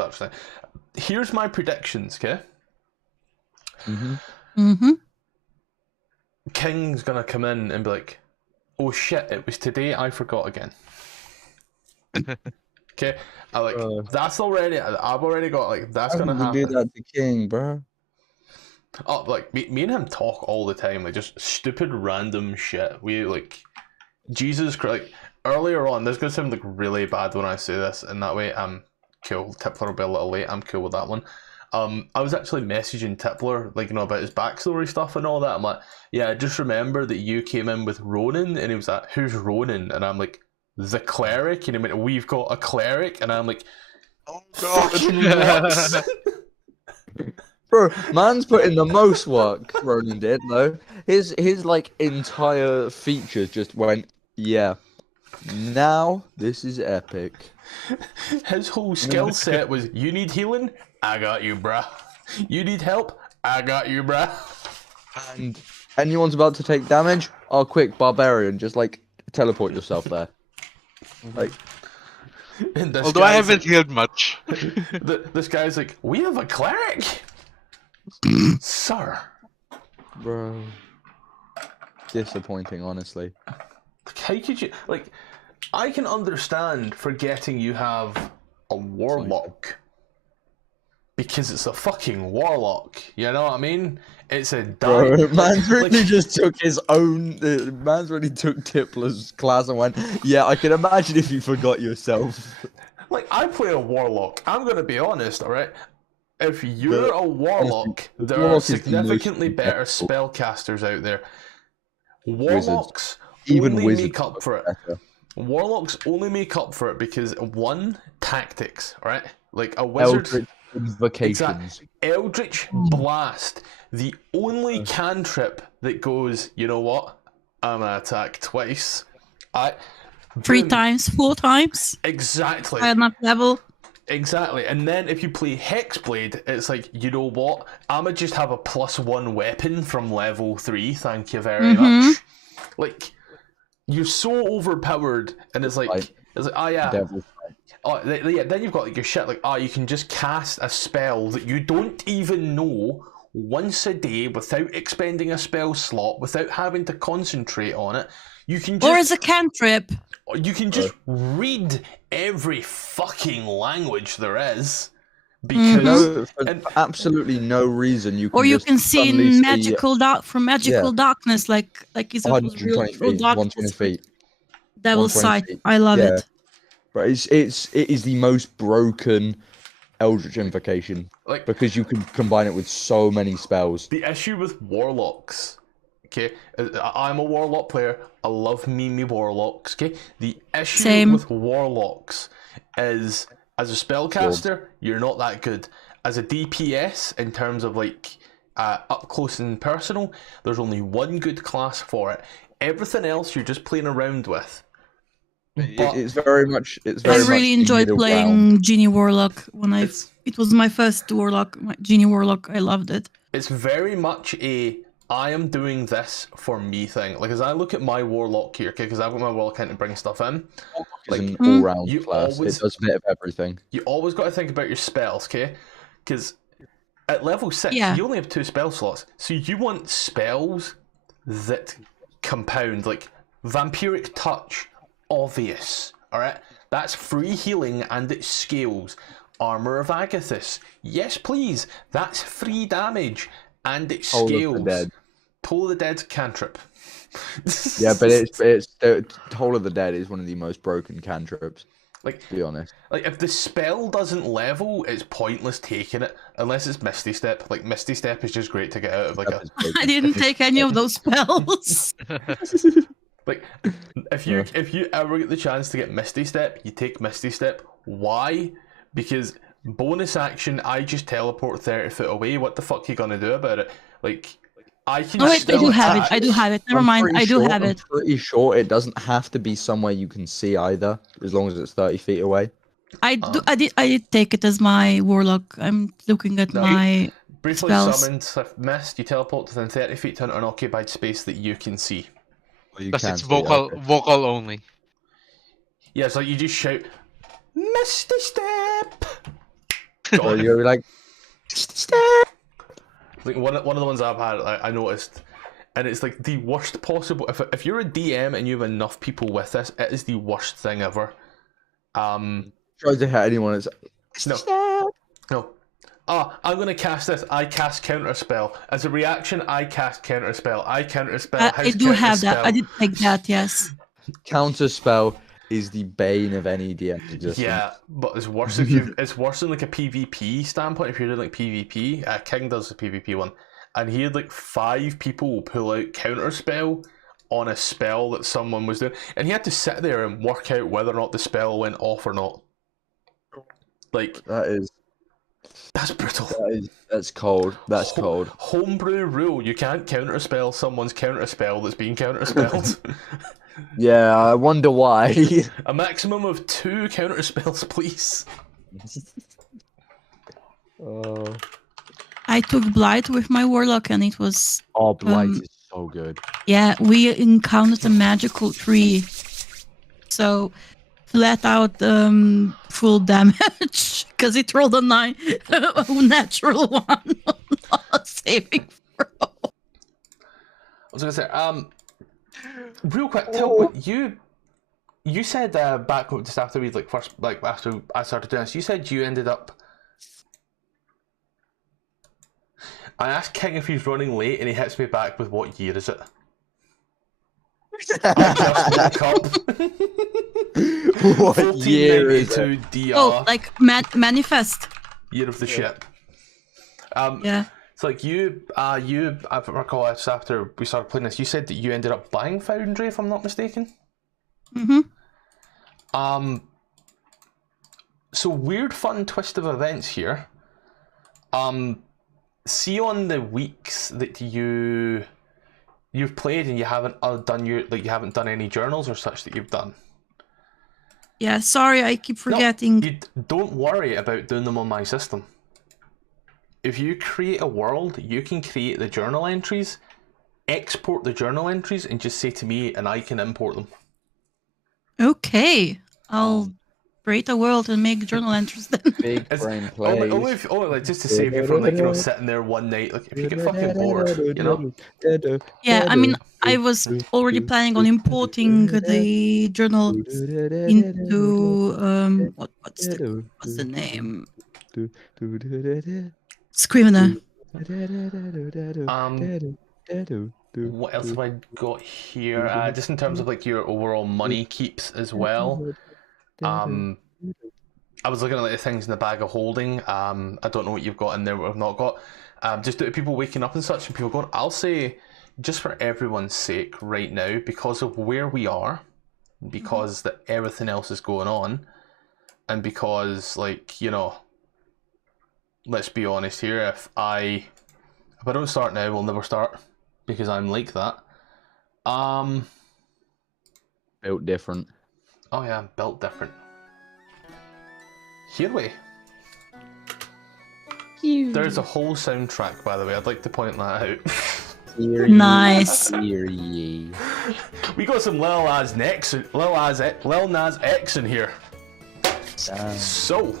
such thing. Here's my predictions, okay? King's gonna come in and be like, "Oh shit! It was today. I forgot again." Okay, that's already. I've already got like that's gonna happen. We do that to King, bro. Oh, like me and him talk all the time, like just stupid random shit. We like Jesus Christ. Like, earlier on, this is gonna sound like really bad when I say this, and that way I'm cool. Tipler will be a little late. I'm cool with that one. I was actually messaging Tipler, like, about his backstory stuff and all that. I'm like, yeah, just remember that you came in with Ronan, and he was like, who's Ronan? And I'm like, the cleric, and he went, we've got a cleric, and I'm like, oh god. Bro, man's put in the most work. Ronan did though. His like entire features just went, yeah. Now this is epic. His whole skill set was, you need healing? I got you, bruh. You need help? I got you, bruh. And anyone's about to take damage? Oh, quick, barbarian, just like teleport yourself there. Like, although I haven't healed much. This guy's like, we have a cleric? Sir. Bro. Disappointing, honestly. How could you, like, I can understand forgetting you have a warlock. Because it's a fucking warlock, you know what I mean? It's a bro, man's really just took his own. Man's really took Tipler's class and went, yeah, I can imagine if you forgot yourself. Like, I play a warlock. I'm gonna be honest, alright? If you're a warlock, there are significantly better spellcasters out there. Warlocks only make up for it. Warlocks only make up for it because, one, tactics, right? Like a wizard. Invocations. Eldritch Blast, the only cantrip that goes, you know what? I'm gonna attack twice. 3 times, 4 times. Exactly. High enough level. Exactly. And then if you play Hexblade, it's like, you know what? I'ma just have a +1 weapon from level 3. Thank you very much. Like, you're so overpowered, and it's like, oh yeah. Devil. Oh, yeah, then you've got like your shit like, you can just cast a spell that you don't even know once a day without expending a spell slot, without having to concentrate on it. You can just, or as a cantrip. You can just read every fucking language there is. Because for absolutely no reason you can. Or you can see in magical darkness, like it's a real darkness. 120 feet. Devil's Sight. I love it. But it is the most broken Eldritch Invocation, like, because you can combine it with so many spells. The issue with warlocks, okay, I'm a warlock player. I love me warlocks. Okay, the issue with warlocks is, as a spellcaster, you're not that good. As a DPS, in terms of like up close and personal, there's only one good class for it. Everything else you're just playing around with. It's very much. I really enjoyed playing Genie Warlock when it was my first Warlock, Genie Warlock. I loved it. It's very much I am doing this for me thing. Like, as I look at my Warlock here, okay, because I've got my Warlock in to bring stuff in. Like an all-round class. It does a bit of everything. You always got to think about your spells, okay? Because at level 6, you only have 2 spell slots, so you want spells that compound, like Vampiric Touch. Obvious, alright? That's free healing and it scales. Armor of Agathis, yes please, that's free damage and it scales. Toll of the Dead cantrip. Yeah, but it's Toll of the Dead is one of the most broken cantrips. Like, to be honest. Like, if the spell doesn't level, it's pointless taking it unless it's Misty Step. Like, Misty Step is just great to get out of like I didn't take any of those spells. Like, if you ever get the chance to get Misty Step, you take Misty Step. Why? Because bonus action, I just teleport 30 foot away. What the fuck are you gonna do about it? Like, I can. Oh wait, I do have it. I do have it. Never mind. I do have it. I'm pretty sure it doesn't have to be somewhere you can see either, as long as it's 30 feet away. I did take it as my Warlock. I'm looking at my briefly spells. Summoned Swift Mist. You teleport within 30 feet to an unoccupied space that you can see. Because it's vocal only. Yeah, so you just shout, Misty Step! So you're like, like one of the ones I've had, I noticed, and it's like the worst possible. If you're a DM and you have enough people with this, it is the worst thing ever. tries to hit anyone. It's No. I'm gonna cast this. I cast counterspell. As a reaction, I cast counterspell. I counterspell. I do have that. I did take that. Yes. Counterspell is the bane of any DM existence. Yeah, but it's worse if you. It's worse in like a PvP standpoint. If you're doing like PvP, King does a PvP one, and he had like 5 people pull out counterspell on a spell that someone was doing, and he had to sit there and work out whether or not the spell went off or not. Like that's brutal. That's cold. That's cold. Homebrew rule: you can't counterspell someone's counterspell that's being counterspelled. Yeah, I wonder why. A maximum of 2 counterspells, please. I took Blight with my Warlock, and it was. Oh, Blight is so good. Yeah, we encountered a magical tree, so flat out full damage because it rolled a natural one on a saving throw. I was gonna say, real quick, Tylgwynn, you said back just after we after I started doing this, you said you ended up. I asked King if he's running late, and he hits me back with what year is it? I just woke up. What year is it? DR. Oh, like manifest. Year of the ship. Yeah. It's like you, I recall just after we started playing this, you said that you ended up buying Foundry, if I'm not mistaken. Mm-hmm. So weird fun twist of events here. See on the weeks that you've played and you haven't you haven't done any journals or such that you've done. Yeah, sorry, I keep forgetting. No, you don't worry about doing them on my system. If you create a world, you can create the journal entries, export the journal entries, and just say to me, and I can import them. Okay, I'll create a world and make journal entries then. Big brain plays. Only just to save you from sitting there one night. Like if you get fucking bored, Yeah, I mean, I was already planning on importing the journal into what's the name? Scrivener. What else have I got here? Just in terms of like your overall money keeps as well. I was looking at like the things in the bag of holding. I don't know what you've got in there, what I've not got. Just people waking up and such, and people going. I'll say, just for everyone's sake, right now, because of where we are, because that everything else is going on, and because let's be honest here. If I don't start now, we'll never start because I'm like that. Built different. Oh yeah, built different. Here we. There's a whole soundtrack, by the way. I'd like to point that out. Nice. We got some Lil Nas X in here. So,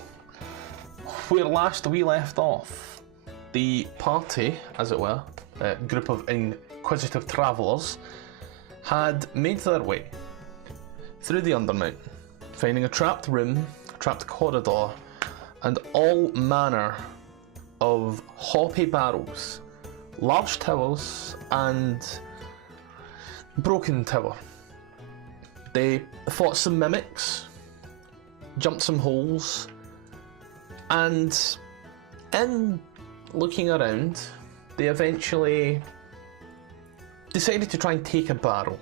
where last we left off, the party, as it were, a group of inquisitive travellers, had made their way through the Undermountain, finding a trapped room, a trapped corridor, and all manner of hoppy barrels, large towers, and broken tower. They fought some mimics, jumped some holes, and in looking around, they eventually decided to try and take a barrel.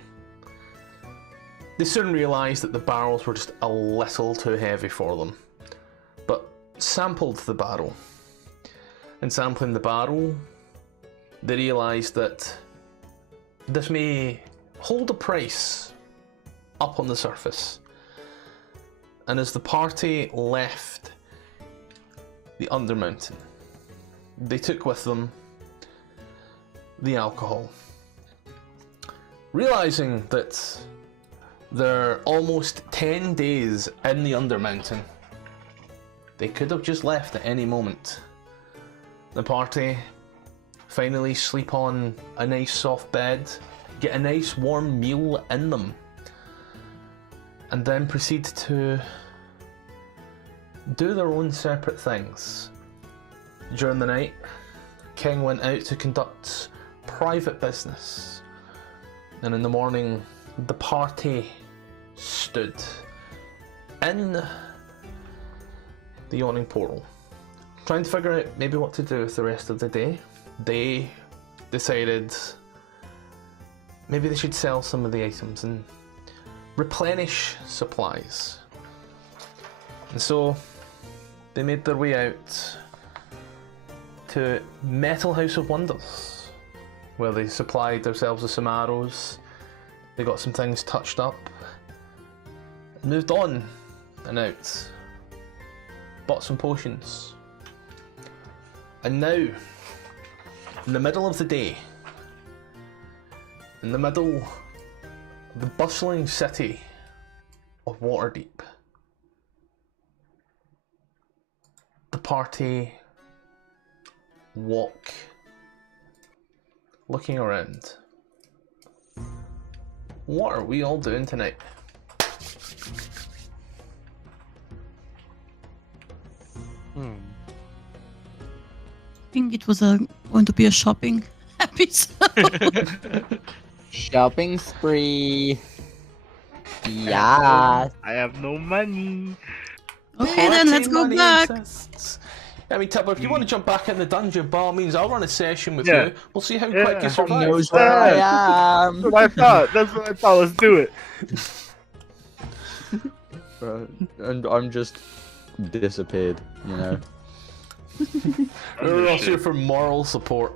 They soon realised that the barrels were just a little too heavy for them, but sampled the barrel. And sampling the barrel, they realised that this may hold a price up on the surface. And as the party left the Undermountain, they took with them the alcohol. Realising that they're almost 10 days in the Undermountain, they could have just left at any moment. The party finally sleep on a nice soft bed, get a nice warm meal in them, and then proceed to do their own separate things. During the night, King went out to conduct private business, and in the morning, the party stood in the yawning portal, trying to figure out maybe what to do with the rest of the day. They decided maybe they should sell some of the items and replenish supplies. And so they made their way out to Metal House of Wonders, where they supplied themselves with some arrows, they got some things touched up, moved on and out, bought some potions. And now, in the middle of the day, in the middle of the bustling city of Waterdeep, the party walk, looking around. What are we all doing tonight? I think it was going to be a shopping episode. Shopping spree. Yeah. I have no money. Okay, then let's go back. I mean, Tipper, if you want to jump back in the dungeon, by all means, I'll run a session with Yeah. you. We'll see how quick you survive. Knows where I am. That's what I thought. That's what I thought. Let's do it. And I'm just disappeared, you know. We're also here for moral support.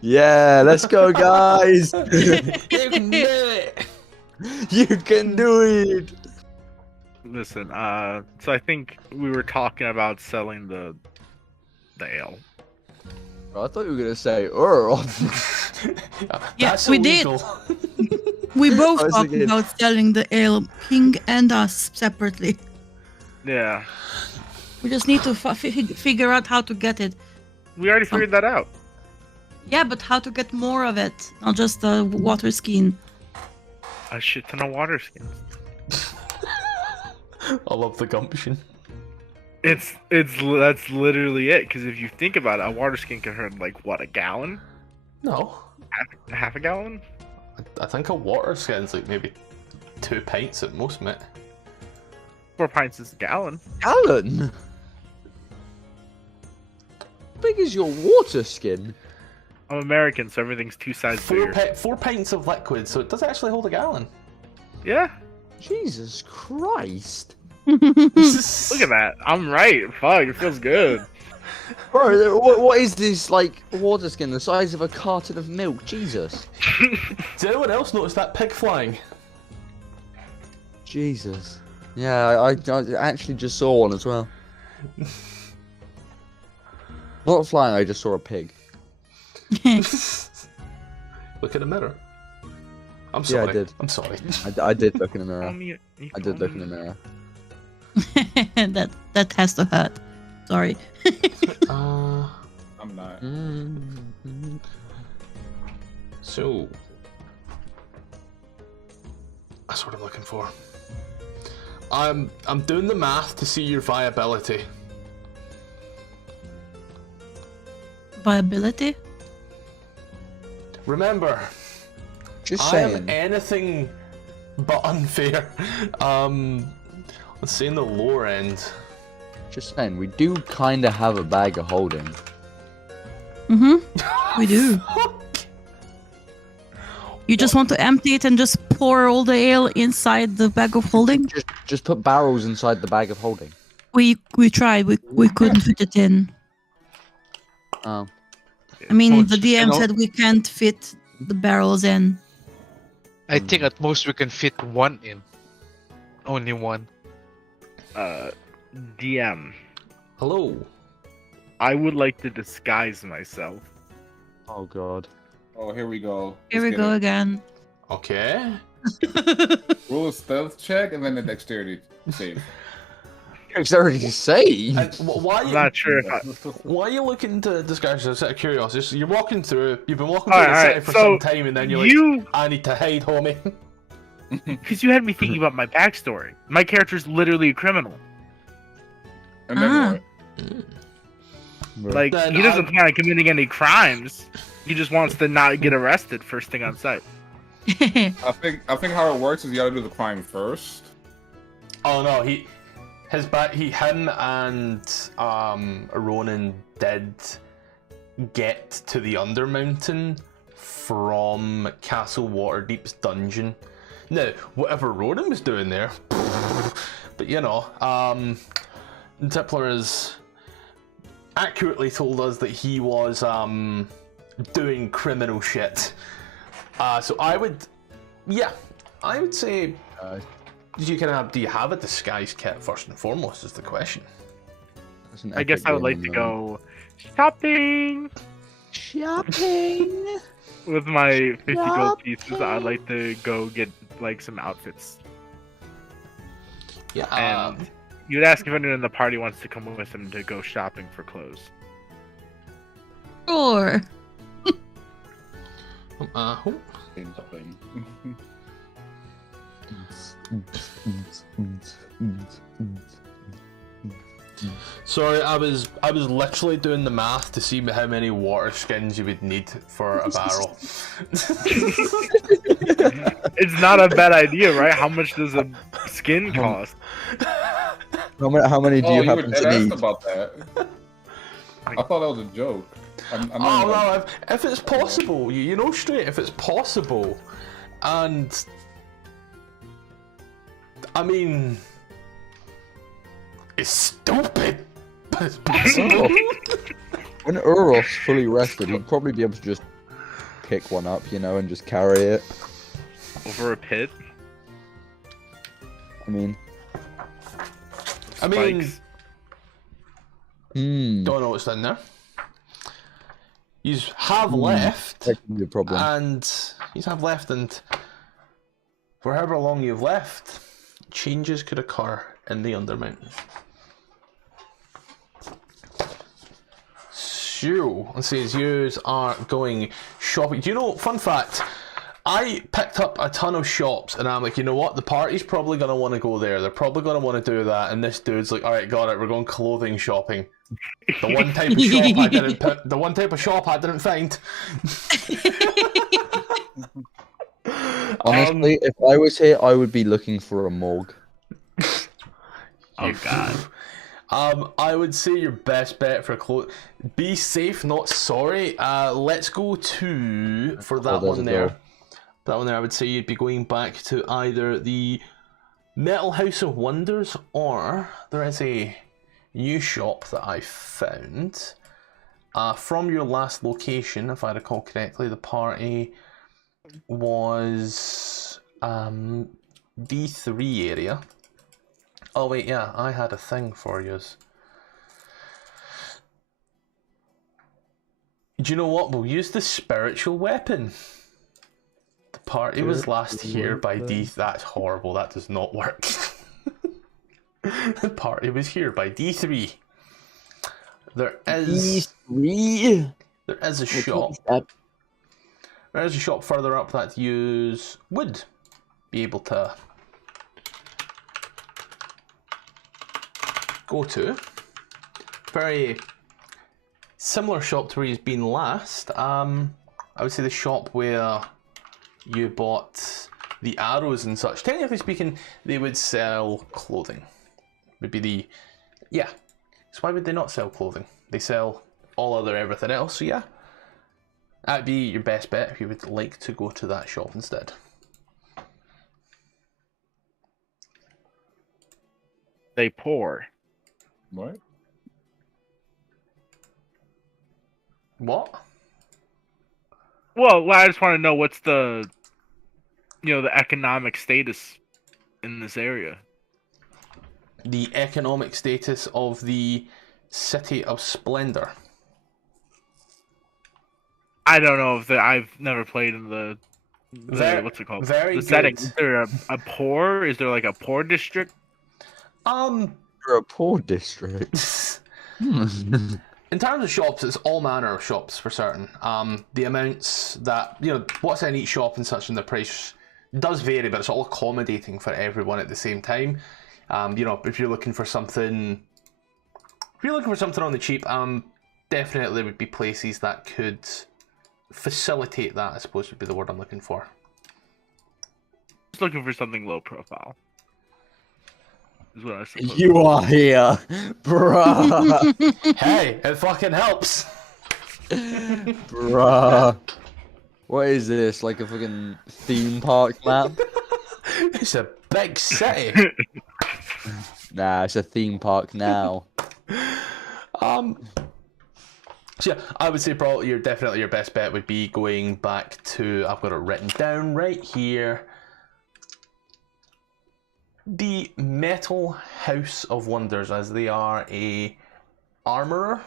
Yeah, let's go, guys. You can do it! You can do it. Listen, so I think we were talking about selling the ale. I thought you were gonna say Earl. Yeah, That's we illegal. We both I was talked thinking- about selling the ale, King and us, separately. Yeah, We just need to figure out how to get it. we already figured that out. Yeah, but how to get more of it, not just the water skin. A shit ton of water skins. I love the gumption. That's literally it. Because if you think about it, a water skin can hold like what, a gallon? No. Half a gallon? I think a water skin's like maybe 2 pints at most, mate. 4 pints is a gallon. Alan, how big is your water skin? I'm American, so everything's 2 sizes bigger. 4 pints of liquid, so it does actually hold a gallon. Yeah, Jesus Christ. look at that. I'm right. Fuck, it feels good. Bro, what is this, like, water skin the size of a carton of milk? Jesus. Did anyone else notice that pig flying? Jesus. Yeah, I actually just saw one as well. Not flying, I just saw a pig. Look in the mirror. I'm Yeah, I sorry. did. I'm sorry. I did look in the mirror. You I did look in the mirror. that has to hurt. Sorry. I'm not. So, that's what I'm looking for. I'm doing the math to see your viability. Viability? Remember, Just I saying. am anything but unfair. Let's say in the lower end. Just saying, we do kind of have a bag of holding. We do. You just want to empty it and just pour all the ale inside the bag of holding? Just put barrels inside the bag of holding. We tried. We couldn't fit it in. Oh. I mean, Oh, the DM you know- said we can't fit the barrels in. I think at most we can fit one in. Only one. DM. Hello. I would like to disguise myself. Oh god. Oh, here we go. Here we Let's go get again. Okay. it. Roll a stealth check and then a dexterity save. It's already say. And why? I'm not sure if I... Why are you looking to disguise yourself? Out of curiosity, so you're walking through. You've been walking All through right, the all city right, for so some time, and then you're like, "I need to hide, homie." Because you had me thinking about my backstory. My character's literally a criminal. And then what? Like, Then he doesn't I'm- plan on committing any crimes. He just wants to not get arrested first thing on sight. I think how it works is you gotta do the crime first. Oh no, him and Ronan did get to the Undermountain from Castle Waterdeep's dungeon. Now, whatever Ronan was doing there, but you know, Tippler has accurately told us that he was doing criminal shit. So I would say. Do you have a disguise kit first and foremost? Is the question. I guess I would like to go shopping Shopping. with my 50 gold pieces. I'd like to go get like some outfits. Yeah. And you'd ask if anyone in the party wants to come with him to go shopping for clothes. Sure. Something. Sorry, I was literally doing the math to see how many water skins you would need for a barrel. It's not a bad idea, right? How much does a skin cost? How many do you you were happen dead to asked need? about that. I thought that was a joke. I'm Oh not no! If it's possible, you know straight. If it's possible, and I mean, it's stupid, but it's possible. When Uros's fully rested, he'd probably be able to just pick one up, you know, and just carry it. Over a pit? I mean, Spikes. don't know what's in there. You have left, that could be a problem. and you have left, and for however long you've left, changes could occur in the Undermountain. So, let's see, as you are going shopping. Do you know, fun fact, I picked up a ton of shops, and I'm like, you know what, the party's probably going to want to go there. They're probably going to want to do that, and this dude's like, alright, got it, we're going clothing shopping. The one type of shop I didn't find. Honestly, if I was here, I would be looking for a morgue. Oh god. I would say your best bet for clothes. Be safe, not sorry. Let's go to for that there's one a there. door. That one there, I would say you'd be going back to either the Metal House of Wonders, or there is a new shop that I found. From your last location, if I recall correctly, the party was D3 area. Oh wait, yeah, I had a thing for yous. Do you know what? We'll use the spiritual weapon. The party was last here by D. That's horrible. That does not work. The party was here by D3. There is a shop. There is a shop further up that you would be able to go to. Very similar shop to where you've been last. I would say the shop where you bought the arrows and such. Technically speaking, they would sell clothing. Would be the So why would they not sell clothing? They sell all other everything else. So yeah, that'd be your best bet if you would like to go to that shop instead. They pour. What? What? Well, I just want to know what's the economic status in this area. The economic status of the City of Splendor. I don't know if I've never played in the what's it called? Very the setting. good. Is there a poor? Is there like a poor district? There for a poor district. In terms of shops, it's all manner of shops for certain. The amounts that, what's in each shop and such, and the price does vary, but it's all accommodating for everyone at the same time. If you're looking for something, on the cheap, definitely would be places that could facilitate that, I suppose would be the word I'm looking for. Just looking for something low profile. Is what I suppose. You are here, bruh. Hey, it fucking helps. Bruh. What is this? Like a fucking theme park map? It's a big city. Nah, it's a theme park now. So yeah, I would say probably your best bet would be going back to, I've got it written down right here, the Metal House of Wonders, as they are a armorer,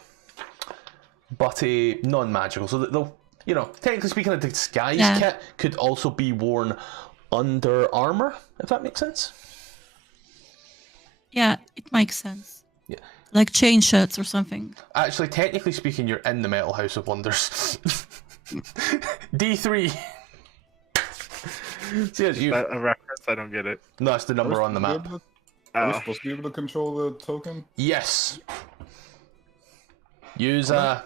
but a non-magical. So that they'll, technically speaking, a disguise kit could also be worn under armor, if that makes sense. Yeah, it makes sense. Yeah. Like chain shirts or something. Actually, technically speaking, you're in the Metal House of Wonders. D3. So yes, Is that a reference? I don't get it. No, it's the number on the map. Are we supposed to be able to control the token? Yes. Use have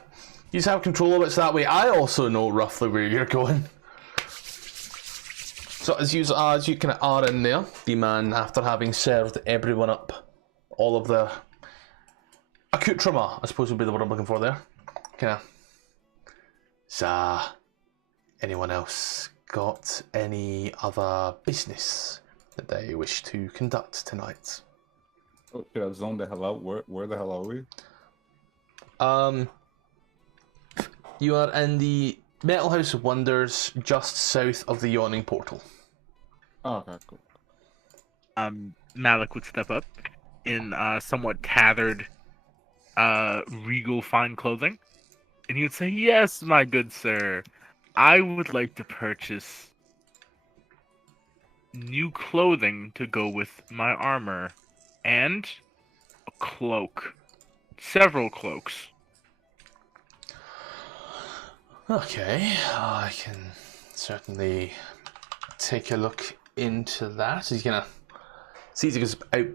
control of it so that way I also know roughly where you're going. So as you kind of are in there, the man, after having served everyone up all of the accoutrement, I suppose would be the word I'm looking for there. So, anyone else got any other business that they wish to conduct tonight? Okay, I zoned the hell out. Where the hell are we? You are in the Metal House of Wonders, just south of the Yawning Portal. Oh, okay, cool. Malek would step up in somewhat tattered, regal fine clothing, and he would say, "Yes, my good sir, I would like to purchase new clothing to go with my armor, and a cloak. Several cloaks." Okay, I can certainly take a look into that. He's gonna see he goes out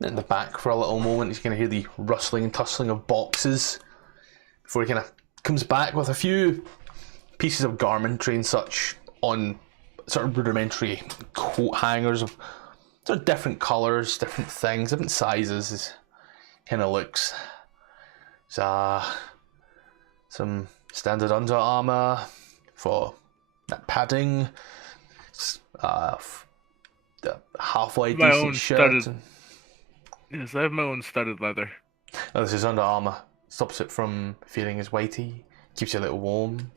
in the back for a little moment. He's gonna hear the rustling and tussling of boxes before he kind of comes back with a few pieces of garmentry and such on sort of rudimentary coat hangers of sort of different colours, different things, different sizes. His kind of looks. Some standard under armour for that padding. The halfway My decent own shirt. studded. Yes, I have my own studded leather. Oh, this is under armour. Stops it from feeling as weighty. Keeps you a little warm.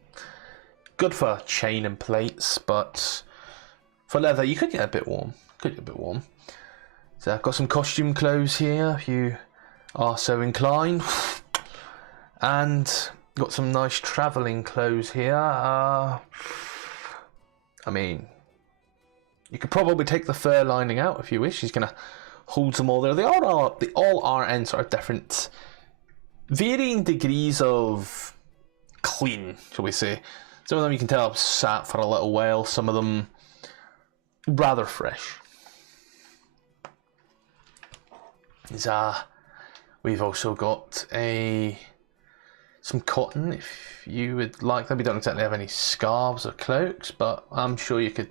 Good for chain and plates, but for leather you could get a bit warm. So I've got some costume clothes here if you are so inclined. And got some nice travelling clothes here. I mean, you could probably take the fur lining out if you wish. He's gonna hold them all there. They all are in sort of different, varying degrees of clean, shall we say. Some of them you can tell have sat for a little while. Some of them rather fresh. We've also got some cotton if you would like them. We don't exactly have any scarves or cloaks, but I'm sure you could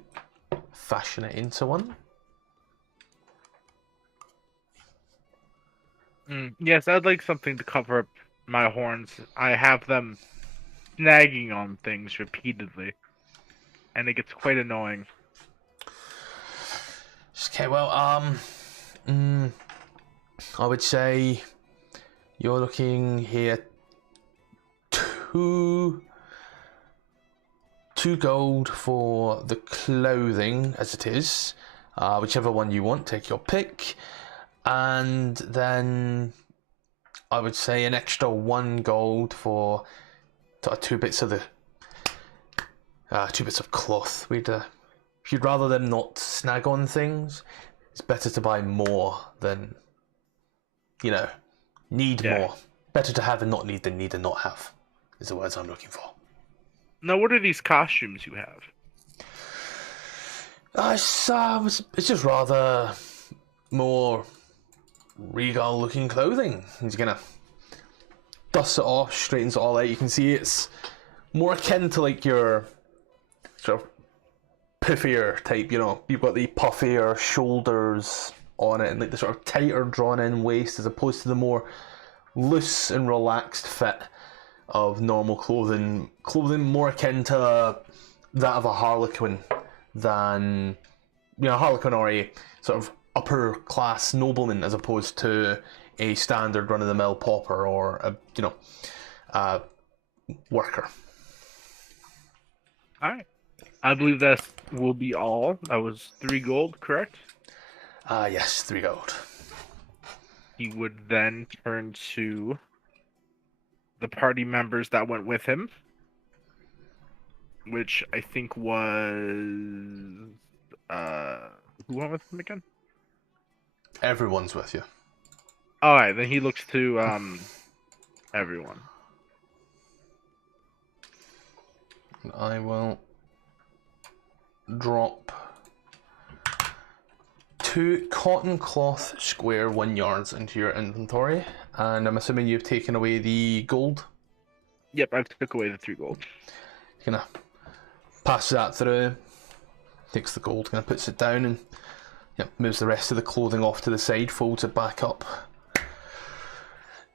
fashion it into one. Yes, I'd like something to cover up my horns. I have them snagging on things repeatedly, and it gets quite annoying. Okay, well, I would say you're looking here two gold for the clothing as it is. Whichever one you want, take your pick. And then I would say an extra 1 gold for two bits of cloth. If you'd rather them not snag on things, it's better to buy more than need Yeah. more. Better to have and not need than need and not have, is the words I'm looking for. Now, what are these costumes you have? It's just rather more regal-looking clothing. He's gonna dust it off, straightens it all out. You can see it's more akin to like your sort of puffier type. You've got the puffier shoulders on it and like the sort of tighter drawn-in waist, as opposed to the more loose and relaxed fit of normal clothing. Clothing more akin to that of a harlequin than harlequin or a sort of upper class nobleman, as opposed to a standard run of the mill pauper or a worker. All right. I believe that will be all. That was 3 gold, correct? Yes, 3 gold. He would then turn to the party members that went with him, which I think was who went with him again? Everyone's with you. All right, then he looks to everyone. I will drop 2 cotton cloth square 1 yards into your inventory, and I'm assuming you've taken away the gold. Yep, I took away the 3 gold. Gonna pass that through, takes the gold, gonna puts it down, and moves the rest of the clothing off to the side, folds it back up.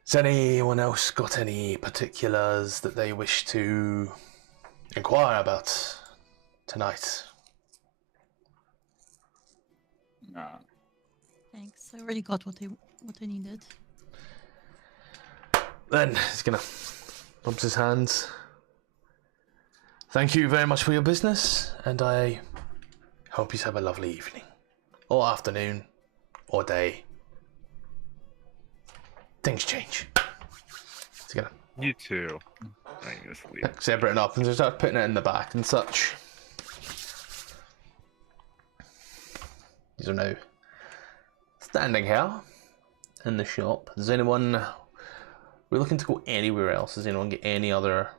Has anyone else got any particulars that they wish to inquire about tonight? Nah. Thanks. I already got what I needed. Then he's gonna rubs his hands. Thank you very much for your business, and I hope you have a lovely evening, or afternoon, or day. Things change. He's gonna You too. I can just leave. pick everything up and just start putting it in the back and such. These are now standing here in the shop. Does anyone... We're looking to go anywhere else. Does anyone get any other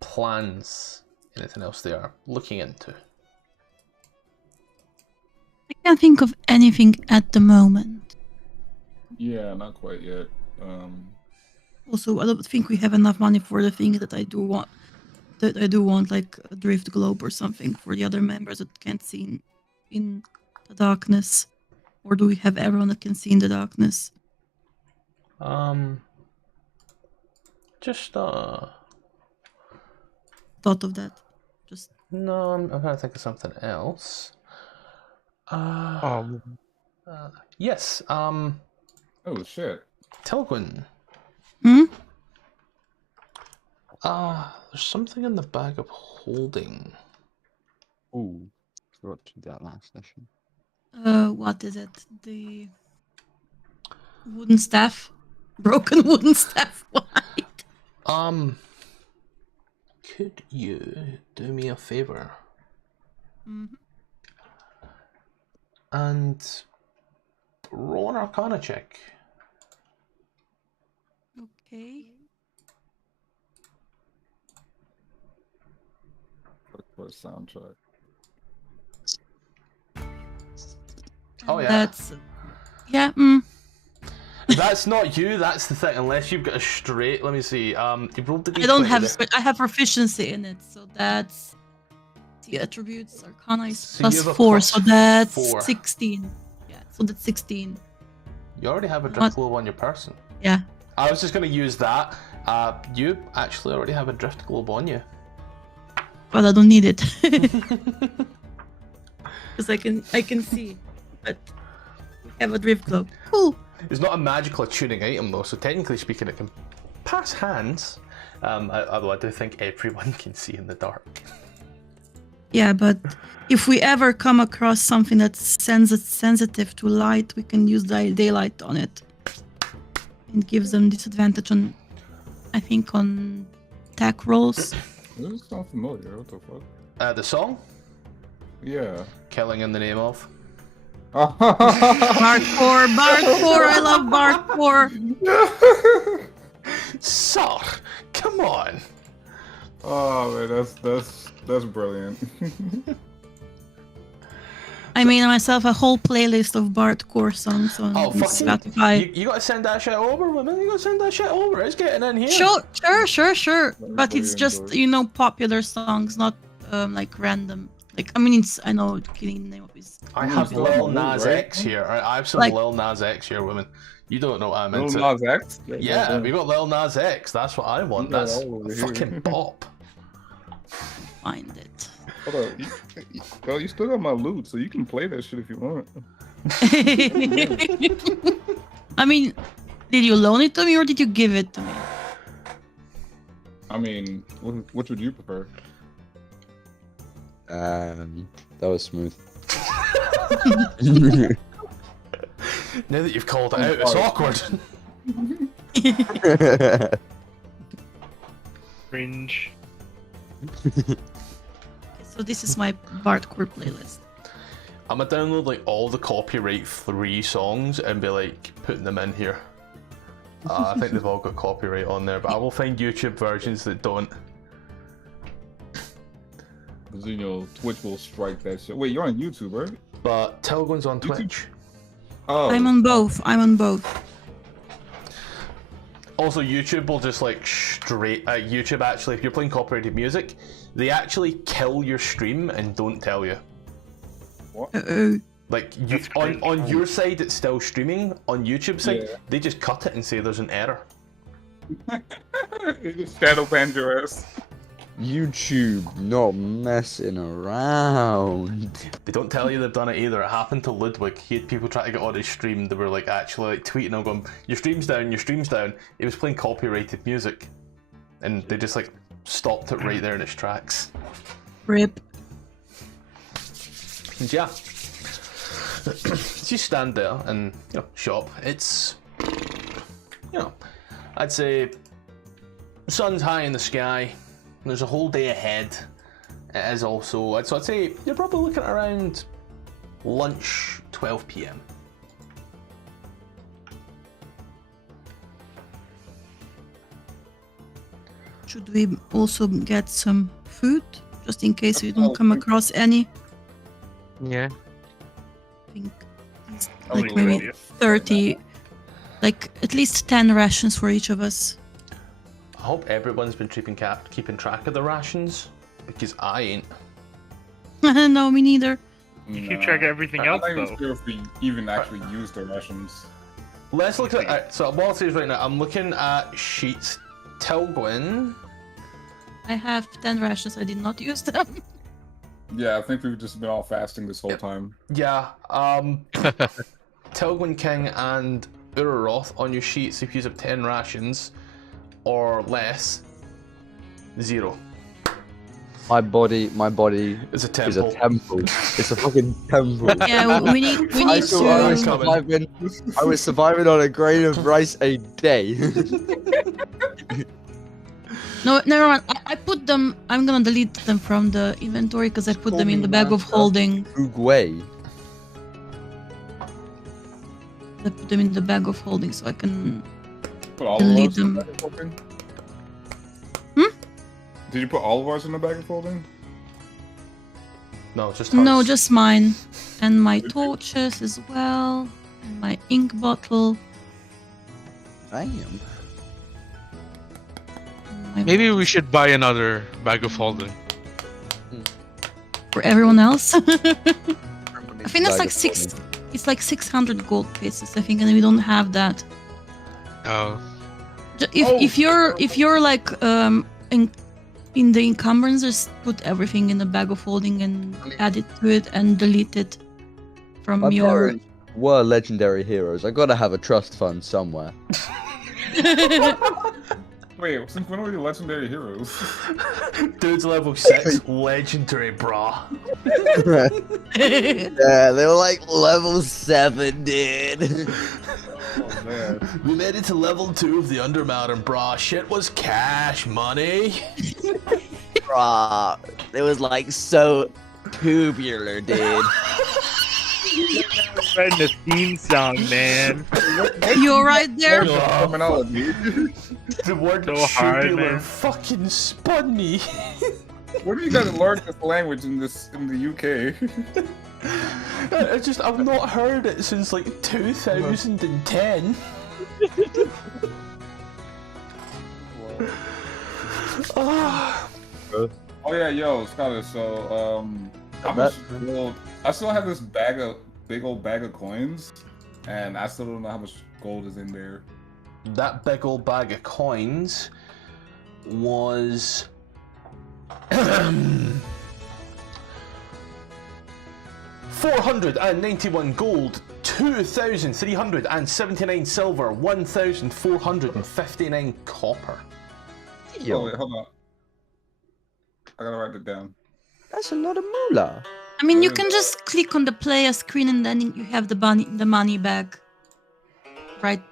plans? Anything else they are looking into? I can't think of anything at the moment. Yeah, not quite yet. Also, I don't think we have enough money for the things that I do want. Like a drift globe or something for the other members that can't see in the darkness. Or do we have everyone that can see in the darkness? Just Thought of that. Just no, I'm trying to think of something else. Yes, Oh shit. Tylgwynn. hmm? There's something in the bag of holding. Ooh, forgot to do that last session. What is it? The wooden staff? Broken wooden staff. What? Could you do me a favor Mhm. and roll an Arcana check? Okay. For a soundtrack. Oh, yeah. That's yeah. That's not you. That's the thing. Unless you've got a straight. Let me see. You rolled the D20 I don't have. there. I have proficiency in it, so that's the attributes. Arcana is So you plus have a 4, plus so that's 4. 16. Yeah, so that's 16. You already have a drift What? globe on your person. Yeah. I was just going to use that. You actually already have a drift globe on you. But I don't need it because I can see. But I have a drift globe. Cool. It's not a magical attuning item though, so technically speaking, it can pass hands. Although I do think everyone can see in the dark. Yeah, but if we ever come across something that's sensitive to light, we can use daylight on it. It gives them disadvantage on, I think, on attack rolls. This sounds familiar. What the fuck? The song, Yeah. Killing in the Name of. Bardcore, Bardcore, I love Bardcore. Sir, come on. Oh man, that's brilliant. I made myself a whole playlist of Bardcore songs on Oh, fucking, Spotify. you gotta send that shit over, woman. You gotta send that shit over. It's getting in here. Sure. But it's just, popular songs, not like random. Like, I mean, I know getting the name of his. I have Lil Nas right? X here. I have some Like- Lil Nas X here, woman. You don't know what I'm Lil into. Nas X? Yeah, we got Lil Nas X. That's what I want. Yeah, That's over here. fucking bop. Find it. Hold on. You still got my loot, so you can play that shit if you want. I mean, did you loan it to me or did you give it to me? I mean, which would you prefer? That was smooth. Now that you've called it out, it's awkward. Cringe. So this is my Bardcore playlist. I'm gonna download like all the copyright-free songs and be like putting them in here. I think they've all got copyright on there, but I will find YouTube versions that don't. Because Twitch will strike that shit. Wait, you're on YouTube, right? But Tylgwynn's on Twitch. Oh, I'm on both. Also, YouTube will just like straight. YouTube actually, if you're playing copyrighted music, they actually kill your stream and don't tell you. Uh-oh. Like you, That's crazy. on your side, it's still streaming. On YouTube side, Yeah. they just cut it and say there's an error. It just shadow banned your ass. YouTube not messing around. They don't tell you they've done it either. It happened to Ludwig. He had people trying to get on his stream. They were like actually like tweeting him going, your stream's down, your stream's down. He was playing copyrighted music. And they just like stopped it right there in its tracks. Rip. And yeah. You stand there and shop. It's I'd say sun's high in the sky. There's a whole day ahead. It is also, so I'd say you're probably looking at around lunch, 12 p.m. Should we also get some food? Just in case we don't come across any? Yeah. I think it's Probably like a good maybe idea. 30, like at least 10 rations for each of us. I hope everyone's been keeping track of the rations, because I ain't. No, me neither. You keep track of everything else, I'm not even though. sure if we even actually use the rations. Let's look at so what I'll say is right now, I'm looking at sheets. Tylgwynn. I have 10 rations, I did not use them. Yeah, I think we've just been all fasting this whole time. Yeah, Tylgwynn King and Uraroth on your sheets if you have 10 rations or less, 0. My body It's a is a temple. temple. It's a fucking temple. Yeah, we need I was to... surviving on a grain of rice a day. No, never mind. I put them... I'm gonna delete them from the inventory because I put them in the bag of holding. Uruguay. I put them in the bag of holding so I can... Put all Delete of ours in them. the bag of holding? Hmm? Did you put all of ours in the bag of holding? No, just hers. No, just mine. And my torches as well. And my ink bottle. Damn. and my- Maybe we should buy another bag of holding. For everyone else. I think that's like six... It's like 600 gold pieces, I think, and we don't have that. Oh. If you're like in the encumbrance, just put everything in the bag of holding and add it to it and delete it from My your. parents were legendary heroes. I gotta have a trust fund somewhere. Wait, since when were you legendary heroes? Dude's level 6, legendary, brah. Yeah, they were like level 7, dude. Oh man. We made it to level 2 of the Undermountian, brah. Shit was cash money. Bruh, it was like so tubular, dude. writing the theme song, man. You alright there? Terminology. The word So hard, tubular man. fucking spun me. Where do you guys learn this language in the UK? I've not heard it since like 2010. Ah. Oh yeah, yo, Scholar. So how much gold? I still have this big old bag of coins, and I still don't know how much gold is in there. That big old bag of coins was 491 gold, 2,379 silver, 1,459 copper. Oh wait, hold on. I gotta write it down. That's a lot of moolah. I mean, you can just click on the player screen and then you have the money bag right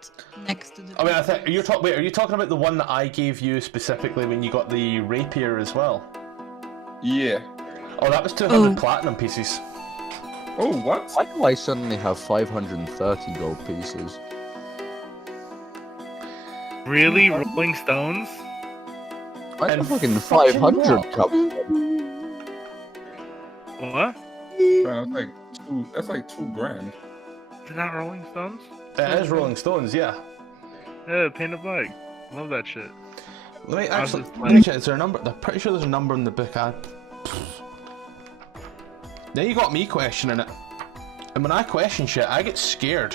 next to the. I mean, I think are you talking about the one that I gave you specifically when you got the rapier as well? Yeah. Oh, that was 200 Oh. platinum pieces. Oh, what? Why do I suddenly have 530 gold pieces? Really, Rolling Stones? Why And the fucking fucking 500 what? come? What? That's like $2 grand. Is that Rolling Stones? It is Rolling Stones, yeah. Yeah, Paint of Black. Love that shit. Let me I'll actually. just- Let me check. Is there a number? I'm pretty sure there's a number in the book. Now you got me questioning it, and when I question shit, I get scared.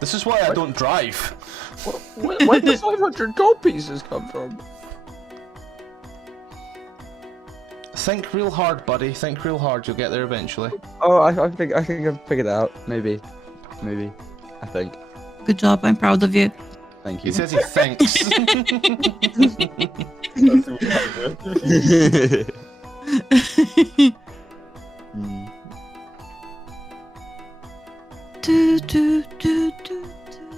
This is why I don't drive. Where did 500 gold pieces come from? Think real hard, buddy. Think real hard. You'll get there eventually. Oh, I think I've figured it out. Maybe. I think. Good job. I'm proud of you. Thank He you. says he thinks. Mm. Do, do, do, do,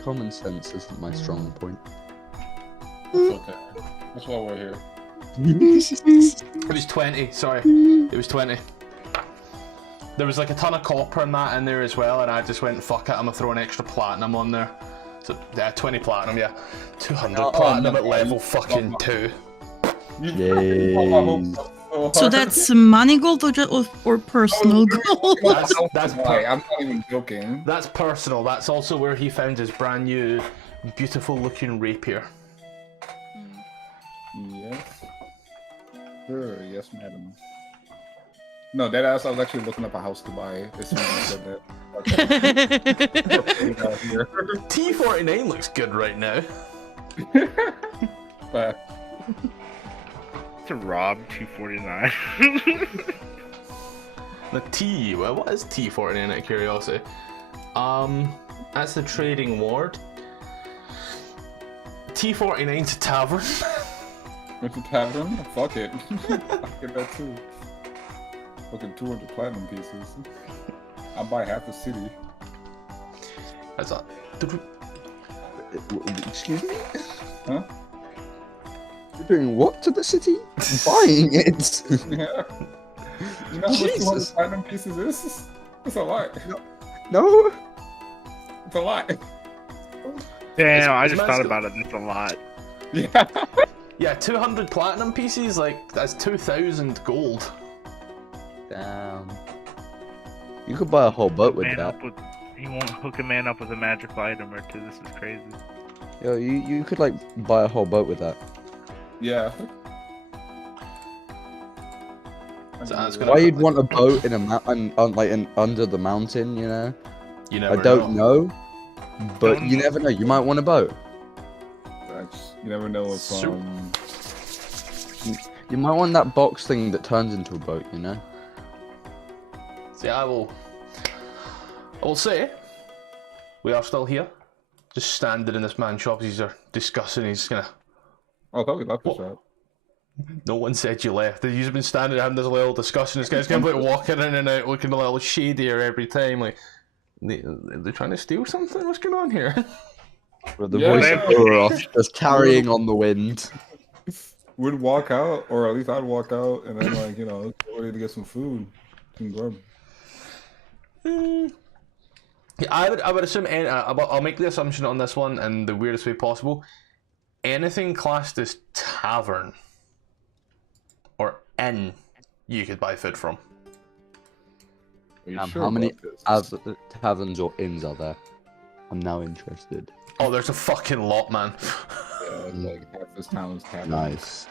Common sense isn't my strong point. It's okay. That's why we're here. It was 20. Sorry, it was 20. There was like a ton of copper and that in there as well, and I just went fuck it. I'm gonna throw an extra platinum on there. So yeah, 20 platinum. Yeah, 200 Oh, platinum no. at level fucking 2. Yay. So that's money gold or personal gold? That's why. I'm not even joking. That's personal. That's also where he found his brand new, beautiful looking rapier. Yes. Sure, yes, madam. No, that ass. I was actually looking up a house to buy as soon as I said that. T49 looks good right now. But To rob 249. The T. Well, what is T49 out of curiosity? That's the trading ward. T49's a tavern. Went to tavern? Fuck it. I'll get that too. Fucking 200 platinum pieces. I'll buy half the city. That's a. Excuse me? Huh? You're doing what to the city? Buying it. Yeah. You know how much 200 Jesus. platinum pieces is? It's a lot. No. It's a lot. Damn, I It's just messed thought up. about it. It's a lot. Yeah. Yeah, 200 platinum pieces, like, that's 2,000 gold. Damn. You could buy a whole boat with Man that. up with, you won't hook a man up with a magical item or two. This is crazy. Yo, you could like buy a whole boat with that. Yeah. So that's gonna- Why you'd want a boat in a mountain, under the mountain? You know. You never I don't know. But you never know. You might want a boat. You never know if Soup. You might want that box thing that turns into a boat. You know. See, I will say, we are still here. Just standing in this man's shop, he's discussing, he's gonna... Oh, I thought we left the What? shop. No one said you left. You've been standing having this little discussion. This guy's kind of like walking in and out, looking a little shadier every time. Like, they're trying to steal something? What's going on here? With the Yeah, voice yeah. of Uroth just carrying on the wind. We'd walk out, or at least I'd walk out, and then like get ready to get some food, some grub. I would assume I'll make the assumption on this one in the weirdest way possible. Anything classed as tavern or inn, you could buy food from. Are you How many about this? taverns or inns are there? I'm now interested. Oh, there's a fucking lot, man. Yeah, like half this town is tavern. Nice.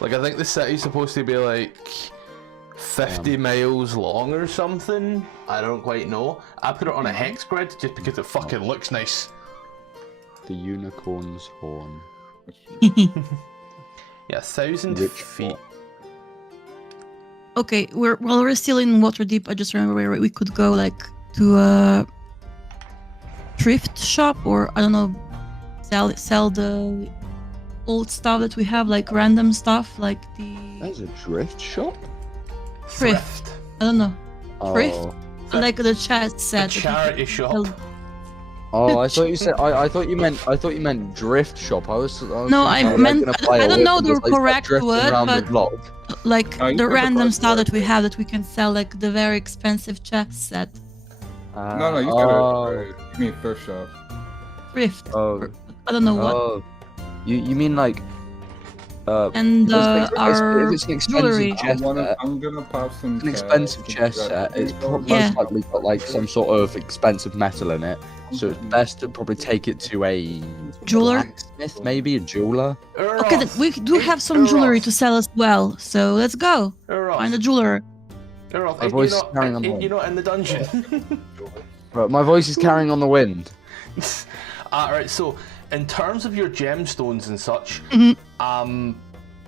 Like, I think the city's supposed to be like 50 miles long or something. I don't quite know. I put it on a hex grid just because it fucking looks nice. The unicorn's horn. Yeah, 1,000 Rich feet. Okay, while we're still in Waterdeep, I just remember where we could go, like, to a thrift shop, or I don't know, sell the old stuff that we have, like random stuff, like the There's a drift shop? thrift. I don't know, thrift, Oh. like the chest A set. charity shop. Oh, I thought you said. I thought you meant drift shop. I was No, I thinking, meant- gonna buy I a don't whip know and the just, like, start correct drifting word, around the but- block. Like Oh, you the can random buy stuff that. that we have that we can sell, like the very expensive chest set. No, you gotta. You mean thrift shop? Thrift. Oh, I don't know what. oh. You mean like? And if our it's an jewelry. expensive chest set, I'm gonna pop some. an expensive chest set, it's Yeah. most likely got like some sort of expensive metal in it. So it's best to probably take it to a Jeweler? blacksmith, maybe a jeweler. Okay, then we do have some jewelry to sell as well, so let's go find a jeweler. My voice is carrying on the You're wind. not in the dungeon. Right, my voice is carrying on the wind. Alright, so in terms of your gemstones and such, Mhm.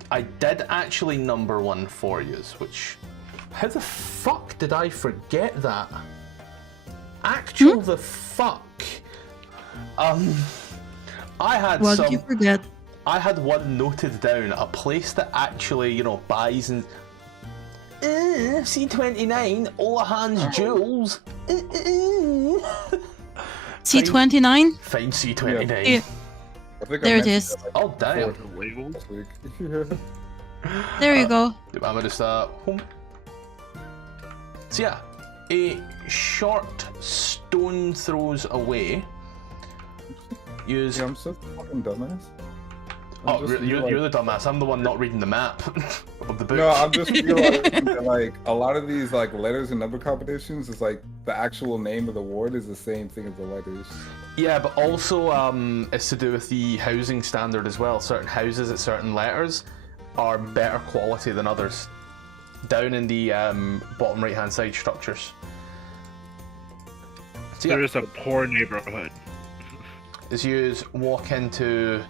I did actually number one for you, which, how the fuck did I forget that? Actual the fuck. I had What some. did you forget? I had one noted down, a place that actually, you know, buys and. C29, Olahan's jewels. C29? Find C29. Here. I think There I it mentioned is. that, like, Oh damn. The labels. last week. There you go. I'm gonna start home. So yeah, a short stone throws away. Use. Yeah, I'm such a fucking dumbass. Oh, you're the dumbass. I'm the one not reading the map of the book. No, I'm just realizing that like a lot of these like letters and number combinations is like the actual name of the ward is the same thing as the letters. Yeah, but also it's to do with the housing standard as well. Certain houses at certain letters are better quality than others. Down in the bottom right hand side structures. So yeah, There is a poor neighborhood. as you walk into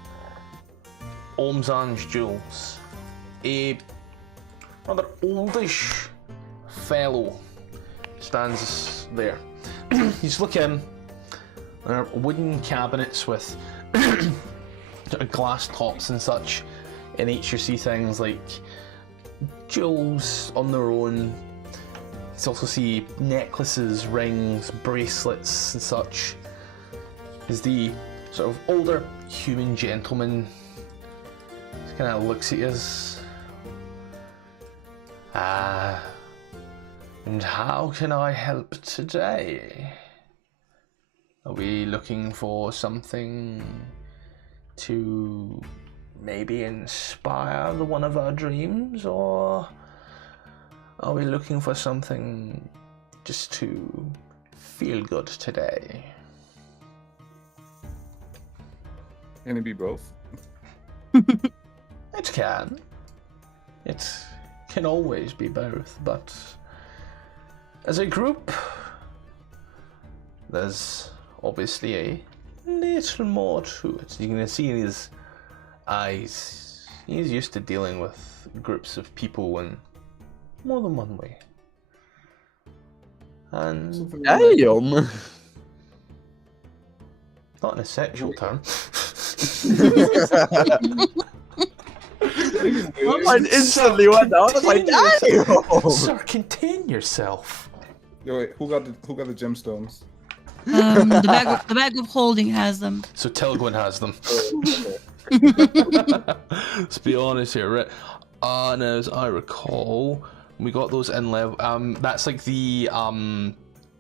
Omzan's Jewels, a rather oldish fellow stands there. You just look in. There are wooden cabinets with sort of glass tops and such. In each you see things like jewels on their own. You also see necklaces, rings, bracelets and such. As the sort of older human gentleman just kind of looks at you as... and how can I help today? Are we looking for something to maybe inspire one of our dreams, or are we looking for something just to feel good today? Can it be both? It can. It can always be both, but as a group, there's obviously a little more to it. You can see in his eyes, he's used to dealing with groups of people in more than one way. And Damn. not in a sexual term. I instantly went down. I was like, damn. Sir, contain yourself. Yo, wait, who got the gemstones? The bag of holding has them. So Tylgwynn has them. Let's be honest here, right? And as I recall, We got those in level. That's like the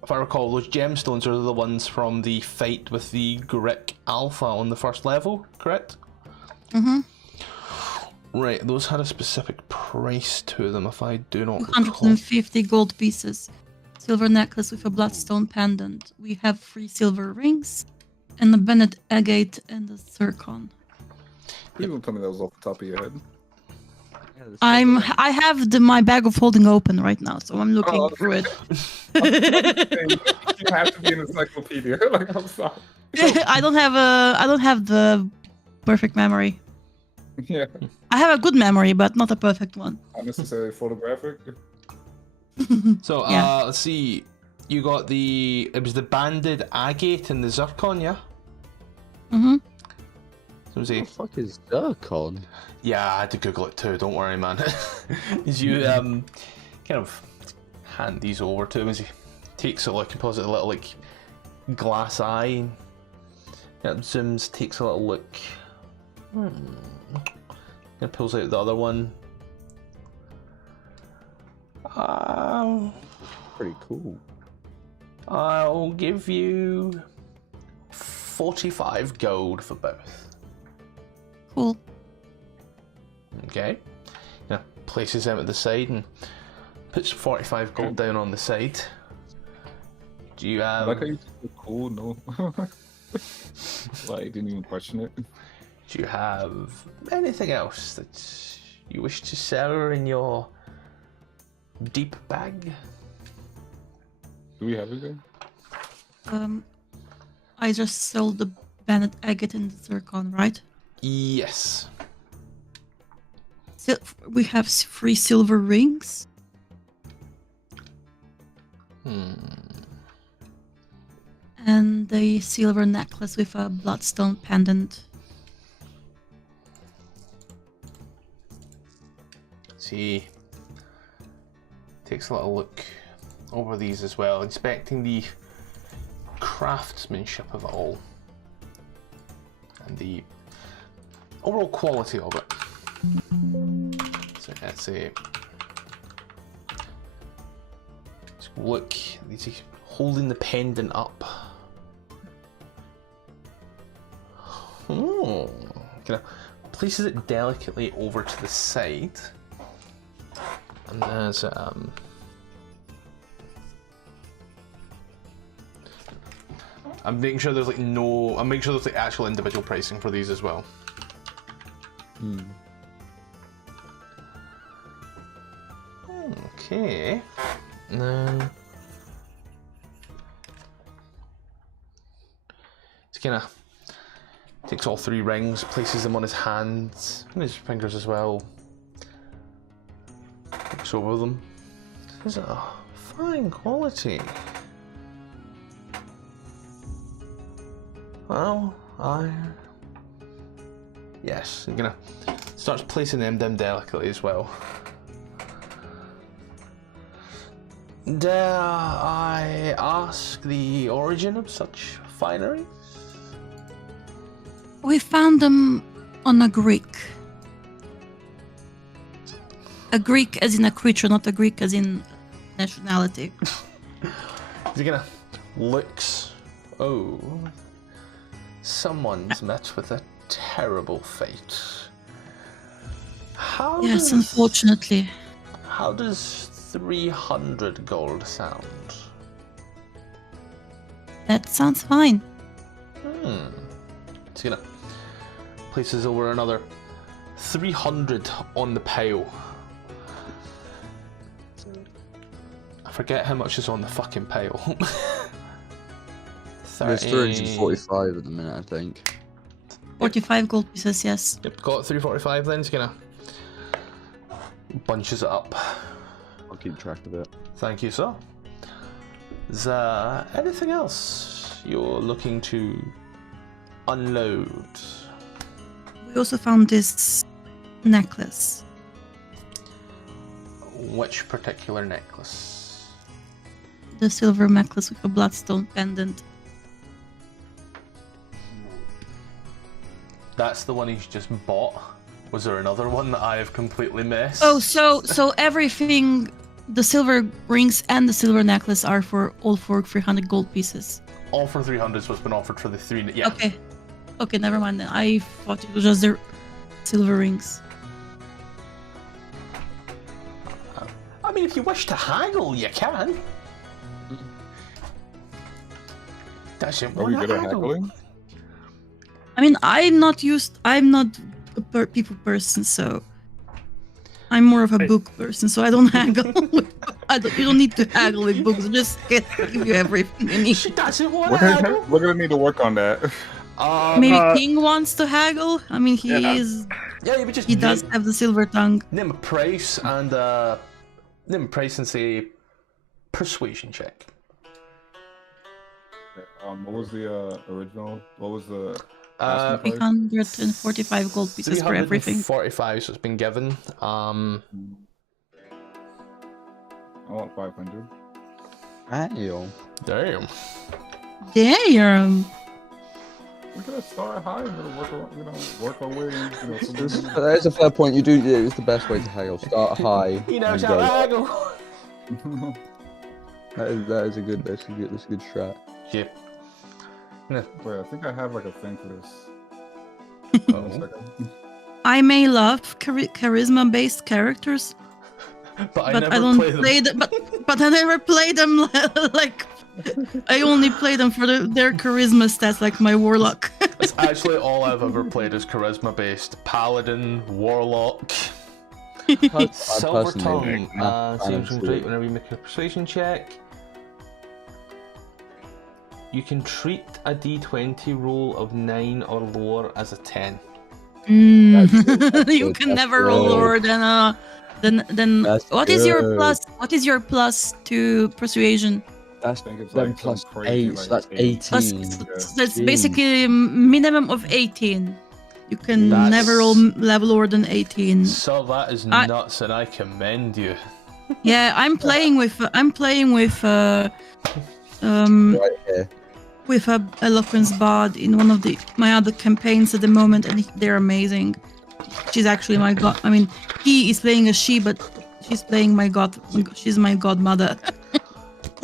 if I recall, those gemstones are the ones from the fight with the Grick Alpha on the first level, correct? Mm-hmm. Right, those had a specific price to them, if I do not recall. 250 gold pieces. Silver necklace with a bloodstone pendant. We have 3 silver rings, and a Bennett agate and a zircon. You don't tell me that was off the top of your head. I have my bag of holding open right now, so I'm looking through it. You have to be an encyclopedia. Like, I'm sorry. I don't have the perfect memory. Yeah, I have a good memory, but not a perfect one. not necessarily photographic. So, Yeah. let's see. You got it was the banded agate and the zircon, yeah? Mm-hmm. So was What the fuck is Durnan? Yeah, I had to Google it too, don't worry, man. As you kind of hand these over to him as he takes a look and pulls out a little like glass eye. Zooms, takes a little look. And pulls out the other one. Pretty cool. I'll give you 45 gold for both. Cool. Okay. Now places them at the side and puts 45 gold down on the side. Do you I have? like how you said cool, no. Like, didn't even question it. Do you have anything else that you wish to sell in your deep bag? Do we have anything? I just sold the Bennett agate and the zircon, right? Yes. We have 3 silver rings. And a silver necklace with a bloodstone pendant. See, takes a little look over these as well, inspecting the craftsmanship of it all and the overall quality of it. So let's say, look, he's holding the pendant up. Oh, kind of places it delicately over to the side. And there's I'm making sure there's I'm making sure there's like actual individual pricing for these as well. Okay. Now it's kinda takes all 3 rings, places them on his hands and his fingers as well. Looks over them. These are fine quality. Well, yes, I'm gonna starts placing them down delicately as well. Dare I ask the origin of such finery? We found them on a Greek. A Greek as in a creature, not a Greek as in nationality. He's gonna looks. Oh, someone's met with a terrible fate. Yes, unfortunately. How does 300 gold sound? That sounds fine. He's gonna places over another 300 on the pile. I forget how much is on the fucking pile. There's 345 at the minute, I think. 45 gold pieces, yes. Yep, got 345 then. He's gonna bunches it up. I'll keep track of it. Thank you, sir. Is there anything else you're looking to unload? We also found this necklace. Which particular necklace? The silver necklace with a bloodstone pendant. That's the one he's just bought. Was there another one that I have completely missed? Oh, so everything the silver rings and the silver necklace are for all for 300 gold pieces. All for 300 is what's been offered for the 3. Yeah. Okay. Okay, never mind then. I thought it was just the silver rings. I mean, if you wish to haggle, you can. Doesn't Are we want good to at haggle. haggling? I mean, I'm not a people person, so I'm more of a book person, so I don't haggle. You don't need to haggle with books. Just give you everything you need. She doesn't want to haggle. We're gonna need to work on that. Maybe King wants to haggle. I mean, he Yeah, but just he does have the silver tongue. name a price and say persuasion check. What was the original? What was the asking price? 345 gold pieces for everything. 345, so it's been given. I want 500. Damn. Damn. Damn. We're gonna start high and we're gonna work our way. That is a fair point. You do. It's the best way to haggle. Start high. He knows and how to go. haggle. That is a good. That's a good strat. Yep. Wait, I think I have like a thing for this. One second. I may love charisma-based characters, But I but never I don't play them. play them. But I never play them like. I only play them for their charisma stats, like my warlock. That's actually all I've ever played is charisma based. Paladin, warlock. Silver tongue. Seems great whenever you make a persuasion check. You can treat a d20 roll of 9 or lower as a 10. That's You good, can that's never roll good. lower than That's what is your good. plus? What is your plus to persuasion? That's I think it's then like plus some crazy, 8. like, So that's 8. Plus, 18. that's Jeez. basically a minimum of 18. You can That's- never roll level lower than 18. So that is I- nuts, and I commend you. Yeah, I'm playing with Right here. with a eloquence bard in one of my other campaigns at the moment, and they're amazing. She's actually my god. I mean, he is playing a she, but she's playing my god. She's my godmother.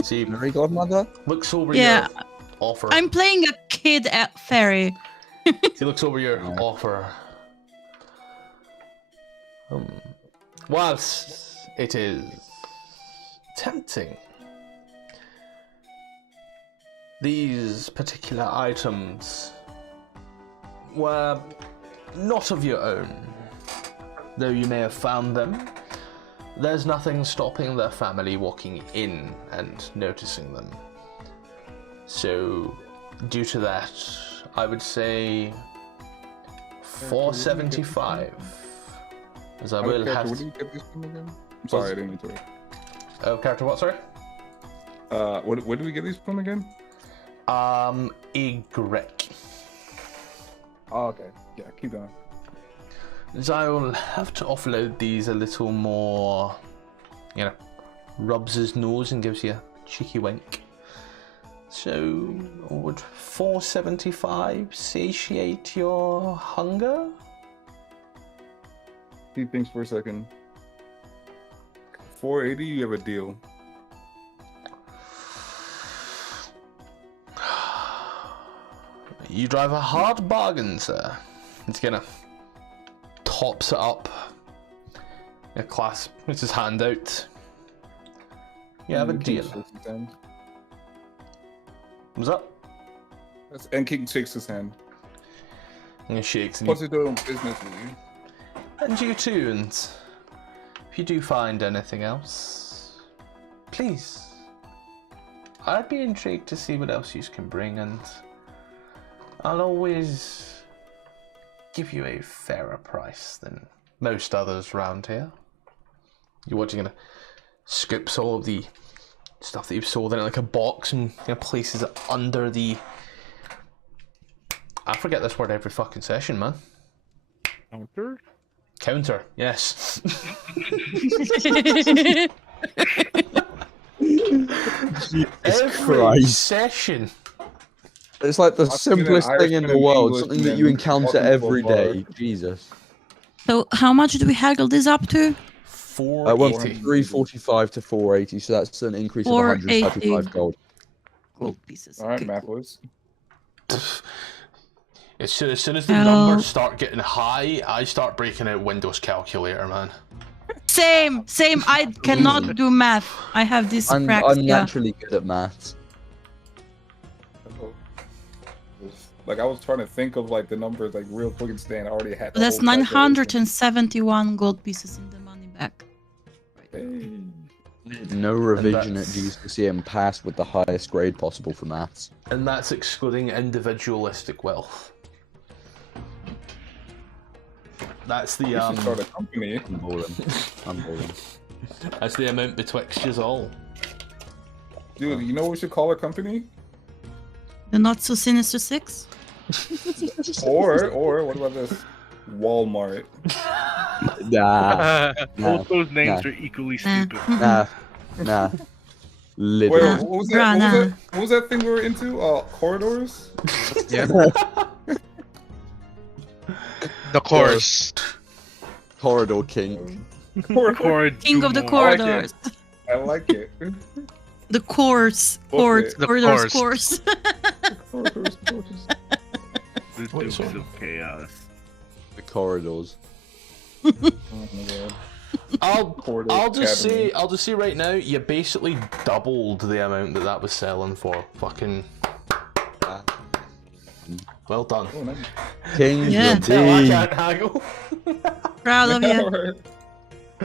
See, Mary Godmother. looks over Yeah, your offer. I'm playing a kid at fairy. He looks over your offer. Whilst it is tempting, these particular items were not of your own. Though you may have found them, there's nothing stopping their family walking in and noticing them. So, due to that, I would say 475. As I will have Where do you get this from again? I'm sorry, I didn't mean to. Oh, character what, sorry? Where do we get these from again? A Grek. Oh, okay. Yeah, keep going. As I will have to offload these a little more, rubs his nose and gives you a cheeky wink. So, would 475 satiate your hunger? He thinks for a second. 480, you have a deal. You drive a hard bargain, sir. It's gonna tops it up. A clasp, puts his hand out. You have a deal. What's up? And King shakes his hand. And he shakes and What's he doing business with you? And you too, and if you do find anything else, please. I'd be intrigued to see what else you can bring, and I'll always give you a fairer price than most others around here. You're gonna scoops all of the stuff that you've sold in like a box and places it under the. I forget this word every fucking session, man. Counter? Counter, yes. Jesus Every Christ. session. It's like the I've seen an simplest thing in Irishman the in world. English Something and that you then encounter walking to a every bar. day. Jesus. So how much do we haggle this up to? It went from 480. 345 to 480, so that's an increase of 480. 135 gold. Gold pieces. All right, Okay, math cool. boys. As soon as the Hell. numbers start getting high, I start breaking out Windows Calculator, man. Same. I cannot do math. I have this I'm praxia. naturally good at maths. Like I was trying to think of like the numbers like real quick and stand. I already had. the That's whole calculation. 971 gold pieces in the money back. Hey. No revision at that's- GCSE and passed with the highest grade possible for maths. And that's excluding individualistic wealth. That's the We should start a company. I'm balling. I'm balling. that's the amount betwixt yous all. Dude, you know what we should call our company? The not so sinister 6. Or what about this? Walmart. Nah, nah, Both those names nah. are equally Nah. stupid. nah. Wait, Literally. what was that? What was Nah. that? What was that thing we were into? Corridors. Yeah. The course. Corridor King. Corridor. King of the Dumo. corridors. I like it. The course. Okay. The Corridors course. course. Corridors. The Wait, Dukes sorry. of Chaos. The corridors. Oh my god. Corridor I'll just Academy. say right now, you basically doubled the amount that was selling for. Fucking well done. Oh, nice. King Yeah. Tell I indeed. can't haggle. Proud of you.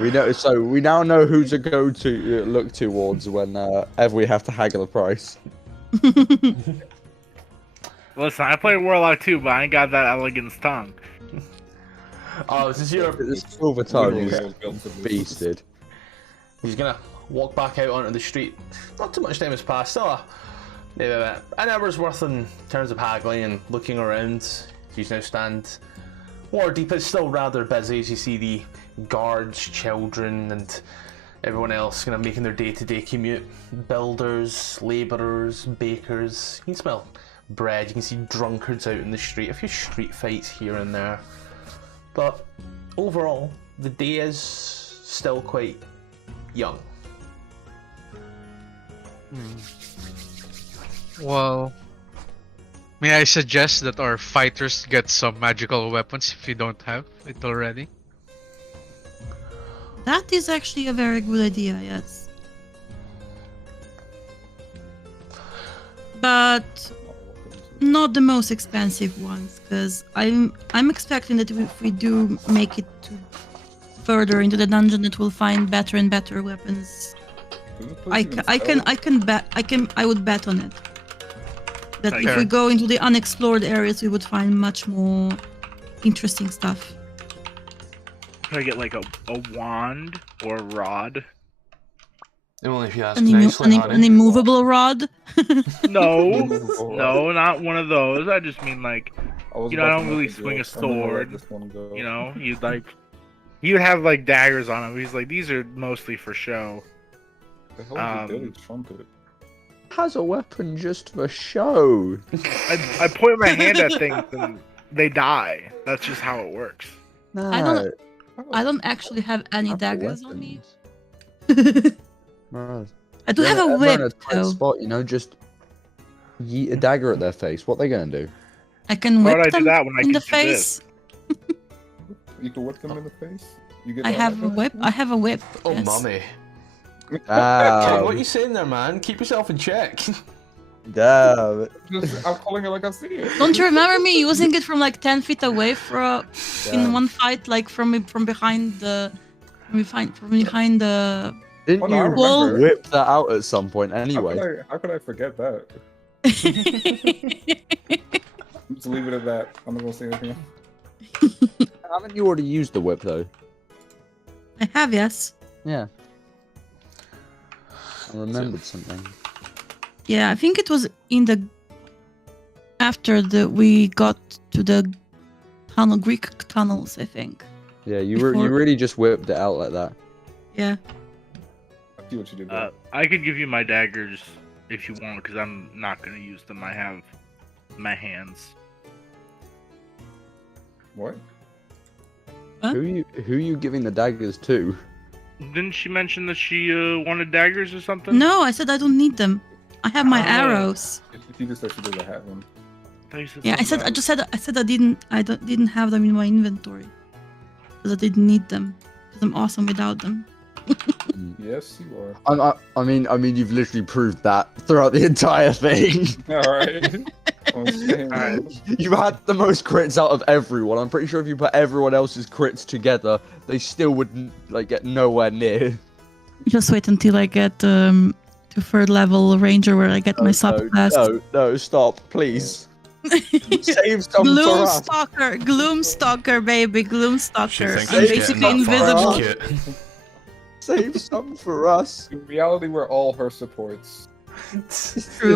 We know. So we now know who to go to look towards when ever we have to haggle a price. Listen, I played Warlock too, but I ain't got that elegant tongue. Oh, this is your. The silver tongue Literally, is I was built for this. beasted. He's gonna walk back out onto the street. Not too much time has passed. Still maybe about an hour's worth in terms of haggling and looking around. He's now stand. Waterdeep is still rather busy as you see the guards, children, and everyone else kind of making their day-to-day commute. Builders, labourers, bakers. You can smell bread. You can see drunkards out in the street. A few street fights here and there. But overall, the day is still quite young. Well, may I suggest that our fighters get some magical weapons if you don't have it already? That is actually a very good idea, yes. But not the most expensive ones, because I'm expecting that if we do make it to further into the dungeon, that we'll find better and better weapons. Does this place even I would bet on it. That if Okay. we go into the unexplored areas, we would find much more interesting stuff. Can I get like a wand or a rod? Only if you ask An nicely, honey. immovable rod. No, Immovable no, not one of those. I just mean like, was you know, I about don't to really make a swing a joke. I never let sword, this one go. you know, you'd like, he would have like daggers on him. He's like, these are mostly for show. The hell is a Billy trumpet? Has a weapon just for show. I point my hand at things and they die. That's just how it works. No. I don't actually have any Have daggers on me. weapons. Right. I do have a They're in whip, a tight though. spot, you know, just yeet a dagger at their face. What they gonna do? I can Why would whip I do them that when I in can the do face. You can whip them in the face. You get I all have that a whip. I have a whip. Oh, yes. mummy. King, Damn. what are you saying there, man? Keep yourself in check. Damn. I'm calling it like I see it. Don't you remember me using it from like 10 feet away in Damn. one fight, like from behind the Didn't Oh, no, I you remember. whip that out at some point anyway? How could I forget that? Just leave it at that. I'm not gonna say anything else. Haven't you already used the whip though? I have, yes. Yeah. I remembered something. Yeah, I think it was after we got to the Greek tunnels, I think. Yeah, you Before- really just whipped it out like that. Yeah. I see what you did there. I could give you my daggers if you want, because I'm not gonna use them. I have my hands. What? Huh? Who you giving the daggers to? Didn't she mention that she wanted daggers or something? No, I said I don't need them. I have my Oh. arrows. She just said she doesn't have them. Yeah, I said I didn't have them in my inventory because I didn't need them. Because I'm awesome without them. Yes, you are. I mean, you've literally proved that throughout the entire thing. All right. Alright. You've had the most crits out of everyone. I'm pretty sure if you put everyone else's crits together, they still wouldn't like get nowhere near. Just wait until I get to 3rd level ranger where I get my subclass. No, stop, please. Save some for us. Gloomstalker, baby, She Gloomstalker. thinks I'm she's basically getting that far invisible. into it. Save some for us. In reality, we're all her supports. True.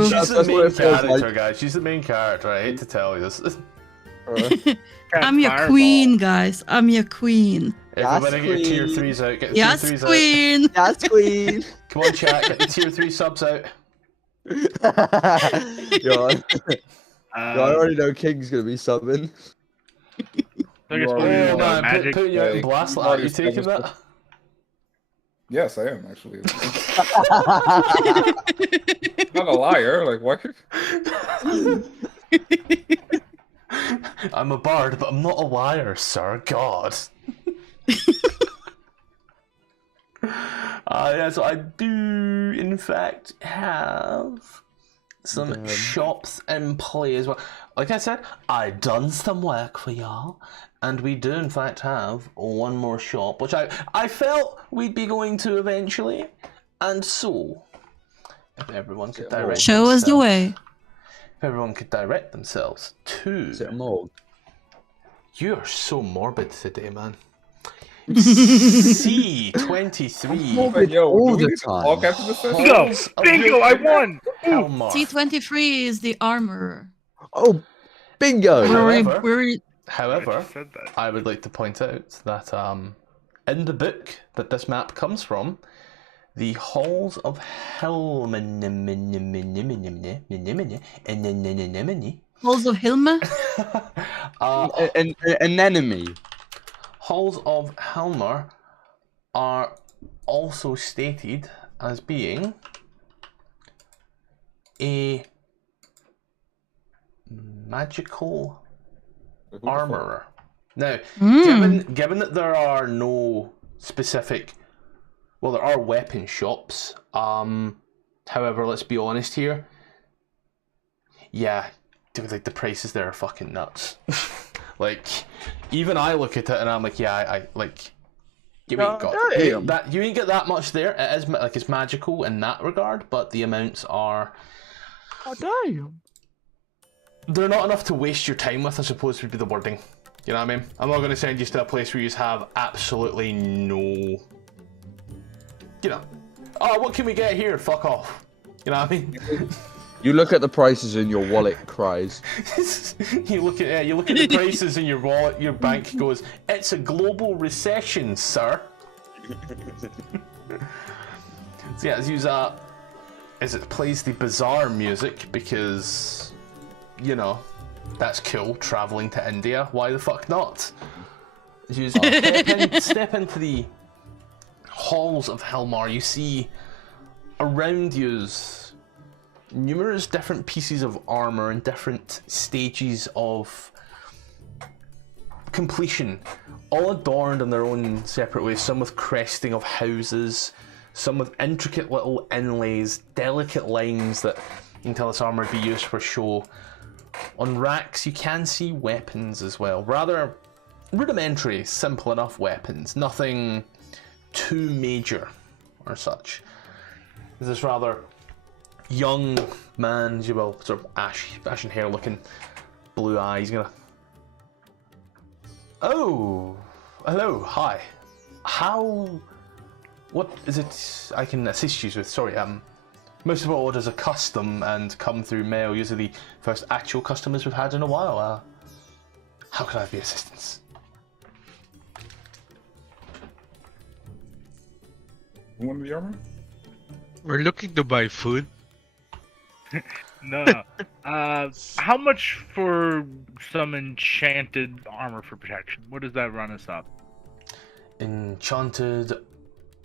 She's That's the what main it feels character, like. guys. She's the main character. I hate to tell you this. I'm your queen, guys. I'm your queen. Everybody get your tier queen. 3s out. Get the Yes, tier 3s queen. Yes, queen. out. Come on, chat. Get the tier 3 subs out. I already know King's gonna be subbing. I guess Oh, we'll use, Oh man, magic. put you out in blast. Are you taking that? Yes, I am actually. Not a liar. Like what? I'm a bard, but I'm not a liar, sir. God. Yes, I do, in fact, have some shops in play as well. Like I said, I done some work for y'all, and we do, in fact, have one more shop, which I felt we'd be going to eventually, and so, if everyone could direct Show us the themselves- way. If everyone could direct themselves to... Is it a morgue? You are so morbid today, man. C23. Like, yo, all do we the need to time. talk after this session? Bingo! Halls of Bingo! I won! Helmar. T23 is the armorer. Oh, bingo! However- We're However, I said that. I would like to point out that in the book that this map comes from, the halls of Helman. Halls of Hilma. An enemy. Halls of Helmar are also stated as being a magical armorer. Now, given that there are no specific, well, there are weapon shops. However, let's be honest here. Yeah, dude, like the prices there are fucking nuts. Like, even I look at it and I'm like, yeah, I like. You ain't got that. You ain't get that much there. It is like it's magical in that regard, but the amounts are. Oh damn! They're not enough to waste your time with, I suppose would be the wording. You know what I mean? I'm not going to send you to a place where you have absolutely no... You know. Oh, what can we get here? Fuck off. You know what I mean? You look at the prices and your wallet cries. you look at the prices in your wallet, your bank goes, it's a global recession, sir. So yeah, let's use that as it plays the bizarre music because... You know, that's cool, travelling to India. Why the fuck not? You step into the halls of Helmar. You see around you's numerous different pieces of armour and different stages of completion, all adorned in their own separate ways. Some with cresting of houses, some with intricate little inlays, delicate lines that you can tell this armour would be used for show. On racks, you can see weapons as well. Rather rudimentary, simple enough weapons. Nothing too major or such. There's this rather young man, as you will, sort of ashen hair looking, blue eyes. Gonna. Oh, hello, hi. What is it I can assist you with? Sorry, most of our orders are custom and come through mail. Usually the first actual customers we've had in a while. How can I be assistance? Who wanted the armor? We're looking to buy food. No. How much for some enchanted armor for protection? What does that run us up? Enchanted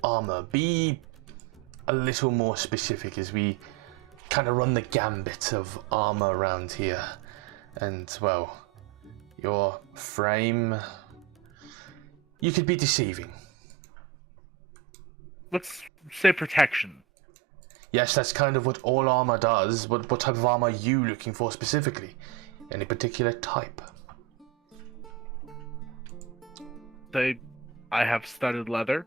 armor? Be a little more specific, as we kind of run the gambit of armor around here. And, well, your frame, you could be deceiving. Let's say protection. Yes, that's kind of what all armor does. What type of armor are you looking for specifically? Any particular type? Say, I have studded leather.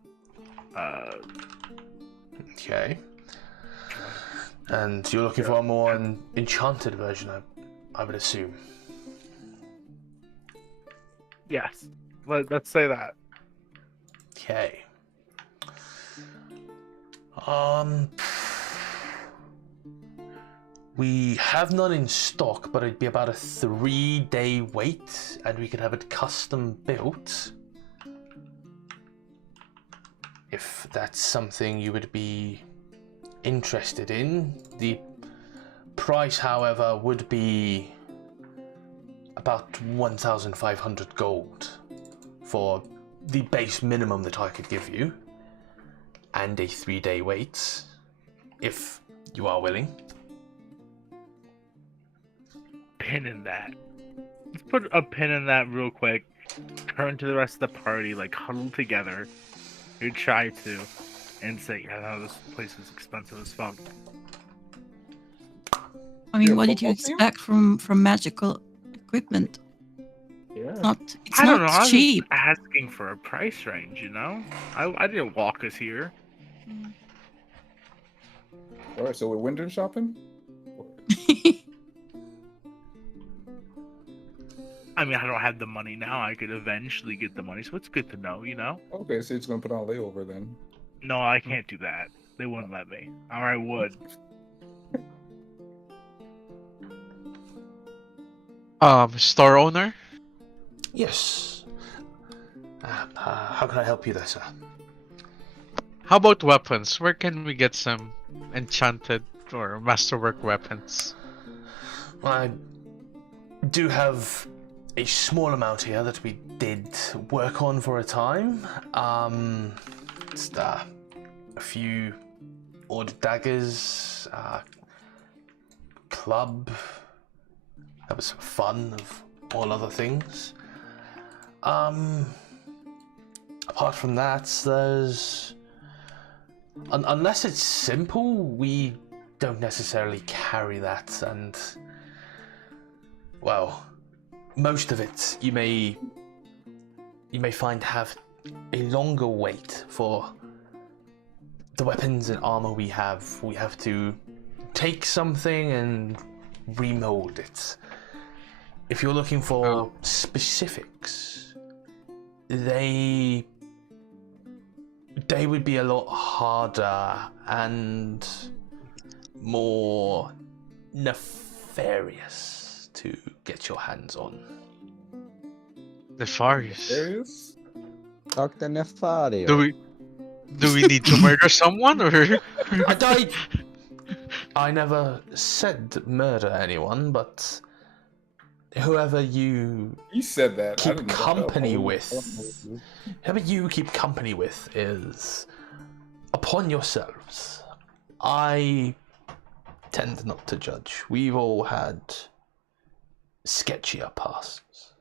Okay. And you're looking for a more enchanted version, I would assume. Yes. Let's say that. Okay. We have none in stock, but it'd be about a 3-day wait, and we could have it custom built. If that's something you would be interested in. The price, however, would be about 1,500 gold for the base minimum that I could give you, and a 3-day wait, if you are willing. Pin in that. Let's put a pin in that real quick. Turn to the rest of the party, like huddle together. You try to, and say, "Yeah, no, this place is expensive as fuck." I mean, You're a what did you football team? expect from magical equipment? Yeah. It's I don't know. not I was cheap. just asking for a price range, you know. I didn't walk us here. All right, so we're window shopping. I mean, I don't have the money now. I could eventually get the money, so it's good to know, you know. Okay, so it's gonna put on a layover then. No, I can't do that. They wouldn't let me. Or I would. Store owner? Yes. How can I help you there, sir? How about weapons? Where can we get some enchanted or masterwork weapons? I do have a small amount here that we did work on for a time. Just a few odd daggers, club. That was fun, of all other things. Apart from that, there's... unless it's simple, we don't necessarily carry that, and... well, most of it you may find have a longer wait for the weapons and armor we have. We have to take something and remold it. If you're looking for specifics, they would be a lot harder and more nefarious to get your hands on. Nefarious. Serious? Dr. Nefario. Do we need to murder someone, or? I never said murder anyone, but whoever you You said that. I keep didn't know that. company Oh, with, whoever you keep company with is upon yourselves. I tend not to judge. We've all had sketchier pasts.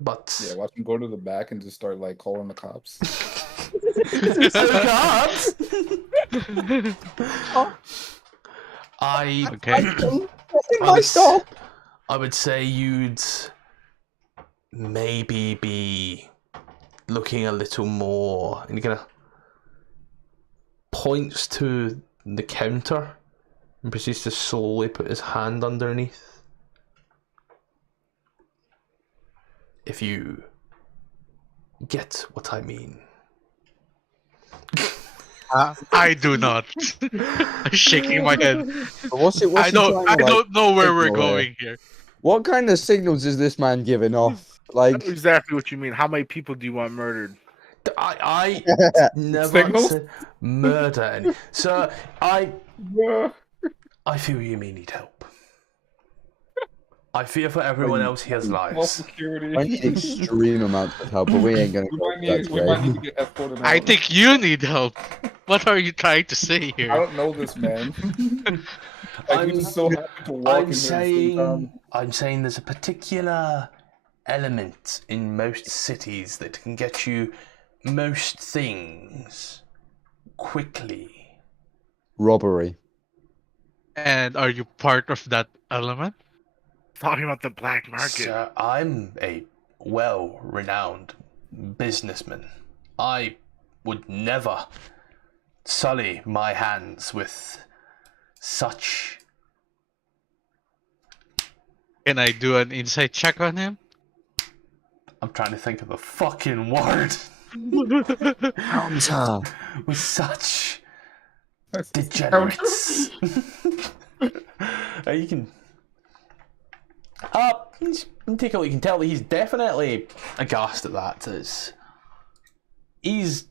But Yeah, watch him go to the back and just start like calling the cops. Okay. I would say you'd maybe be looking a little more, and he kind of points to the counter and proceeds to slowly put his hand underneath. If you get what I mean. I do not. I'm shaking my head. What's it? I don't know where we're going here. What kind of signals is this man giving off? I Like, know exactly what you mean. How many people do you want murdered? I never Signals? said murder any. So I Yeah. feel you may need help. I fear for everyone Wait, else here's More lives. security. I need extreme amounts of help, but we ain't gonna We go might that need to way. get escorted out. I think you need help. What are you trying to say I here? don't know this man. Like we just so happy to walk in here at the same time. I'm saying there's a particular element in most cities that can get you most things quickly. Robbery. And are you part of that element? Talking about the black market. Sir, I'm a well-renowned businessman. I would never sully my hands with such. Can I do an insight check on him? I'm trying to think of the fucking word. Hunter. With such That's- degenerates. You can. Take a look. You can tell that he's definitely aghast at that. He's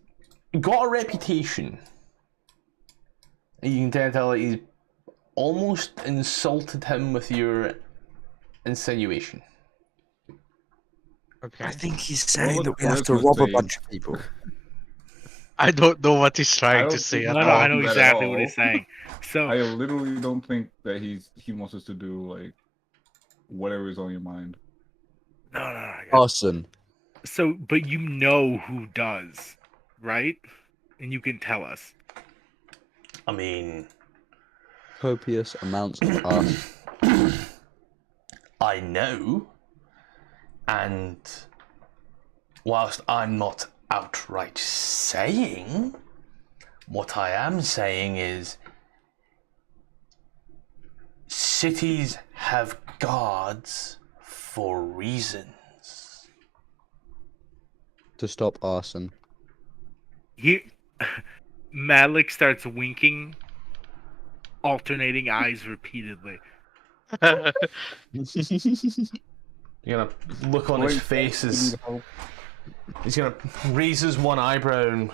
got a reputation. You can tell that he's almost insulted him with your insinuation. Okay. I think he's Roll saying a that we have to charisma rob a save. bunch of people. I don't know what he's I trying don't to say think- at No, all. no, I know Not at exactly all. what he's saying. So I literally don't think that he wants us to do like whatever is on your mind. no, no, no. I got it. Arson. So, but you know who does, right? And you can tell us. I mean, Copious amounts of arson. I know, and whilst I'm not outright saying, what I am saying is cities have guards for reasons. To stop arson. He, Malik starts winking, alternating eyes repeatedly. You're gonna look on his Blink, face you as need help. he's gonna raises one eyebrow and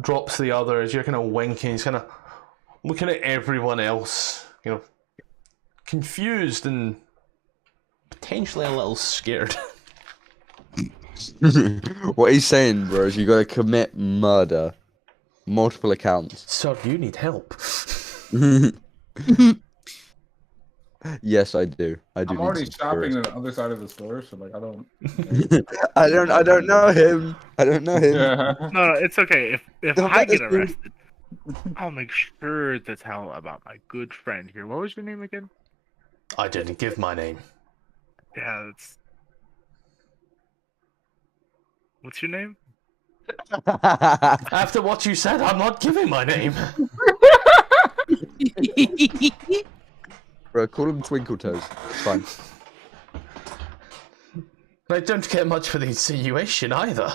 drops the other as you're kind of winking. He's kind of looking at everyone else, confused and potentially a little scared. What he's saying, bro, is you gotta commit murder. Multiple accounts. Sir, you need help. Yes, I do. I do. I'm need already some shopping security. on the other side of the store, so like I don't. I don't know him. I don't know him. Yeah. No, it's okay. If Don't I let get us be- arrested, I'll make sure to tell about my good friend here. What was your name again? I didn't give my name. Yeah, that's. What's your name? After what you said, I'm not giving my name. Bro, call him Twinkle Toes. It's fine. I don't get much for the insinuation either.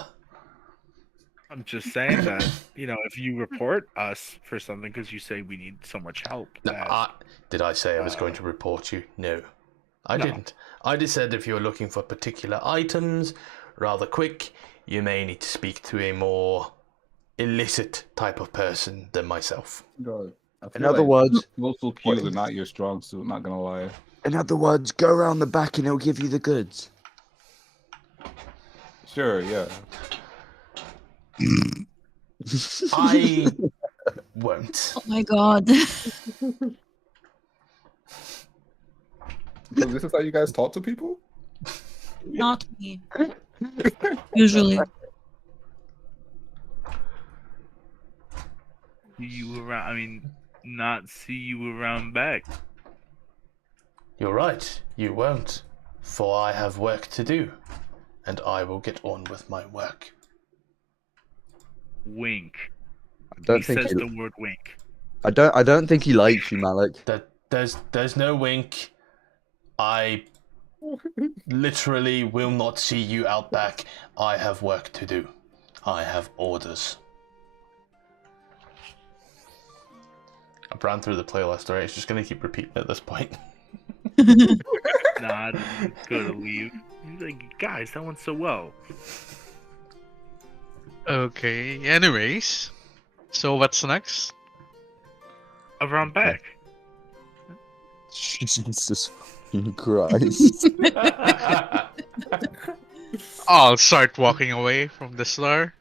I'm just saying that, if you report us for something because you say we need so much help. No, that- did I say I was going to report you? No, I No. didn't. I just said if you're looking for particular items, rather quick, you may need to speak to a more illicit type of person than myself. God, I feel In other like words, social cues are not your strong suit. Not gonna lie. go around the back and he'll give you the goods. Sure, yeah. I won't. Oh my god. So this is how you guys talk to people? Not me. Usually. See you around. I mean, not see you around back. You're right, you won't, for I have work to do, and I will get on with my work. Wink. I don't He think says he, the word wink. I don't think he likes you, Malik. There's no wink. I literally will not see you out back. I have work to do. I have orders. I've ran through the playlist already. It's just gonna keep repeating at this point. Nah, go to leave. He's like, guys, that went so well. Okay, anyways. So what's next? Around back. Jesus. fucking Christ. I'll start walking away from the slur.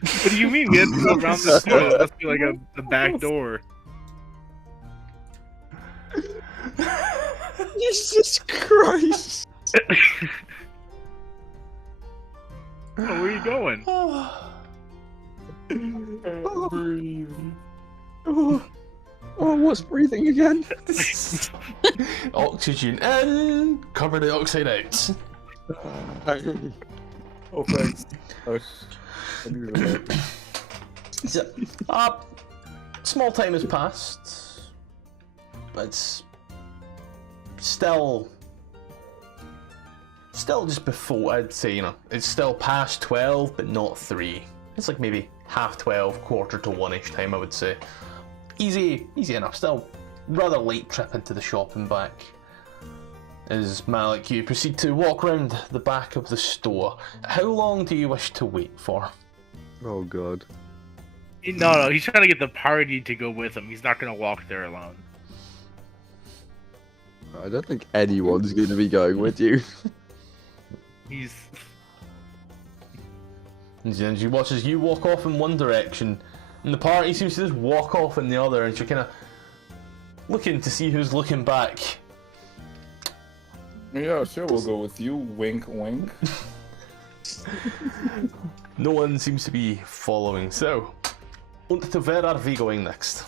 What do you mean? We had to go around this door. There must be like a back door. Jesus Christ. Oh, where are you going? Breathe. Oh, what's breathing again? Oxygen in, carbon dioxide out. Oh, thanks. Oh, I needed that. So, small time has passed. It's still just before, I'd say, it's still past 12, but not 3. It's like maybe half 12, quarter to 1-ish time, I would say. Easy enough. Still rather late trip into the shop and back. As Malek, you proceed to walk around the back of the store. How long do you wish to wait for? Oh god. No, he's trying to get the party to go with him. He's not gonna walk there alone. I don't think anyone's going to be going with you. He's. And she watches you walk off in one direction, and the party seems to just walk off in the other, and she's kind of looking to see who's looking back. Yeah, sure, we'll go with you. Wink, wink. No one seems to be following, so to where are we going next?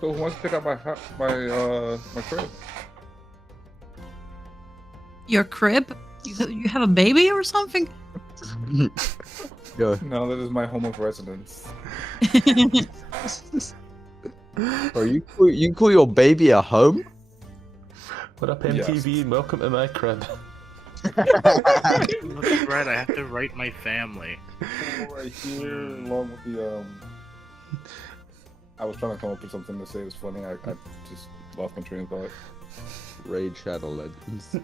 So who wants to pick up my crib? Your crib? You have a baby or something? Go. No, that is my home of residence. Oh, you call your baby a home? What up, MTV? Yes. Welcome to my crib. That's right. I have to write my family. Right here, along with the I was trying to come up with something to say was funny. I just lost my train of thought. Raid Shadow Legends.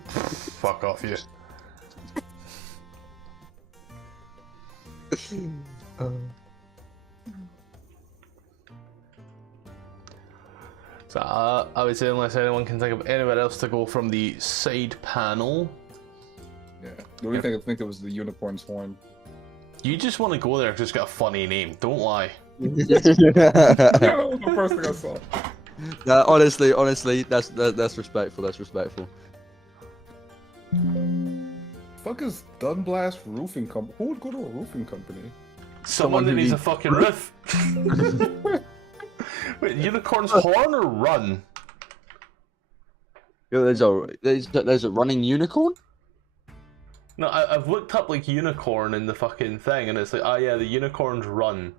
Fuck off, you. So I would say, unless anyone can think of anywhere else to go from the side panel, Yeah. The only thing I think it was the unicorn's horn. you just want to go there because it's got a funny name. Don't lie. Yeah, that was the first thing I saw. Honestly, that's respectful. That's respectful. Fuck is Dunblast Roofing Company? Who would go to a roofing company? Someone that who needs a needs- fucking roof. Wait, unicorn's horn or run? Yo, there's a running unicorn. No, I've looked up like unicorn in the fucking thing, and it's like, oh yeah, the unicorns run.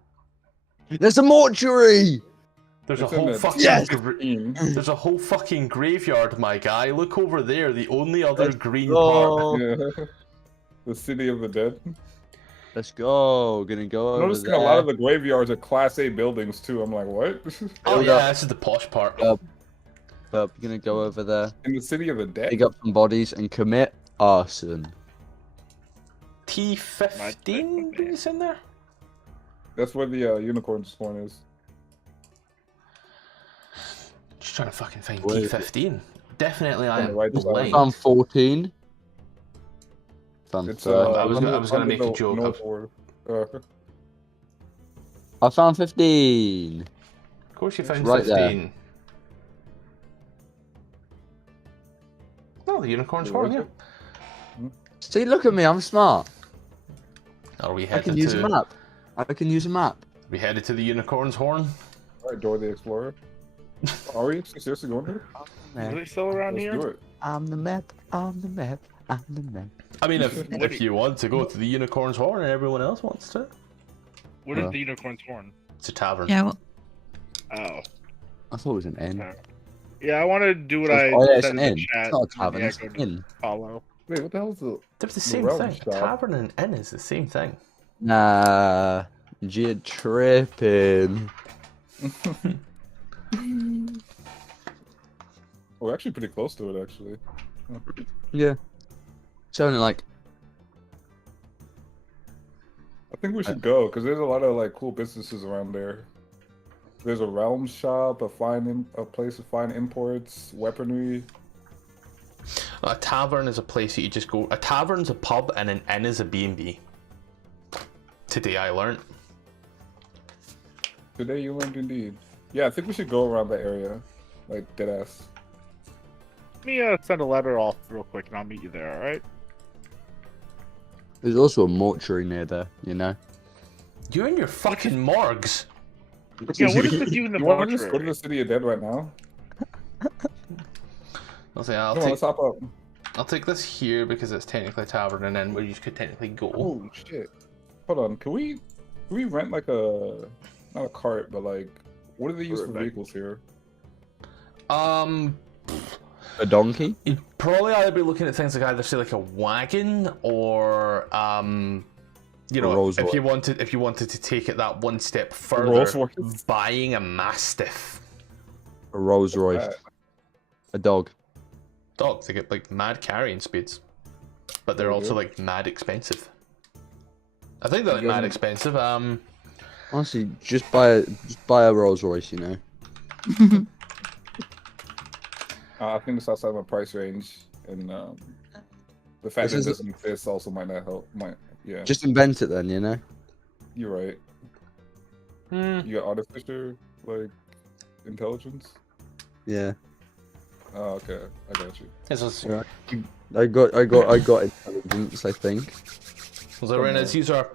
There's a mortuary. There's It's a in whole the fucking Yes! there's a whole fucking graveyard, my guy. Look over there, the only other Let's green go. part. Yeah. The City of the Dead. Let's go. Gonna go I'm over noticing there. a lot of the graveyards are Class A buildings too. I'm like, what? Oh Hold yeah, up. this is the posh part. Gonna go over there. In the City of the Dead. Dig up some bodies and commit arson. T15 is in there. That's where the unicorn's horn is. Just trying to fucking find Where is T15. Definitely, I On the am right side. lying. Found 14. Found It's 30. I was gonna make a the joke north of- border. I found 15. Of course, you found Right there. 15. No, the unicorn's Where horn. is Yeah. it? See, look at me. I'm smart. Are we I can headed use a to? map. I can use a map. We headed to the unicorn's horn. Alright, Dora the Explorer. Are we seriously going there? Are they still around Let's here? do it. I'm the map. I'm the map. I'm the map. I mean, if you want to go to the unicorn's horn and everyone else wants to, What is Yeah. the unicorn's horn? it's a tavern. Yeah, well, Oh. I thought it was an N. Okay. Yeah, I want to do what I Oh yeah, it's said an in inn. the It's chat. not a tavern. Yeah, It's go an to inn. follow. Wait, what the hell's the? They're the same realm thing. shop. Tavern and inn is the same thing. Nah, you're tripping. We're actually pretty close to it, actually. Yeah. It's only like think we should go because there's a lot of like cool businesses around there. There's a realm shop, a place to find imports, weaponry. A tavern is a place that you just go. A tavern's a pub, and an inn is a B&B. Today I learned. Today you learned indeed. Yeah, I think we should go around that area, like deadass. Let me send a letter off real quick, and I'll meet you there. All right? There's also a mortuary near there, you know. You and your fucking morgues. Yeah, what is with you in the You want to just go to mortuary? the City of Dead right now? I'll say Come on, let's hop up. I'll take this here because it's technically a tavern, and then where you could technically go. Oh shit! Hold on, can we rent like a not a cart, but like what do they use for vehicles here? A donkey? You'd probably either be looking at things like either say like a wagon or you know, Rolls if Royce. you wanted to take it that one step Rolls further, Royce. buying a mastiff. A Rolls Royce. A dog. Dogs, they get like mad carrying speeds, but they're They also do? like mad expensive. I think they're like You mad guys- expensive. Honestly, just buy a Rolls Royce, you know. I think it's outside my price range, and the fact that it This is- doesn't exist also might not help. Yeah, Just invent it then, you know. you're right. You got artificial like intelligence. Yeah. Oh, okay, I got you. This is Right. I got intelligence, I think. so right as you are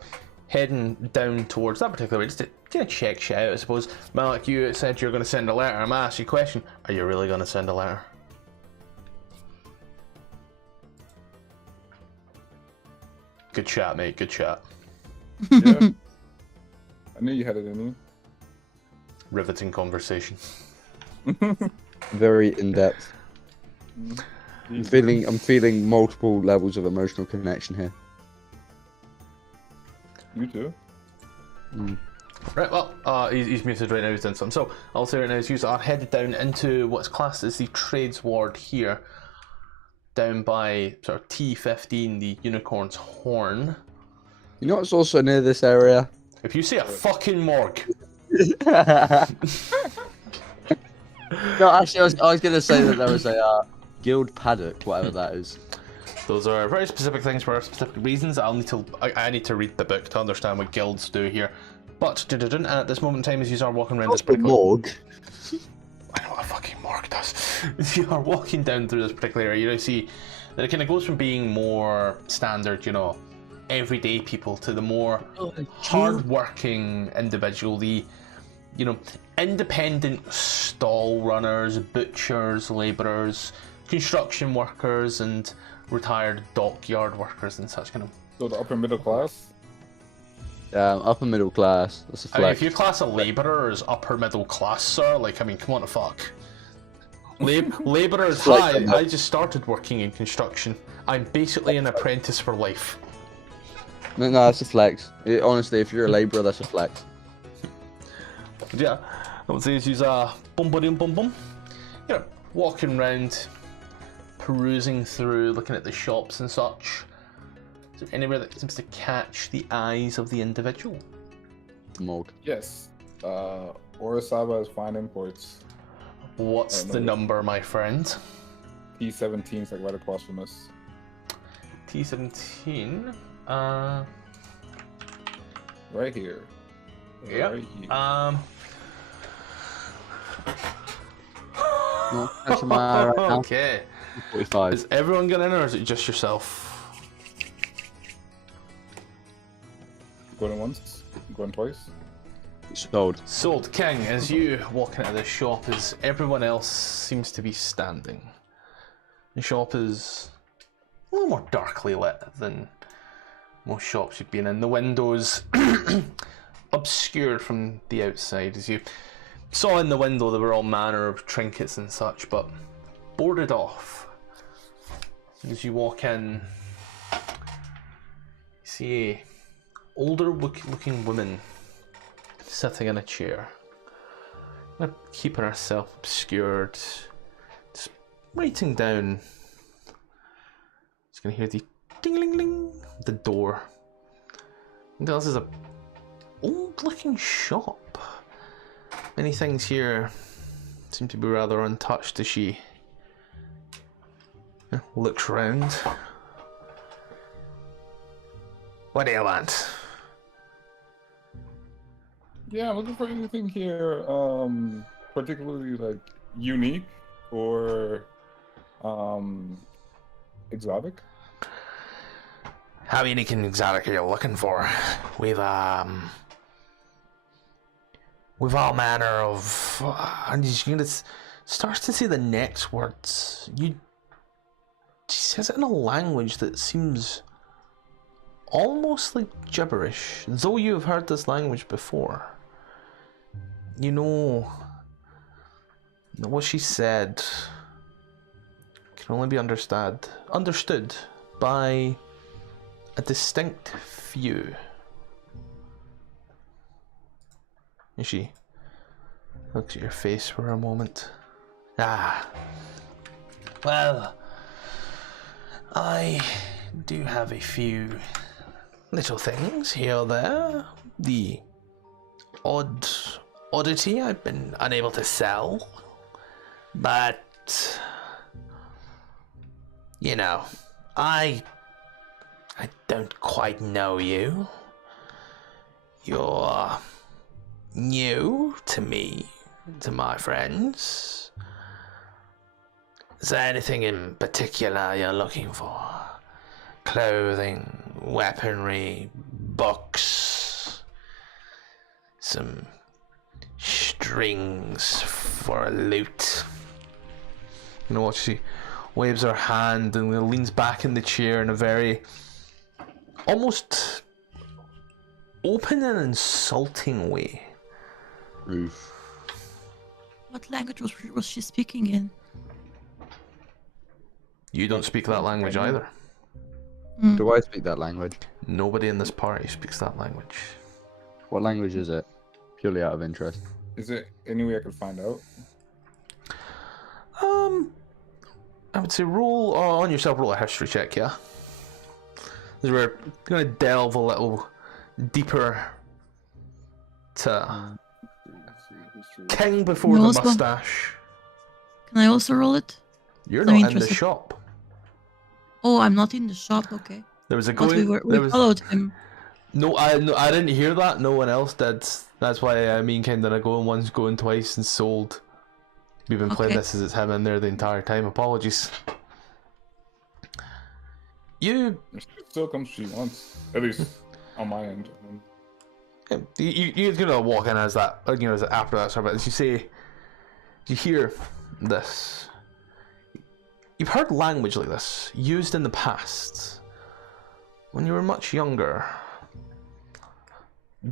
heading down towards that particular way, just to kind of check shit out, I suppose. Malek, you said you're going to send a letter. I'm gonna ask you a question. Are you really going to send a letter? Good chat, mate. Good chat. Yeah, I knew you had it in Riveting conversation. you. Very in depth. I'm feeling multiple levels of emotional connection here. You too. Right, well, he's muted right now, he's done something. So, I'll say right now, is you are headed down into what's classed as the Trades Ward here, down by sort of T15, the Unicorn's Horn. You know what's also near this area? If you see a fucking morgue, No, actually, I was gonna say that there was a guild paddock, whatever that is. those are very specific things for specific reasons. I need to read the book to understand what guilds do here. But at this moment in time, as you are walking around this What's the particular... morgue? I know what a fucking morgue does. As you are walking down through this particular area, you see that it kind of goes from being more standard, you know, everyday people to the more hard-working individual, the, you know, independent stall runners, butchers, labourers, construction workers, and retired dockyard workers and such kind of... So the upper middle class. Upper middle class. That's a I mean, flex. if you class a labourer as upper middle class, sir, like, I mean, come on, the fuck. Labourers, hi, I just started working in construction. I'm basically an apprentice for life. No, that's a flex. Honestly, if you're a labourer, that's a flex. But yeah, I would say she's bum bum bum bum. You know, walking around, perusing through, looking at the shops and such. Is there anywhere that seems to catch the eyes of the individual? Morgue. Yes. Orasaba is fine imports. What's the number, my friend? T17 is like right across from us. T17. Right here. Yep. Right here. No, catching my eye right now. Okay. 45. Is everyone going in, or is it just yourself? Going once, going twice. Sold. Sold. King, as you walk into this shop, as everyone else seems to be standing. The shop is a little more darkly lit than most shops you've been in. The windows obscured from the outside. As you saw in the window, there were all manner of trinkets and such, but boarded off. As you walk in, you see a older looking woman sitting in a chair, keeping herself obscured, just writing down. Just gonna hear the ding-ling-ling, the door This is a old-looking shop. Many things here seem to be rather untouched as she looks round. What do you want? Yeah, I'm looking for anything here, particularly like unique or exotic. How unique and exotic are you looking for? We've all manner of. I'm just gonna start to say the next words. She says it in a language that seems almost like gibberish, though you have heard this language before. You know what she said can only be understood by a distinct few. And she looks at your face for a moment. Well, I do have a few little things here or there. The oddity I've been unable to sell, but you know, I don't quite know you. You're new to me, to my friends. Is there anything in particular you're looking for? Clothing, weaponry, books, some strings for a lute. You know what? She waves her hand and leans back in the chair in a very almost open and insulting way. Roof. What language was she speaking in? You don't speak that language either. Do I speak that language? Nobody in this party speaks that language. What language is it? Purely out of interest. Is there any way I could find out? I would say roll on yourself. Roll a history check, yeah. As we're gonna delve a little deeper to King before You the also- mustache. Can I also roll it? You're I'm not in the interested. shop. Oh, I'm not in the shop. Okay. There was a But going. we followed him. No, I didn't hear that. No one else did. That's why I mean, kind of going once, going twice, and sold. We've been playing Okay. this as it's him in there the entire time. Apologies. You She still comes she wants, at least on my end. you're gonna walk in as that, as after that sort of. As you say, you hear this. You've heard language like this used in the past when you were much younger,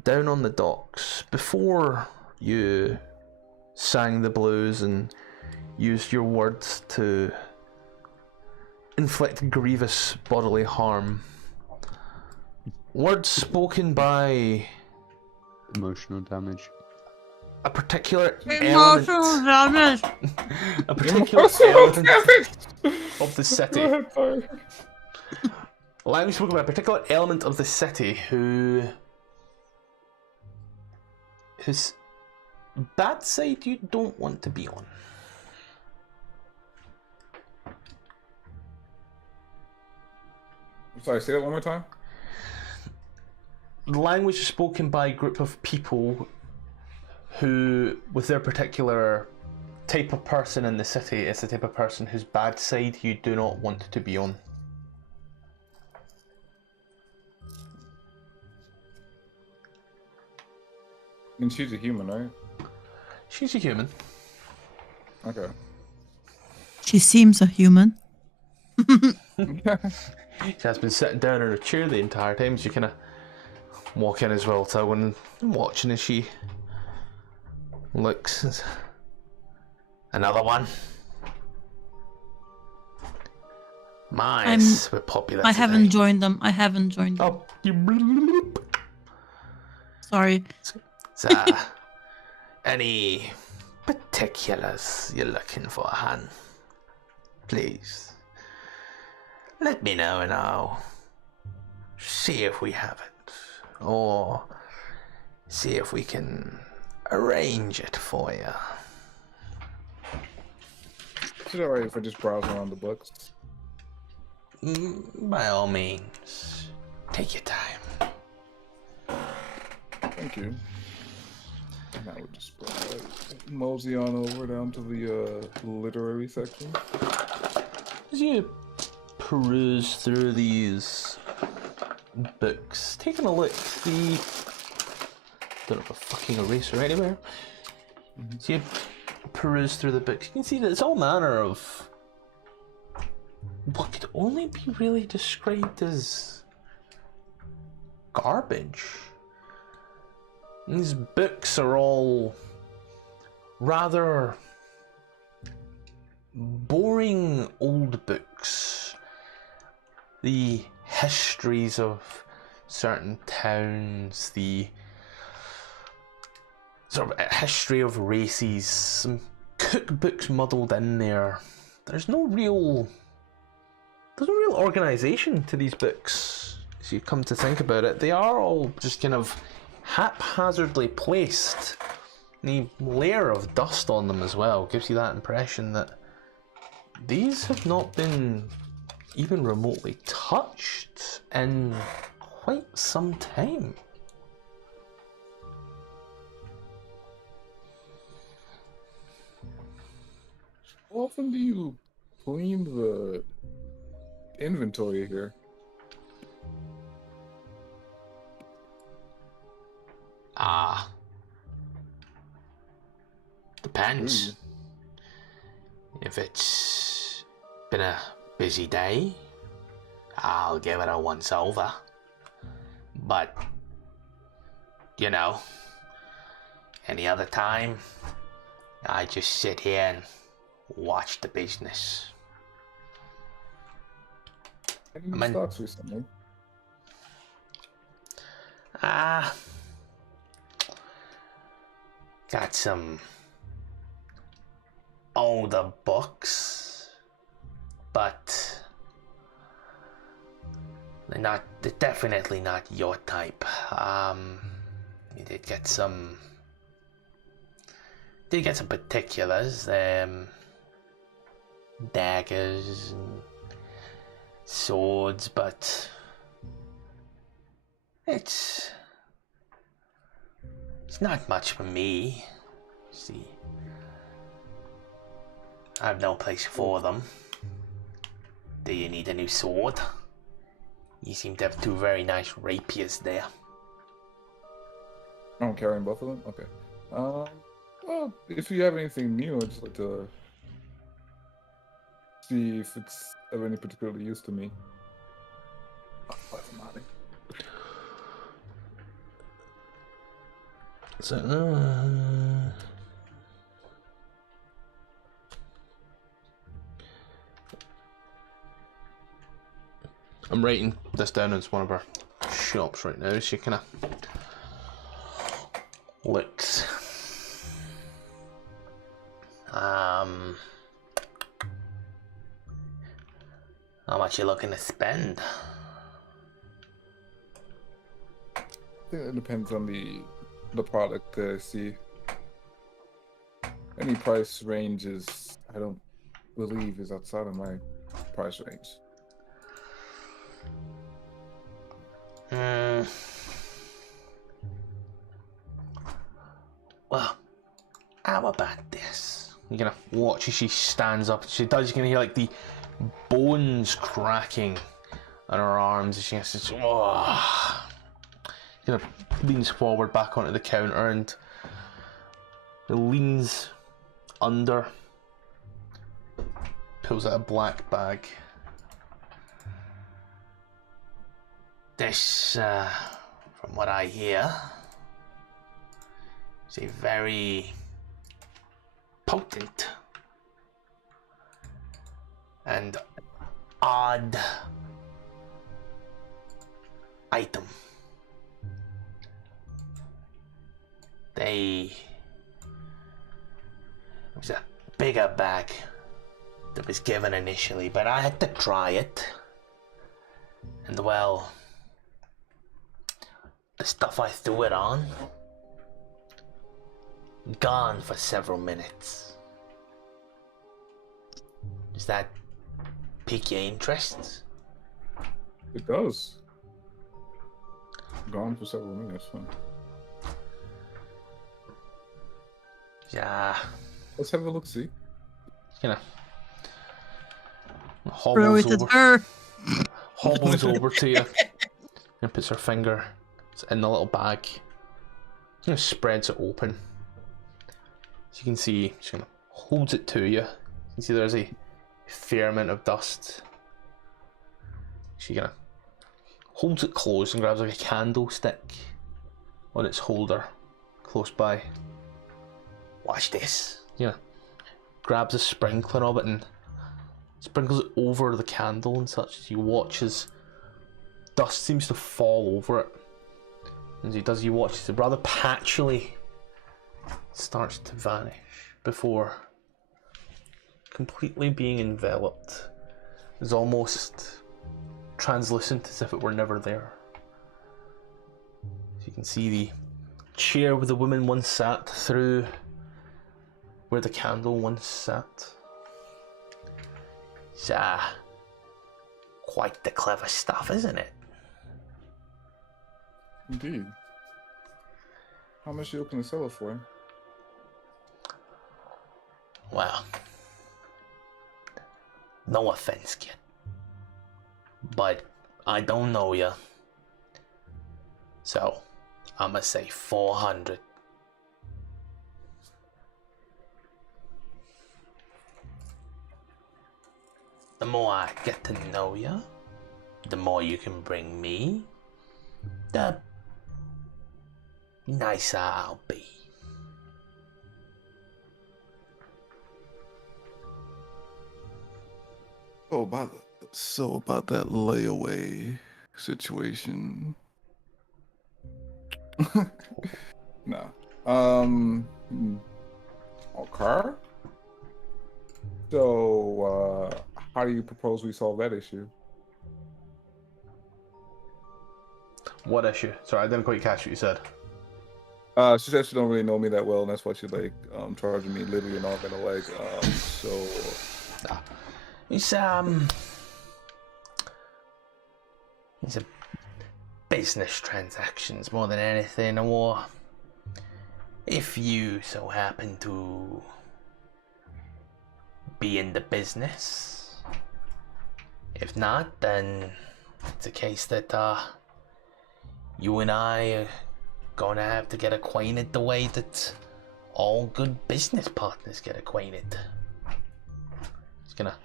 down on the docks, before you sang the blues and used your words to inflict grievous bodily harm. Words spoken by Emotional damage. a particular element, damage. a particular element of the city. Go ahead, sorry. Language spoken by a particular element of the city whose bad side you don't want to be on. I'm sorry, say that one more time. The language is spoken by a group of people who, with their particular type of person in the city, is the type of person whose bad side you do not want to be on. And she's a human, right? She's a human. Okay. She seems a human. She has been sitting down in her chair the entire time, so you kind of walk in as well, Tylgwynn, and watching as she looks. Another one. Mice were popular I today. haven't joined them. I haven't joined them. Oh, you bloop. Sorry. So, any particulars you're looking for, Han? Please. Let me know and I'll see if we have it. or see if we can arrange it for you. Is it alright if I just browse around the books? By all means, take your time. Thank you. And I would just mosey on over down to the literary section. As you peruse through these books, taking a look, see. Don't have a fucking eraser anywhere. So you peruse through the books, you can see that it's all manner of what could only be really described as garbage. And these books are all rather boring old books. The histories of certain towns, the sort of history of races, some cookbooks muddled in there. There's no real organization to these books. As you come to think about it, they are all just kind of haphazardly placed. The layer of dust on them as well gives you that impression that these have not been even remotely touched in quite some time. How often do you clean the inventory here? Depends. If it's been a busy day, I'll give it a once over. But, you know, any other time, I just sit here and watch the business. Any stocks recently? Got some older books, but they're definitely not your type. You did get some particulars, daggers and swords, but it's not much for me. See, I have no place for them. Do you need a new sword? You seem to have two very nice rapiers there. I'm carrying both of them? Okay. Well, if you have anything new, I'd just like to see if it's of any particular use to me. So, I'm writing this down as one of our shops right now, so you kind of looks. How much you looking to spend? I think it depends on the product that I see. Any price range is, I don't believe, is outside of my price range. Well, how about this? You're gonna watch as she stands up. She does. You're gonna hear like the bones cracking on her arms as she says, "Oh." Kind of leans forward back onto the counter and leans under, pulls out a black bag. This, from what I hear, is a very potent and odd item. It was a bigger bag that was given initially, but I had to try it. And well, The stuff I threw it on? Gone for several minutes. Does that pique your interest? It does. Gone for several minutes, huh? Yeah. Let's have a look, see. Kind of Throw hobbles it at over, her. hobbles over to you, and puts her finger in the little bag. Kind of spreads it open. So you can see, she kind of holds it to you. You can see there's a fair amount of dust. She kind of holds it closed and grabs like a candlestick on its holder close by. Watch this. Yeah, grabs a sprinkler of it and sprinkles it over the candle and such. You watch as dust seems to fall over it. As he does, you watch as it rather patchily starts to vanish before completely being enveloped. It's almost translucent, as if it were never there. You can see the chair where the woman once sat through where the candle once sat. It's quite the clever stuff, isn't it? Indeed. How much you looking to sell it for? Well, no offense, kid, but I don't know ya. So, I'ma say 400. The more I get to know ya, the more you can bring me, the nicer I'll be. So about that layaway situation. No. Okay. So, how do you propose we solve that issue? What issue? Sorry, I didn't quite catch what you said. She said she don't really know me that well, and that's why she like charging me literally an arm and a leg. So It's a business transactions more than anything, or if you so happen to be in the business. If not, then it's a case that you and I are gonna have to get acquainted the way that all good business partners get acquainted. She's gonna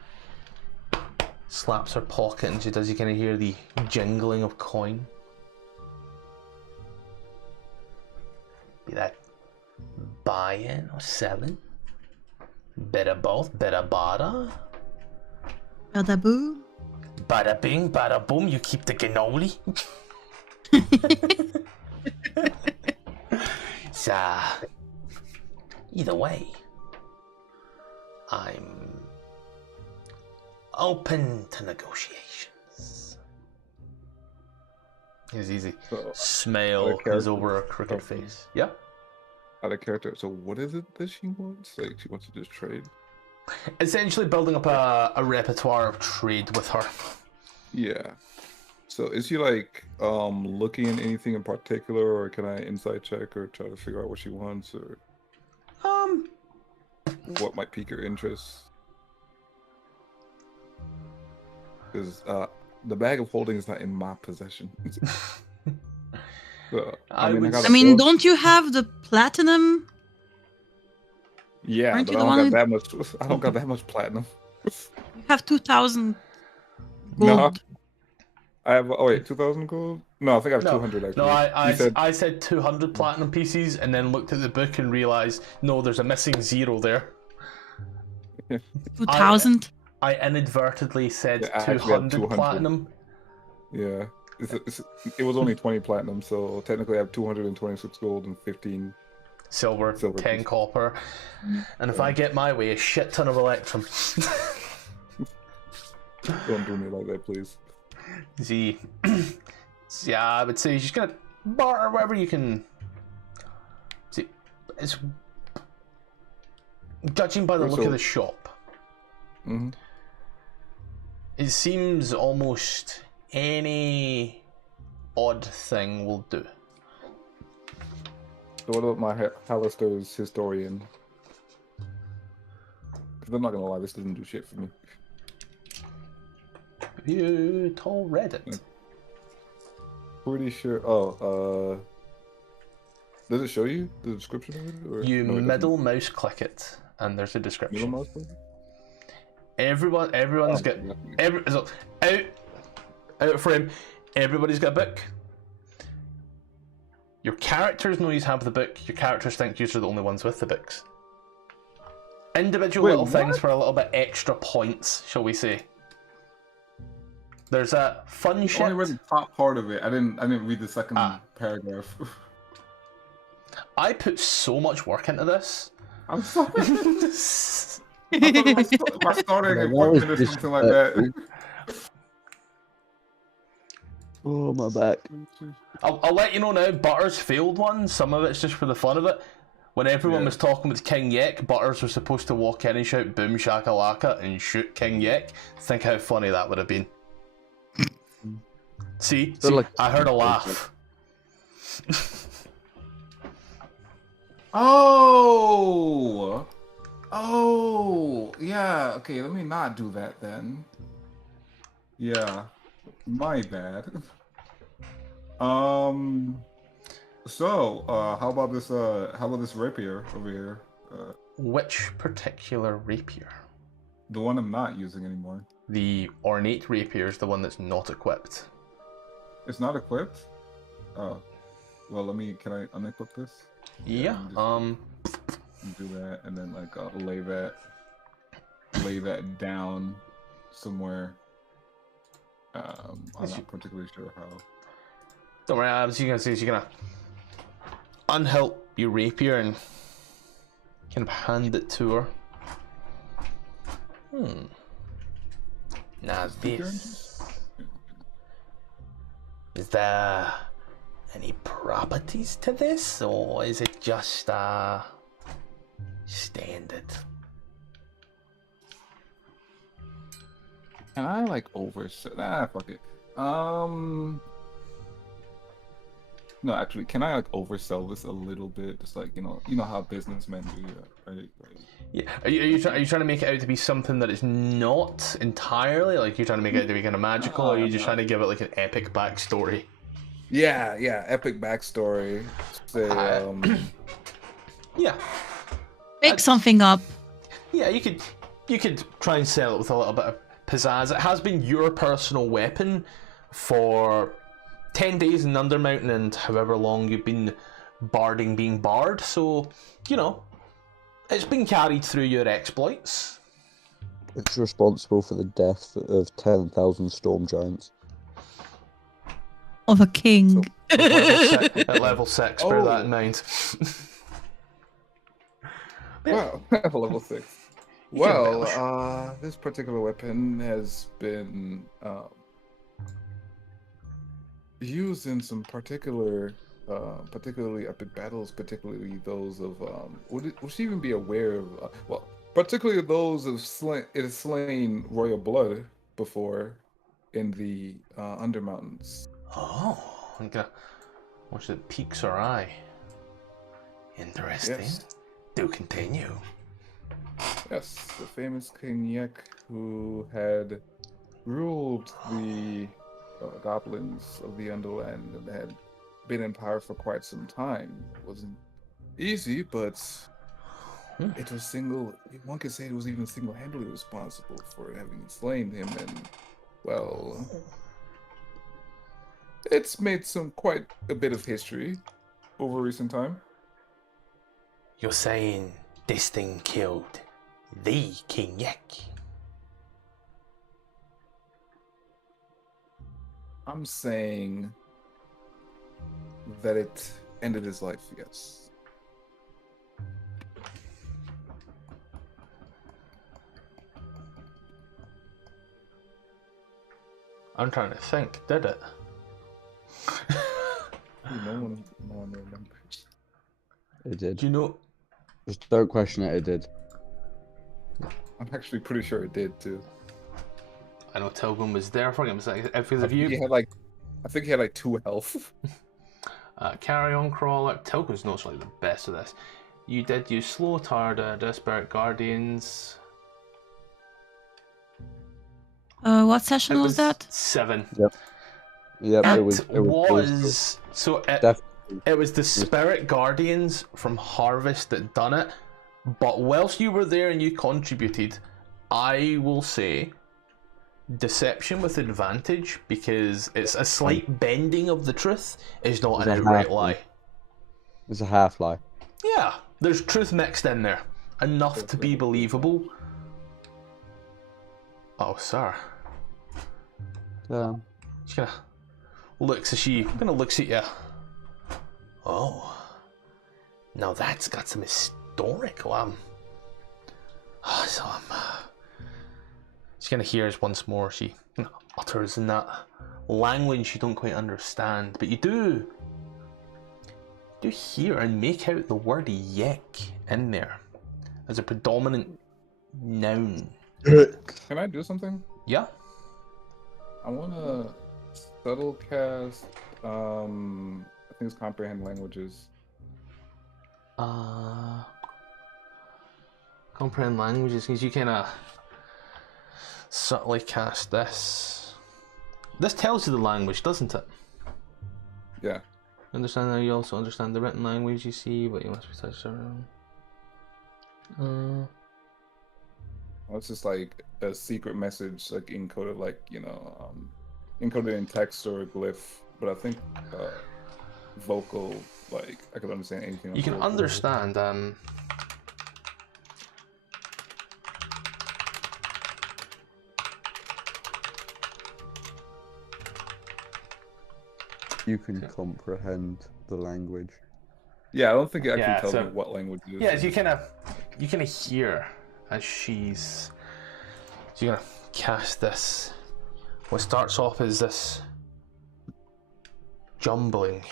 slaps her pocket, and she does. You kind of hear the jingling of coin. Be that buying or selling? Bit of both, bit of bada. Bada boo. Bada bing, bada boom, you keep the cannoli. So, either way, I'm open to negotiations. It's easy. So, Smile comes over her crooked face. Yeah. out of character. So what is it that she wants? Like she wants to just trade? Essentially building up a repertoire of trade with her. Yeah. So is she like looking at anything in particular, or can I insight check or try to figure out what she wants, or what might pique her interest? Because the bag of holding is not in my possession. So, I mean, don't you have the platinum? Yeah, Aren't but you I the don't one got that much. I don't got that much platinum. You have 2,000 No, gold. I have. Oh wait, 2,000 gold? No, I think I have 200 actually. No, You said, I said 200 platinum pieces and then looked at the book and realised, no, there's a missing zero there. 2,000. I inadvertently said Yeah, I actually had 200 200. platinum. yeah, it was only 20 platinum, so technically I have 226 gold and 15. Silver, Silver 10 piece. copper. And if I get my way, a shit ton of electrum. Don't do me like that, please. See, yeah, I would say she's gonna bar or whatever you can. See, it's judging by the look of the shop. Mm-hmm. It seems almost any odd thing will do. So what about my Hallister's historian? Because I'm not gonna lie, this doesn't do shit for me. Have you all read it? Pretty sure. Oh, does it show you the description of it? Or... You no, it middle mouse click it, and there's a doesn't. description. Middle mouse click? Everyone's got so out of frame. Everybody's got a book. Your characters know you have the book. Your characters think you're the only ones with the books. Individual little things for a little bit extra points, shall we say? There's a fun shit. I only read the top part of it. I didn't read the second paragraph. I put so much work into this. I'm sorry. I thought it was my starting equipment or something like that. Oh, my back. I'll let you know now, Butters failed one. Some of it's just for the fun of it. When everyone was talking with King Yek, Butters was supposed to walk in and shout boom shakalaka and shoot King Yek. Think how funny that would have been. See, I heard a laugh. Oh, yeah. Okay, let me not do that then. Yeah, my bad. So, how about this rapier over here? Which particular rapier? The one I'm not using anymore. The ornate rapier is the one that's not equipped. It's not equipped? Oh. Well, can I unequip this? Yeah. Do that, and then like lay that down somewhere. I'm not particularly sure how. Don't worry, Abs. You're gonna unhilt your rapier and kind of hand it to her. Now this. Is there any properties to this, or is it just standard? Can I like oversell? Fuck it. No, actually, can I like oversell this a little bit? Just like you know how businessmen do, right? Yeah. Are you trying to make it out to be something that it's not entirely? Like you're trying to make it out to be kind of magical, or are you just trying to give it like an epic backstory? Yeah, epic backstory. Say, yeah. Make something up. Yeah, you could try and sell it with a little bit of pizzazz. It has been your personal weapon for 10 days in Undermountain and however long you've been being barred, so you know it's been carried through your exploits. It's responsible for the death of 10,000 storm giants. Of a king. At level 6, bear that in mind. Wow, level 6. Well, this particular weapon has been used in some particularly epic battles, particularly those of would she even be aware of? Particularly those of slain royal blood before in the Undermountains. Oh, I'm gonna watch it piques her eye. Interesting. Yes. Do continue. Yes, the famous King Yek, who had ruled the goblins of the Underland and had been in power for quite some time. It wasn't easy, but it was one could say it was even single-handedly responsible for having slain him, and, well, it's made quite a bit of history over recent time. You're saying this thing killed the King Yek? I'm saying that it ended his life, yes. I'm trying to think, did it? No one remembers. It did. Do you know? Just don't question it. It did. I'm actually pretty sure it did too. I know Tylgwynn was there for him. It's like, if I of think you, he had like, 2 health. carry on crawler. Tylgwynn's not like the best of this. You did use slow Tarda, Desperate Guardians. What session It was that? 7. Yep. It It was so definitely. it was the Spirit Guardians from Harvest that done it. But whilst you were there and you contributed, I will say deception with advantage, because it's a slight bending of the truth is not It's an a outright half lie. It's a half lie. Yeah, there's truth mixed in there. Enough to be believable. Oh, sir. She's gonna looks at you. Oh, now that's got some historical. So She's gonna hear us once more. She utters in that language you don't quite understand, but you do hear and make out the word "yek" in there as a predominant noun. Can I do something? Yeah. I want to subtle cast. I think it's comprehend languages. Comprehend languages means you kind of subtly cast this. This tells you the language, doesn't it? Yeah. Understand how you also understand the written language you see, but you must be touched around. Well, it's just like a secret message, like encoded, encoded in text or a glyph. But I think vocal, like I could understand anything. You can vocal. understand. You can comprehend the language. Yeah, I don't think it actually Yeah, tells so- me what language it is. Yeah, as you kind of hear as she's gonna cast this. What starts off as this jumbling,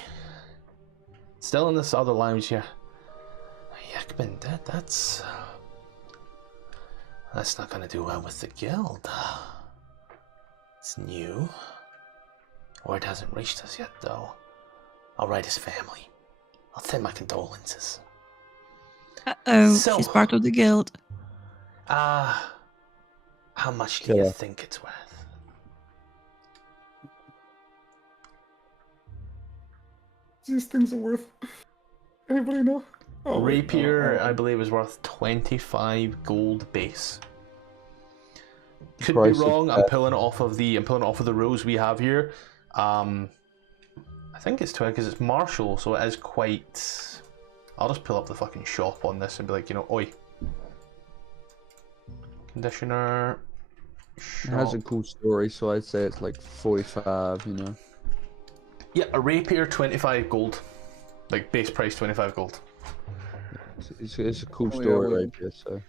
still in this other language here. Yakman, that's not gonna do well with the guild. It's new. Word hasn't reached us yet, though. I'll write his family. I'll send my condolences. Uh-oh, So- she's part of the guild. how much do you Yeah. think it's worth? These things are worth. Anybody know? Oh, wait, Rapier, no, I believe, is worth 25 gold base. Could Price be of wrong. I'm death. pulling it off of the rules we have here. I think it's 20 because it's Marshall, so it is quite. I'll just pull up the fucking shop on this and be like, oi. Conditioner. It has a Shop. cool story, so I'd say it's like 45. Yeah, a rapier, 25 gold. Like base price, 25 gold. It's a cool Oh, yeah, story well- right here. So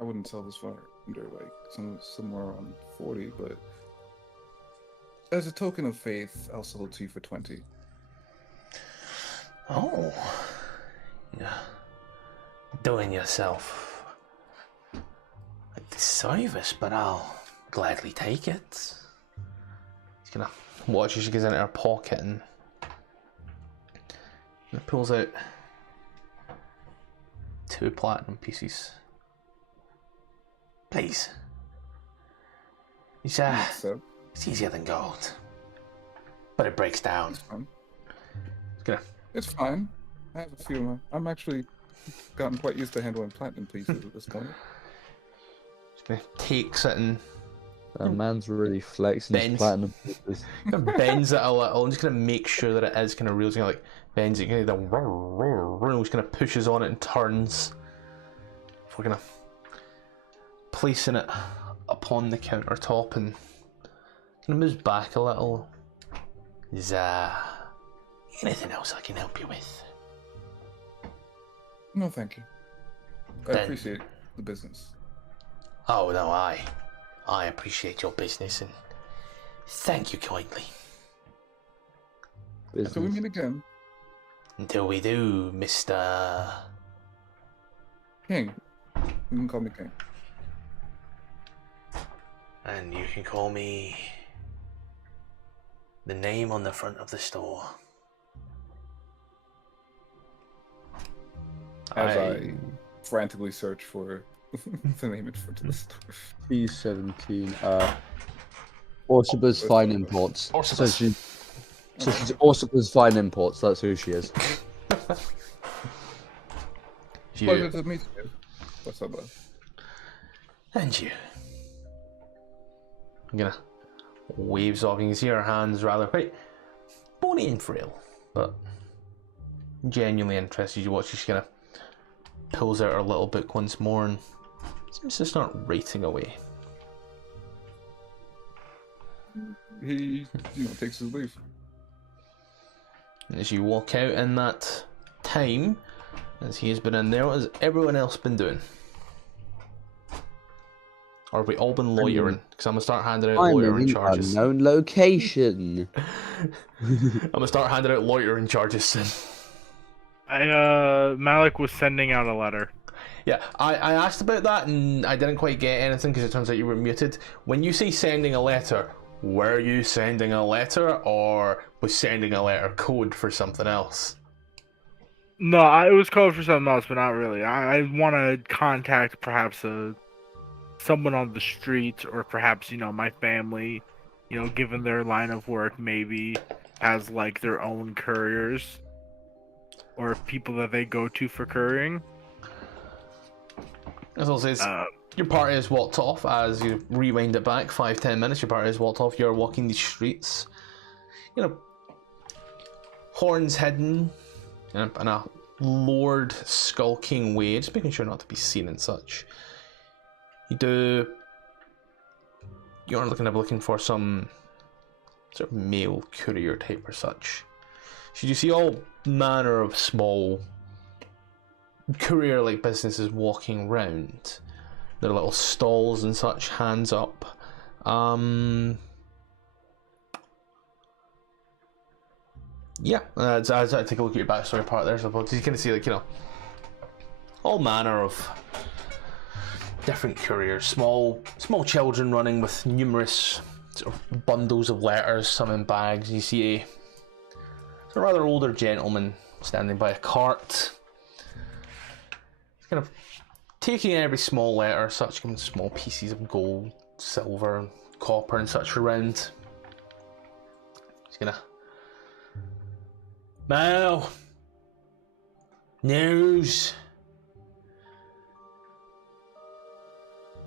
I wouldn't sell this for under like somewhere around 40, but as a token of faith, I'll sell it to you for 20. Oh, yeah. Doing yourself a disservice, but I'll gladly take it. He's gonna watch as she goes into her pocket and pulls out 2 platinum pieces. Please. He's So It's easier than gold. But it breaks down. it's fine. gonna It's fine. I have a few. I'm actually gotten quite used to handling platinum pieces at this point. takes it and that man's really flexing his Ben's. platinum pieces. kind of bends it a little and just gonna make sure that it is kind of real. So like bends it, kind of just kind of pushes on it and turns. We're gonna placing it upon the countertop and kind of moves back a little. Is anything else I can help you with? No, thank you. I Then- appreciate the business. Oh no, I appreciate your business and thank you kindly. Until we business. meet again. Until we do, Mr. King. You can call me King. And you can call me the name on the front of the store. As I frantically search for the name in front of the store. P17. Orsaba's Fine Imports. Orsaba's. So she's Orsaba's Fine Imports. That's who she is. Pleasure to meet you. What's up, bud? And you. I'm gonna waves off. You can see her hands rather quite bony and frail, but genuinely interested. You watch, she kind of pulls out her little book once more and seems to start writing away. He, takes his leave. And as you walk out in that time, as he has been in there, what has everyone else been doing? Or have we all been loitering? Because I'm going to start handing out I'm loitering in charges. unknown location. I'm going to start handing out loitering charges soon. Malek was sending out a letter. Yeah, I asked about that and I didn't quite get anything because it turns out you were muted. When you say sending a letter, were you sending a letter or was sending a letter code for something else? No, it was code for something else, but not really. I want to contact perhaps someone on the street, or perhaps, my family, given their line of work, maybe as like their own couriers, or people that they go to for couriering. As I'll say, your party has walked off. As you rewind it back 5-10 minutes, your party has walked off. You're walking these streets, horns hidden, and a lord skulking way, just making sure not to be seen and such. You aren't looking for some sort of male courier type or such. So you see all manner of small courier-like businesses walking round. Their little stalls and such, hands up. Yeah, as I take a look at your backstory part there, so you can see all manner of different couriers, small children running with numerous sort of bundles of letters, some in bags. You see a rather older gentleman standing by a cart, kind of taking every small letter, such small pieces of gold, silver, copper, and such around. He's gonna mail, news.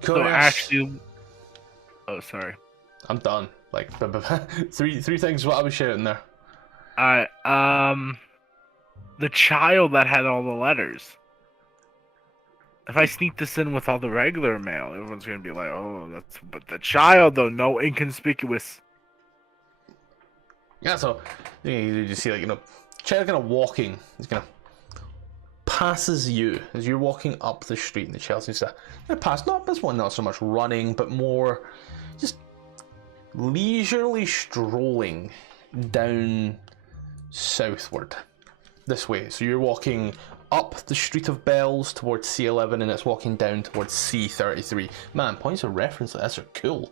So actually, oh sorry, I'm done. Like three things. What I was shouting there. The child that had all the letters. If I sneak this in with all the regular mail, everyone's gonna be like, "Oh, that's." But the child, though, no inconspicuous. Yeah, so you just see child kind of walking. He's kind of passes you as you're walking up the street, and the child seems to pass. Not so much running, but more just leisurely strolling down southward this way. So you're walking up the Street of Bells towards C11, and it's walking down towards C33. Man, points of reference like this are cool.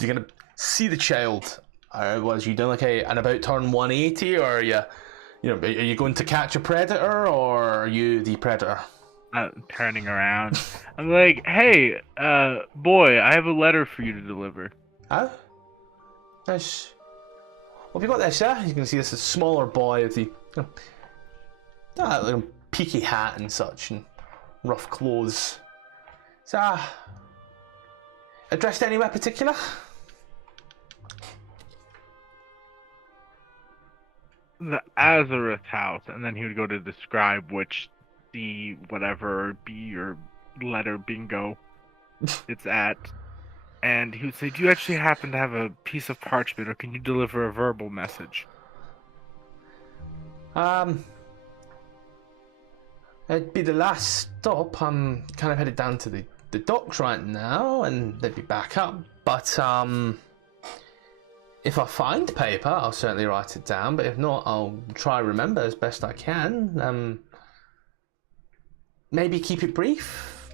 You're gonna see the child. Was you doing an about turn 180, or are you going to catch a predator, or are you the predator? Turning around, I'm like, "Hey, boy, I have a letter for you to deliver." Oh, nice. What have you got there, sir? You can see this is a smaller boy with the little peaky hat and such, and rough clothes. So, addressed anywhere particular? The Azareth house, and then he would go to describe which C, whatever, B or letter bingo it's at. And he would say, "Do you actually happen to have a piece of parchment, or can you deliver a verbal message?" It'd be the last stop. I'm kind of headed down to the docks right now, and they'd be back up. But If I find paper, I'll certainly write it down, but if not, I'll try remember as best I can. Maybe keep it brief.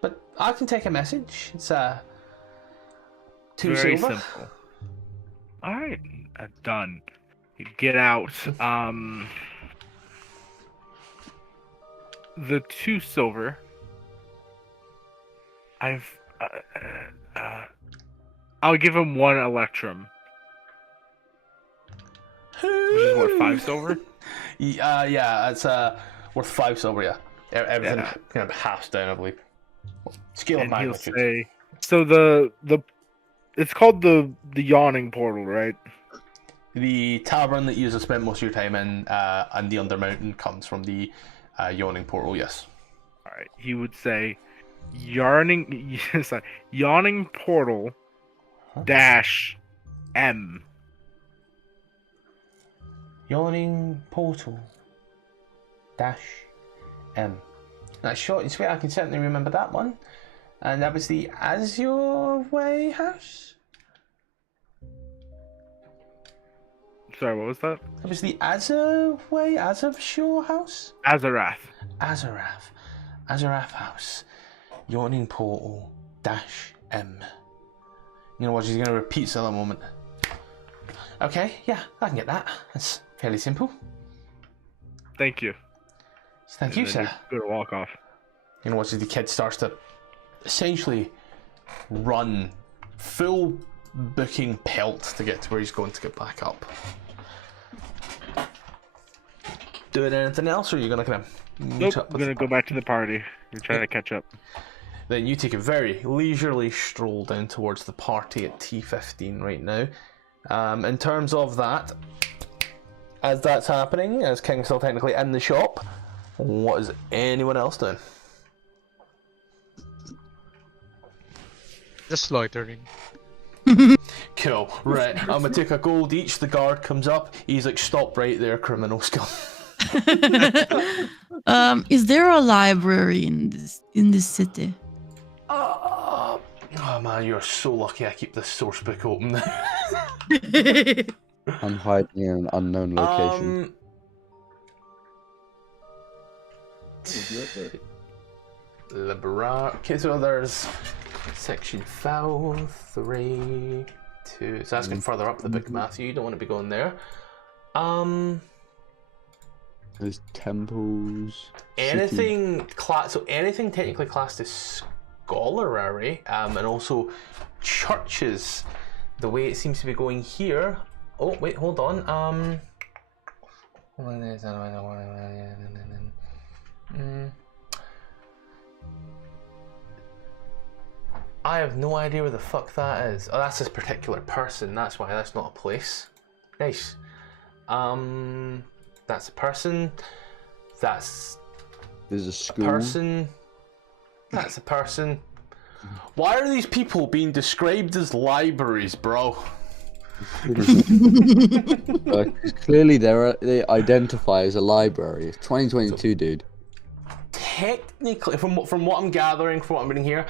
But I can take a message. It's 2 Very silver. simple. All right, done. You get out. The 2 silver. I'll give him 1 electrum. Which is what, 5 silver? Yeah, it's worth 5 silver. Yeah, everything kind of halves down, I believe. Scale of And he'll magnitude. say, so the it's called the yawning portal, right? The tavern that you have spent most of your time in, and the Undermountain comes from the yawning portal. Yes. All right. He would say, yawning portal dash M. Yawning portal dash M. That's short and sweet. I can certainly remember that one. And that was the Azure Way house. Sorry, what was that? That was the Azure Way, Azure house. Azarath. Azarath house. Yawning portal dash M. You know what? She's gonna repeat so in a moment. Okay, yeah, I can get that. That's fairly simple. Thank you. Thank you, sir. Go to walk off. You know what? The kid starts to essentially run full booking pelt to get to where he's going to get back up. Doing anything else, or are you gonna kind of meet up? I'm gonna go back to the party and try to catch up. Then you take a very leisurely stroll down towards the party at T15 right now. In terms of that, as that's happening, as King's still technically in the shop, what is anyone else doing? Just loitering. Cool, right. I'm gonna take a gold each. The guard comes up. He's like, stop right there, criminal scum. Is there a library in this city? Oh man, you're so lucky I keep this source book open. I'm hiding in an unknown location. Okay, so there's section 4, 3, 2. It's asking further up the book, Matthew. You don't want to be going there. There's temples. Anything so anything technically classed as scholarly, and also churches. The way it seems to be going here. Oh wait, hold on. I have no idea where the fuck that is. Oh, that's this particular person. That's why. That's not a place. Nice. That's a person. That's There's a a school. person. That's a person. Why are these people being described as libraries, bro? Clearly, they identify as a library. It's 2022, dude. Technically, from what I'm gathering, from what I'm reading here,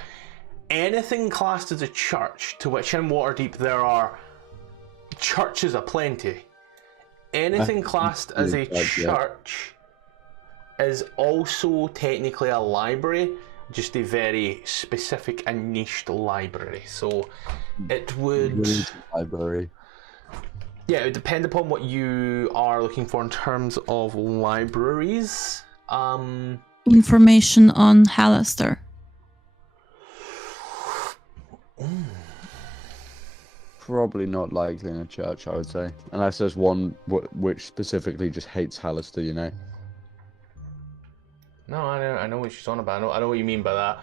anything classed as a church, to which in Waterdeep there are churches aplenty. Anything classed as a church is also technically a library, just a very specific and niched library. So it would... Library. Yeah, it would depend upon what you are looking for in terms of libraries. Information on Hallister. Probably not likely in a church, I would say. Unless there's one which specifically just hates Hallister, you know? No, I know what she's on about. I know what you mean by that.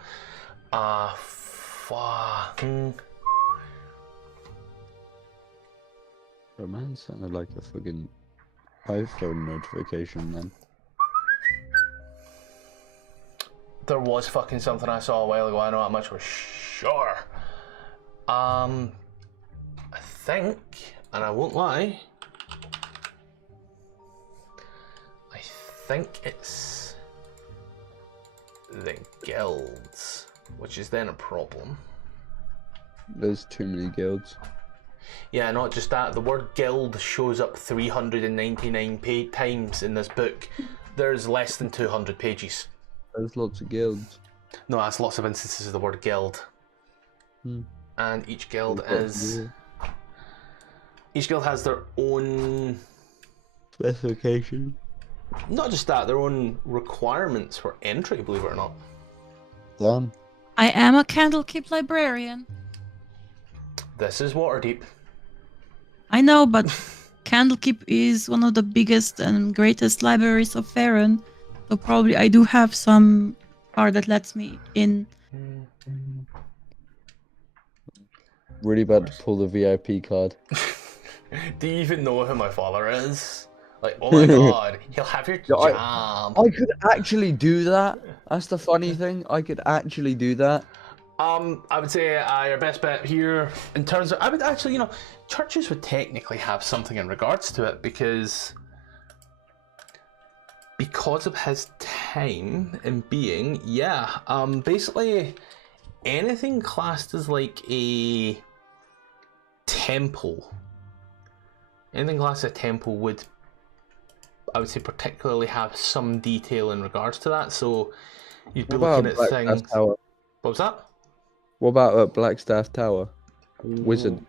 Roman sounded like a friggin' iPhone notification then. There was fucking something I saw a while ago. I know that much for sure. I think, and I won't lie, I think it's the guilds, which is then a problem. There's too many guilds. Yeah, not just that. The word guild shows up 399 times in this book. There's less than 200 pages. There's lots of guilds. No, that's lots of instances of the word guild. Hmm. And each guild There's lots of is... guilds. Each guild has their own... Specification. Not just that, their own requirements for entry, believe it or not. Damn. I am a Candlekeep librarian. This is Waterdeep. I know, but Candlekeep is one of the biggest and greatest libraries of Faerun. So probably I do have some card that lets me in. Really about to pull the VIP card. Do you even know who my father is? Like, oh my god, he'll have your Yeah, job. I could actually do that. That's the funny thing. I could actually do that. I would say your best bet here in terms of, I would actually, you know, churches would technically have something in regards to it because of his time in being, yeah, basically anything classed as like a temple, anything classed as a temple would, I would say, particularly have some detail in regards to that. So you'd be What looking about at Blackstaff things. Tower? What was that? What about Blackstaff Tower? Wizard,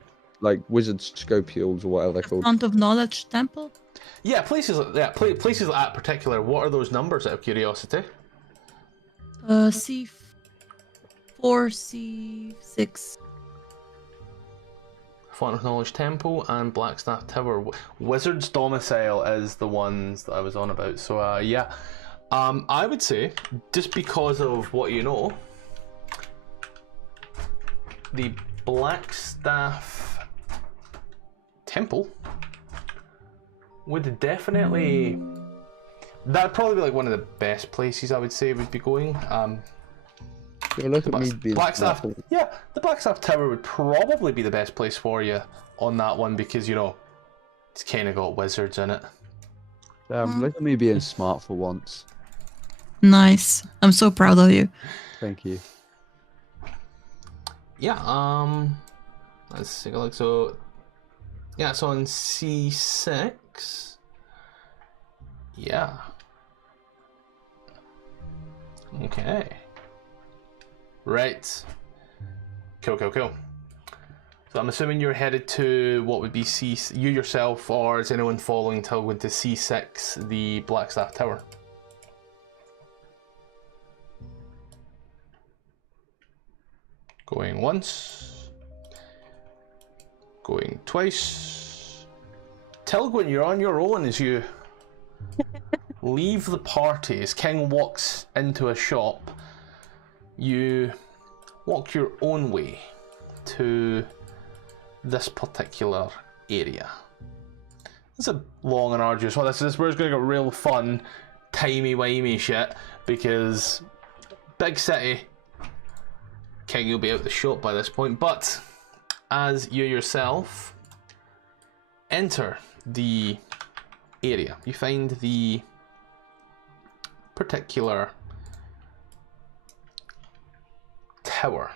like wizard scopules or whatever they're The called. Font of Knowledge Temple. Yeah, places like that. Places like that, particular. What are those numbers? Out of curiosity. C4, C6. Font of Knowledge Temple and Blackstaff Tower. Wizard's Domicile is the ones that I was on about. So yeah, I would say just because of what you know, the Blackstaff Temple would definitely, that'd probably be like one of the best places I would say would be going. Yeah, look at me being Blackstaff, smart. yeah, the Blackstaff Tower would probably be the best place for you on that one because, you know, it's kind of got wizards in it. Look at me being smart for once. Nice. I'm so proud of you. Thank you. Yeah, let's take a look. So, yeah, it's on C6. Yeah. Okay. Right. Cool. So I'm assuming you're headed to what would be you yourself, or is anyone following Tylgwynn to C6, the Blackstaff Tower? Going once. Going twice. Tylgwynn, you're on your own as you leave the party. As King walks into a shop, you walk your own way to this particular area. It's a long and arduous one. This is where it's going to get real fun, timey-wimey shit, because big city, King will be out the shop by this point, but as you yourself enter the area, you find the particular tower,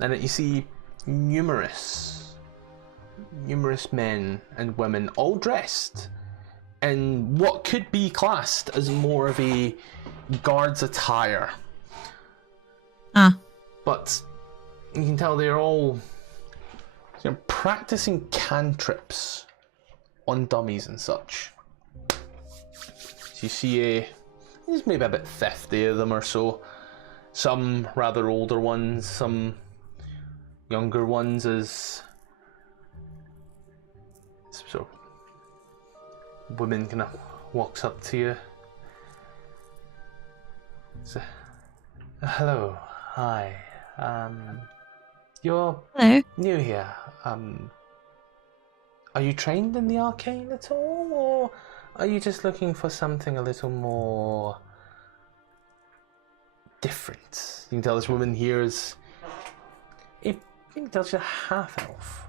and you see numerous men and women all dressed in what could be classed as more of a guard's attire. But you can tell they're all practicing cantrips on dummies and such. So you see there's maybe about 50 of them or so. Some rather older ones, some younger ones, as so woman kind of walks up to you. So, hello, hi. You're Hello. new here. Are you trained in the arcane at all, or are you just looking for something a little more different? You can tell this woman here is, you can tell she's a half elf.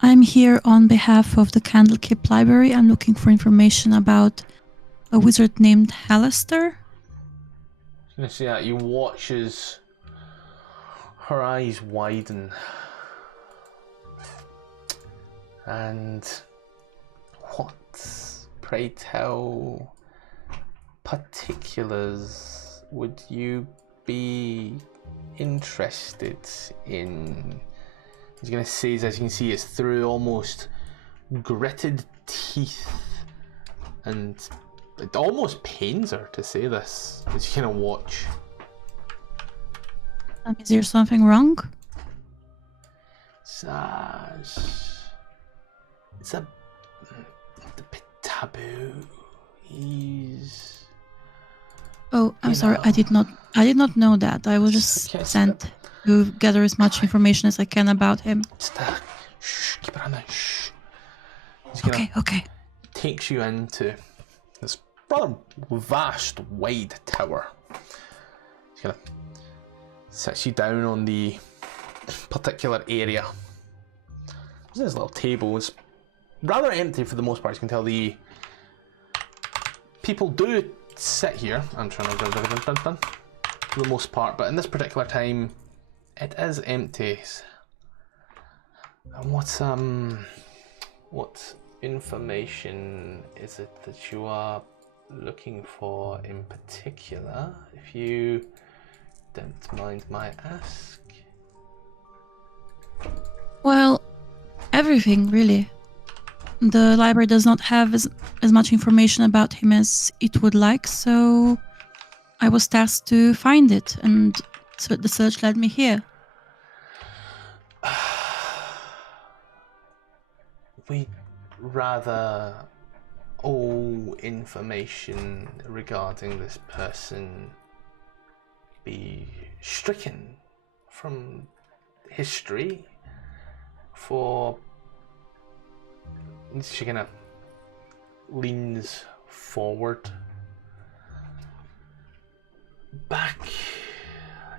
I'm here on behalf of the Candlekeep Library. I'm looking for information about a wizard named Halaster. You see that you watch as Her eyes widen. And what, pray tell, particulars would you be interested in? He's going to say, as you can see, it's through almost gritted teeth, and it almost pains her to say this as you kind of watch. Is there something wrong? It's a bit taboo. He's... Oh, I'm sorry. I did not know that. I was just sent to gather as much information as I can about him. Shh, keep it on there. Shh. Okay. Takes you into this rather vast, wide tower. He's gonna sets you down on the particular area. There's this little table. It's rather empty for the most part. You can tell the people do sit here. I'm trying to for the most part, but in this particular time, it is empty. And what information is it that you are looking for in particular? If you don't mind my ask. Well, everything really. The library does not have as much information about him as it would like, so I was tasked to find it, and so the search led me here. We'd rather all information regarding this person be stricken from history for... She kind of leans forward. Back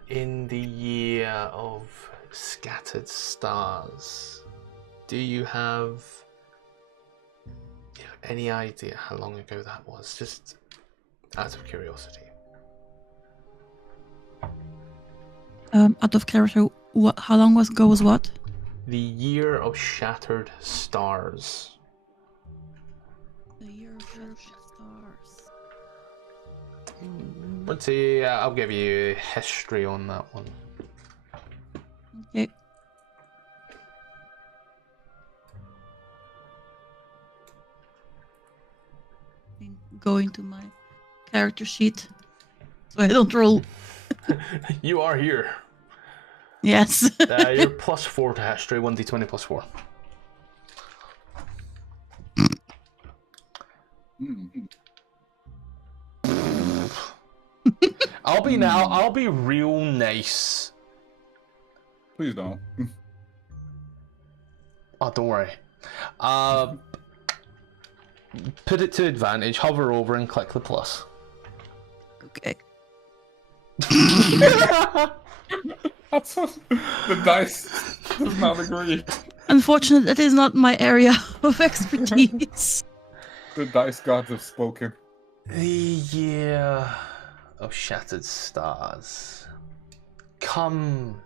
in the year of scattered stars, do you have any idea how long ago that was? Just out of curiosity. Out of character, how long ago was what? The year of shattered stars. The year of shattered stars. Let's see, I'll give you history on that one. Okay. Go into my character sheet so I don't roll. You are here. Yes. You're +4 to history, 1d20 +4. I'll be real nice. Please don't. Oh, don't worry. Put it to advantage, hover over and click the plus. Okay. The dice does not agree. Unfortunately, that is not my area of expertise. The dice gods have spoken. The year of shattered stars. Come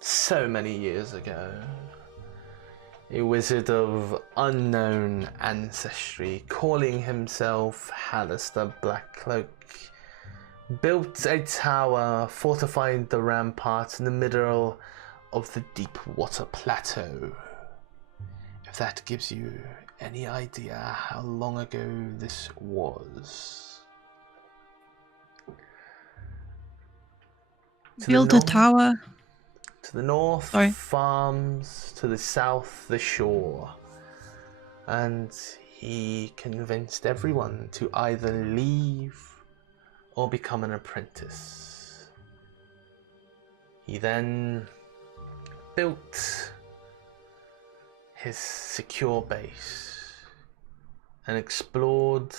so many years ago. A wizard of unknown ancestry, calling himself Hallister Blackcloak, built a tower, fortified the ramparts in the middle of the deep water plateau. If that gives you any idea how long ago this was. Build a tower. To the north, Sorry. farms. To the south, the shore. And he convinced everyone to either leave or become an apprentice. He then built his secure base and explored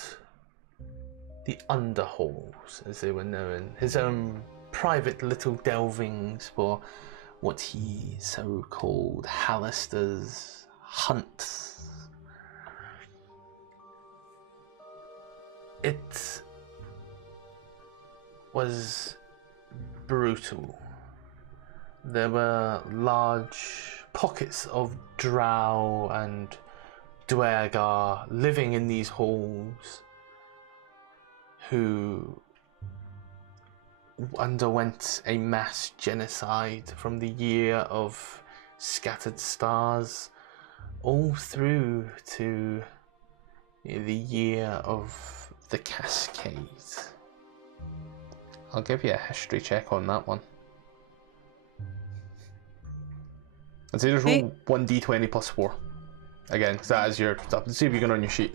the underhalls, as they were known, his own private little delvings for what he so called Hallister's hunts. It was brutal, there were large pockets of drow and duergar living in these halls who underwent a mass genocide from the year of scattered stars all through to the year of the Cascade. I'll give you a history check on that one. I'd say just roll 1d20 plus 4. Again, because that is your stuff. Let's see if you can on your sheet.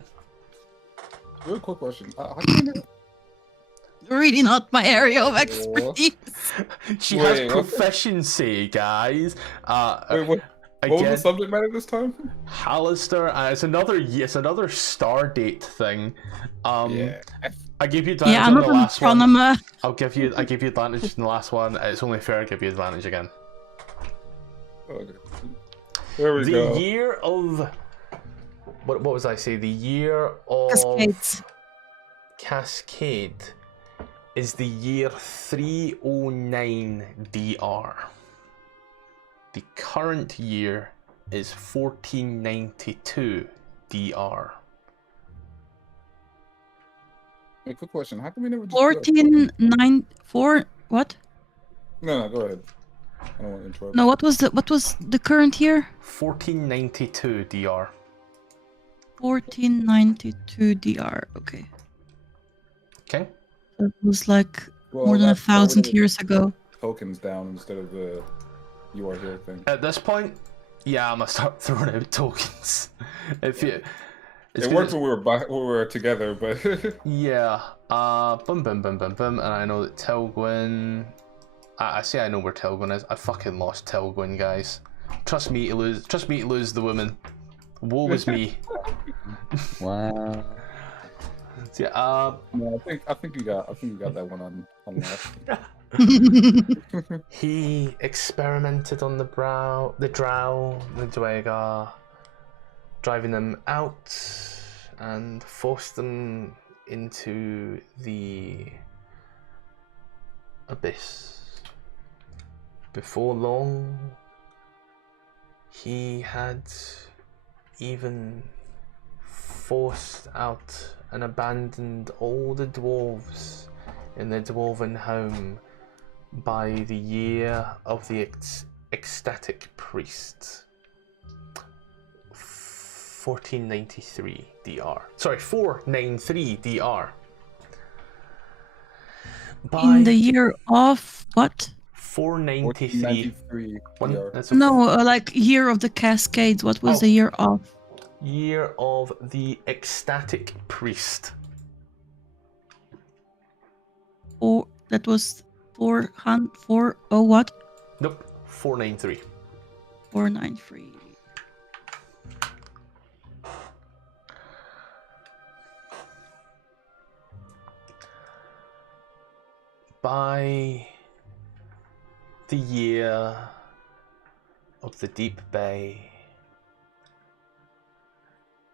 Real quick question. How can you never... Really not my area of expertise. She Wait, has what? proficiency, guys. Wait, what was Again, the subject matter this time? Hallister, it's another star date thing. Yeah. I gave you advantage Yeah, I'm on not the an last one. astronomer. I give you advantage in the last one. It's only fair I give you advantage again. Okay. There we The go. year of what was I say? The year of Cascades. Cascade is the year 309 DR. The current year is 1492 DR. Hey, quick question. How come we never just 1494 what? No, go ahead. I don't want to interrupt. No, what was the current year? 1492 DR. 1492 DR. Okay. Okay. That was like Well, more than that's 1,000 probably years ago. tokens down instead of the you are here thing. At this point, yeah, I'm gonna start throwing out tokens. If you, It worked when we were together, but yeah. Boom, boom, boom, boom, boom, and I know that Tylgwynn. I say I know where Tylgwynn is. I fucking lost Tylgwynn, guys. Trust me to lose. Trust me to lose the woman. Woe is me. Wow. So, yeah. no, I think you got that one on lock. He experimented on the drow, the Duergar, driving them out and forced them into the abyss. Before long, he had even forced out and abandoned all the dwarves in their dwarven home by the year of the ecstatic priest. 1493 DR. Sorry, 493 DR. In the year of what? 493. 1493 One, DR. that's a No, like year of the Cascades. What was the year of? year of the ecstatic priest. Or that was 400 what? Nope, 493. 493. By the year of the deep bay.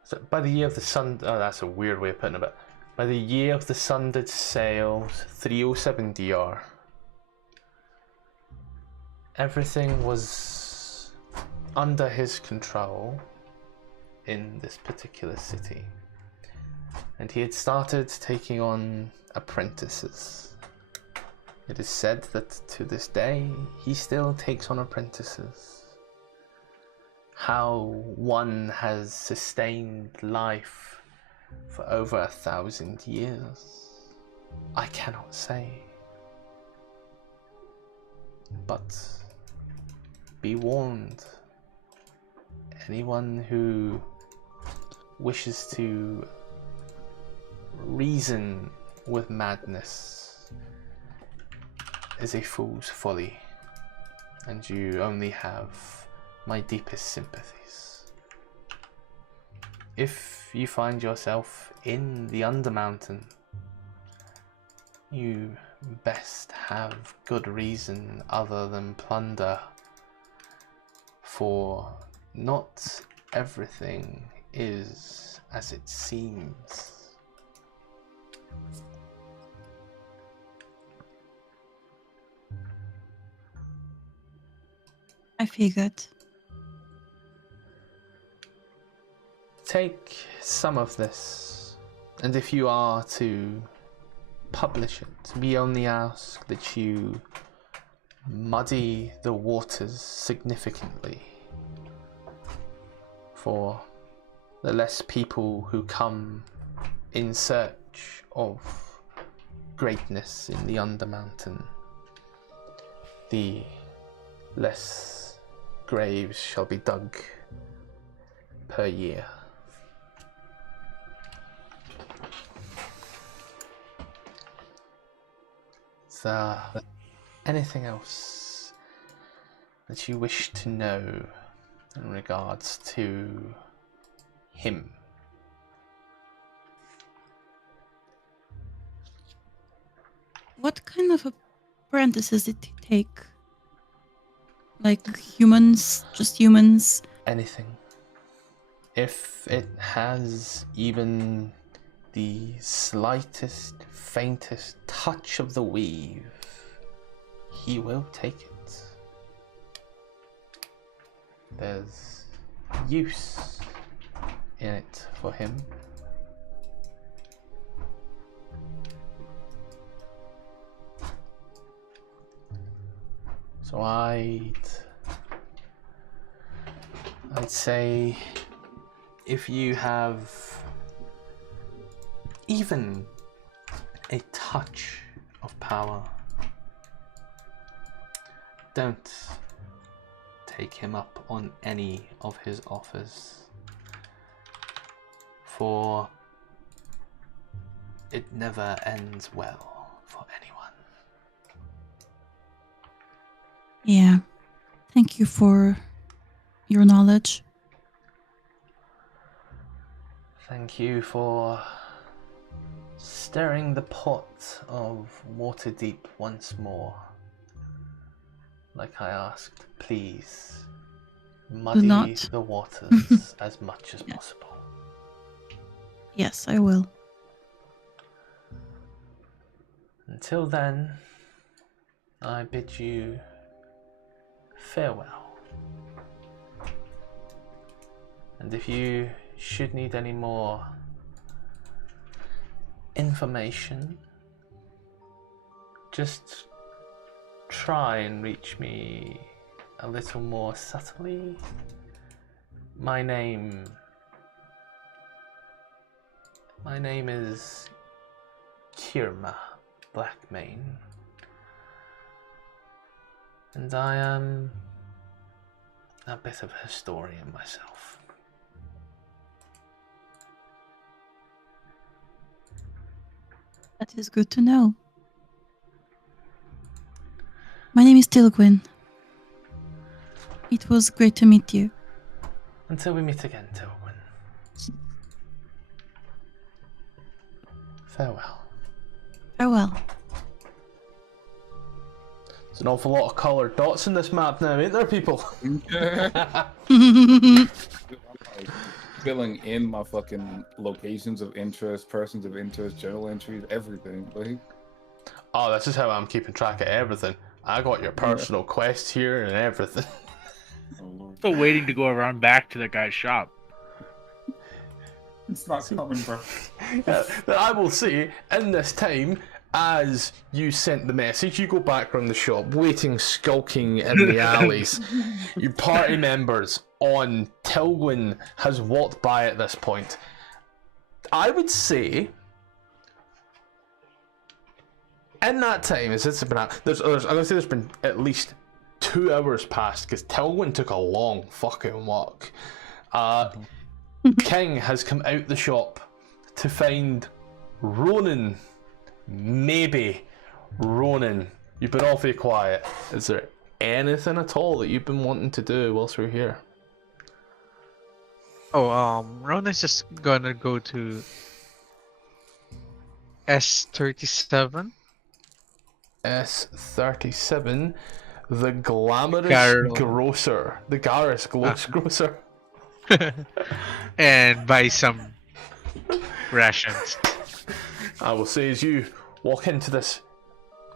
So by the year of the sun, oh, that's a weird way of putting it, but by the year of the sundered sails, 307 DR, everything was under his control in this particular city. And he had started taking on apprentices. It is said that to this day, he still takes on apprentices. How one has sustained life for over 1,000 years, I cannot say. But be warned, anyone who wishes to reason with madness is a fool's folly, and you only have my deepest sympathies. If you find yourself in the Undermountain, you best have good reason other than plunder, for not everything is as it seems. figured. Take some of this, and if you are to publish it, we only ask that you muddy the waters significantly for the less people who come in search of greatness in the Undermountain, the less graves shall be dug per year. Is there anything else that you wish to know in regards to him? What kind of apprentices did he take? Like humans, just humans? Anything. If it has even the slightest, faintest touch of the weave, he will take it. There's use in it for him. So I'd say if you have even a touch of power, don't take him up on any of his offers, for it never ends well for anyone. Yeah. Thank you for your knowledge. Thank you for stirring the pot of Waterdeep once more. Like I asked, please muddy not. the waters as much as possible. Yes, I will. Until then, I bid you farewell. And if you should need any more information, just try and reach me a little more subtly. My name is Kirma Blackmane, and I am a bit of a historian myself. That is good to know. My name is Tylgwynn. It was great to meet you. Until we meet again, Tylgwynn. Farewell. Farewell. There's an awful lot of coloured dots in this map now, ain't there, people? Filling in my fucking locations of interest, persons of interest, journal entries, everything. Like, Oh, this is how I'm keeping track of everything. I got your personal quest here and everything. oh lord, Still waiting to go around back to that guy's shop. it's not coming, bro. But I will say, in this time, as you sent the message, you go back around the shop, waiting, skulking in the alleys. Your party members on Tylgwynn has walked by at this point. I would say, in that time, as it's been out, I'm gonna say there's been at least 2 hours past, because Tylgwynn took a long fucking walk. King has come out the shop to find Ronan. Maybe Ronan. You've been awfully quiet. Is there anything at all that you've been wanting to do whilst we're here? Ronan's just gonna go to S37. S37, the glamorous Garrel. grocer. The Garrus grocer. And buy some rations. I will say, as you walk into this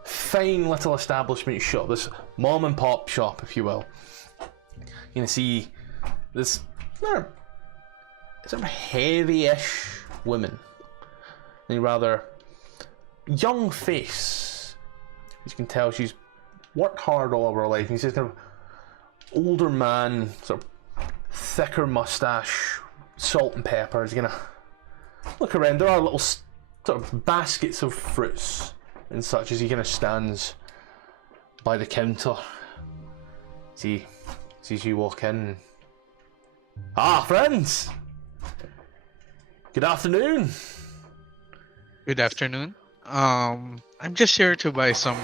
fine little establishment shop, this mom and pop shop, if you will, You can see this sort of heavy-ish woman. A rather young face. You can tell she's worked hard all of her life. You see this kind of older man, sort of thicker mustache, salt and pepper. He's gonna look around. There are little sort of baskets of fruits and such as he kind of stands by the counter. Sees you walk in. Ah, friends! Good afternoon. Good afternoon. I'm just here to buy some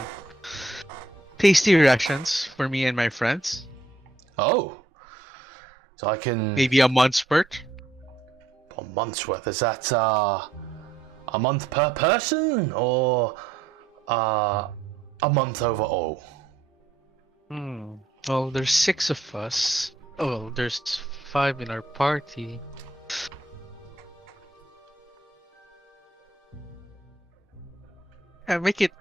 tasty rations for me and my friends. Oh. So I can... Maybe a month's worth. A month's worth? Is that a month per person or a month overall? Well, there's 6 of us. Oh, well, there's 5 in our party. Make it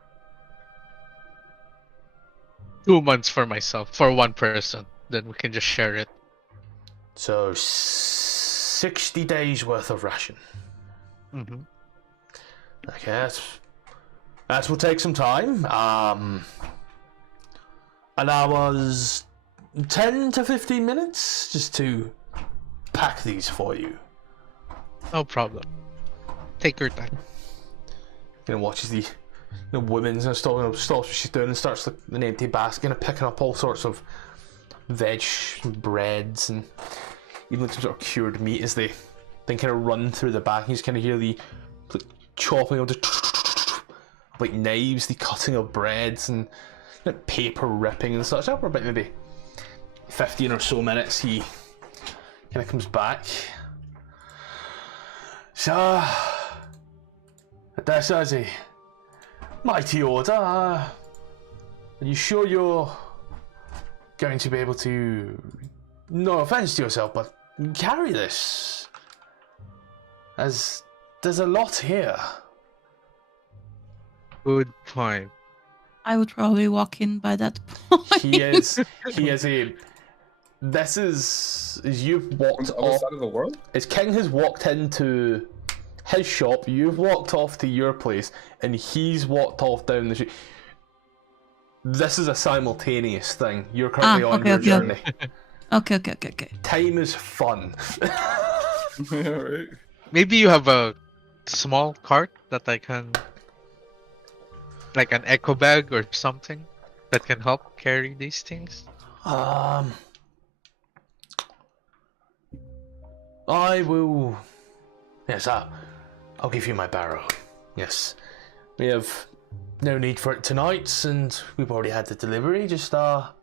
2 months for myself, for one person. Then we can just share it. So 60 days worth of ration. Mm-hmm. Okay, that will take some time. An hour's 10 to 15 minutes just to pack these for you. No problem. Take your time. Watches the woman's gonna stops what she's doing and starts an empty basket, picking up all sorts of veg, breads, and even some sort of cured meat as they kind of run through the back. And you just kind of hear the chopping of the like knives, the cutting of breads, and paper ripping and such. After about maybe 15 or so minutes, he kind of comes back. So, this is a mighty order. Are you sure you're going to be able to, no offense to yourself, but carry this? As there's a lot here. Good point. I would probably walk in by that point. He is a. This is you've On walked the other off. side of the world? As King has walked into his shop, you've walked off to your place, and he's walked off down the street. This is a simultaneous thing. You're currently on okay, your okay. journey. Okay. Time is fun. Yeah, right. Maybe you have a small cart that I can, like an echo bag or something, that can help carry these things. I will. Yes, I'll give you my barrow. Yes, we have no need for it tonight, and we've already had the delivery. Just I'll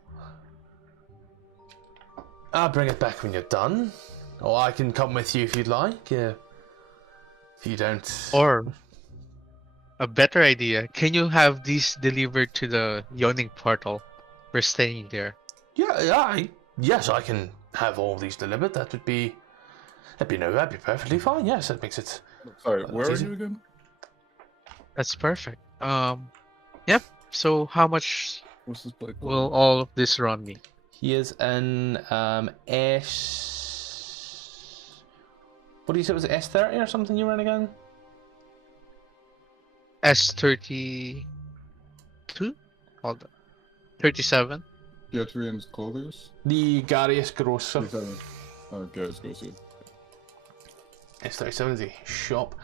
bring it back when you're done, or I can come with you if you'd like. If you don't. Or a better idea, can you have these delivered to the yawning portal? We're staying there. Yes, I can have all these delivered. That'd be perfectly fine. Yes, that makes it. Sorry, where are easy. you again? That's perfect. Yep. So how much What's this place called? will all of this run me? He is in S. What do you say? Was it S30 or something you ran again? S32? Hold on. 37? Pietrian's Clothiers? The Garius Grosser. 37. Okay, let's go see. S37 is a shop.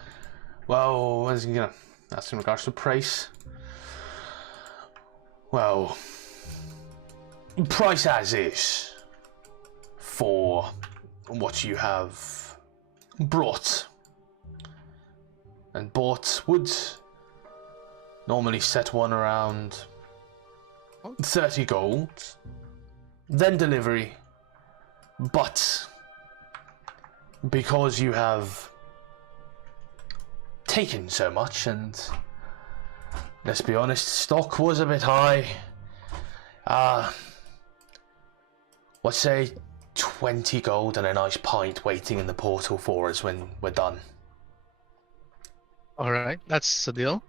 Well, what is he gonna? That's in regards to price. Well, price as is for what you have brought and bought would normally set one around 30 gold, then delivery, but because you have taken so much, and let's be honest, stock was a bit high, let's say 20 gold and a nice pint waiting in the portal for us when we're done. Alright, that's the deal.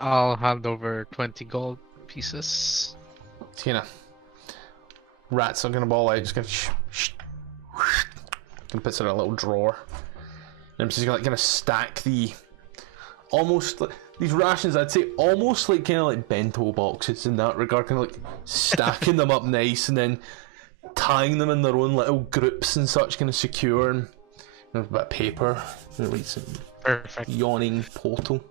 I'll hand over 20 gold pieces. So, rat's not gonna ball out. Just gonna put it in a little drawer. And I'm just gonna kind of stack almost like these rations. I'd say almost like kind of like bento boxes in that regard. Kind of like stacking them up nice and then tying them in their own little groups and such, kind of secure. And a bit of paper. Perfect. Yawning portal.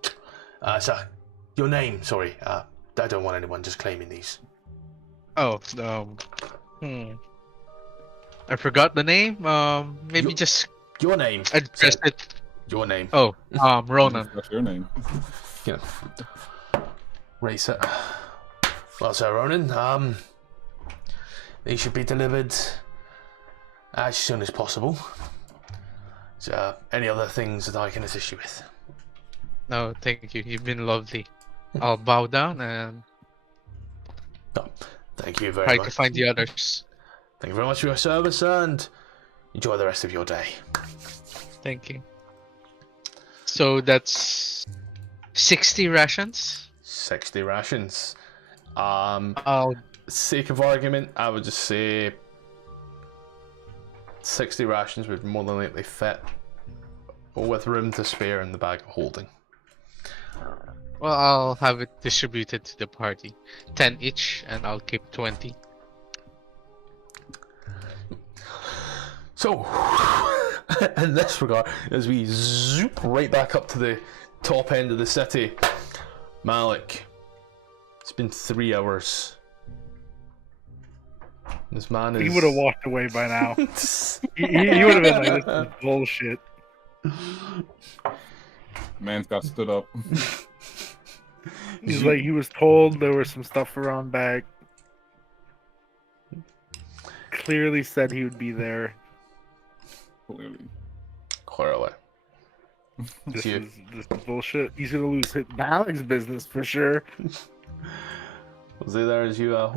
Sir, your name? Sorry. I don't want anyone just claiming these. Oh, I forgot the name. Maybe just Your name. address it. Your name. Oh, Ronan. That's your name. Yeah. Race it. Well, Sir Ronan, they should be delivered as soon as possible. So, any other things that I can assist you with? No, thank you. You've been lovely. I'll bow down and No, thank you very try much. to find the others. Thank you very much for your service and enjoy the rest of your day. Thank you. So that's 60 rations. 60 rations. I'll Sake of argument, I would just say 60 rations would more than likely fit, with room to spare in the bag of holding. I'll have it distributed to the party. 10 each, and I'll keep 20. So, in this regard, as we zoop right back up to the top end of the city, Malek, it's been 3 hours. This man is... He would have walked away by now. he would have been like, this is bullshit. Man's got stood up. He's like, he was told there was some stuff around back. Clearly said he would be there. Clearly. This is bullshit. He's gonna lose Malek's business for sure. Was he there as you, I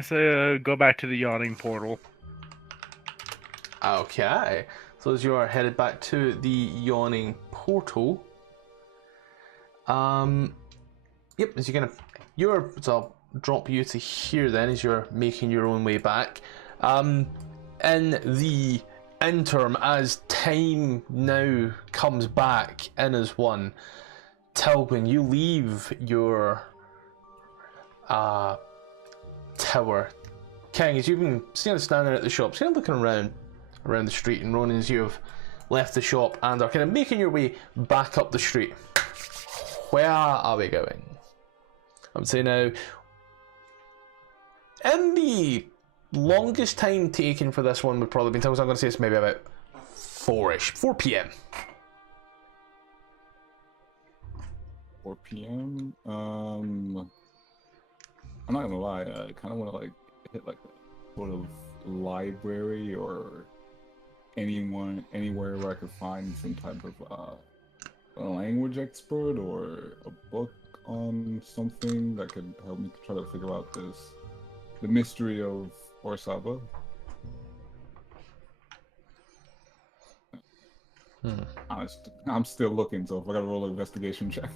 say, go back to the yawning portal. Okay. So as you are headed back to the yawning portal, yep, as you're gonna, so I'll drop you to here then as you're making your own way back. In the interim, as time now comes back in as one, Tylgwynn, you leave your tower. King, as you've been standing at the shops, kind of looking around the street, and Ronan, as you have left the shop and are kind of making your way back up the street. Where are we going? I would say now, in the longest time taken for this one would probably be, I'm going to say it's maybe about 4 p.m. 4 p.m. I'm not gonna lie. I kind of want to like hit like a sort of library or anywhere where I could find some type of a language expert or a book on something that could help me try to figure out the mystery of Orsava. I'm still looking, so if I gotta roll an investigation check.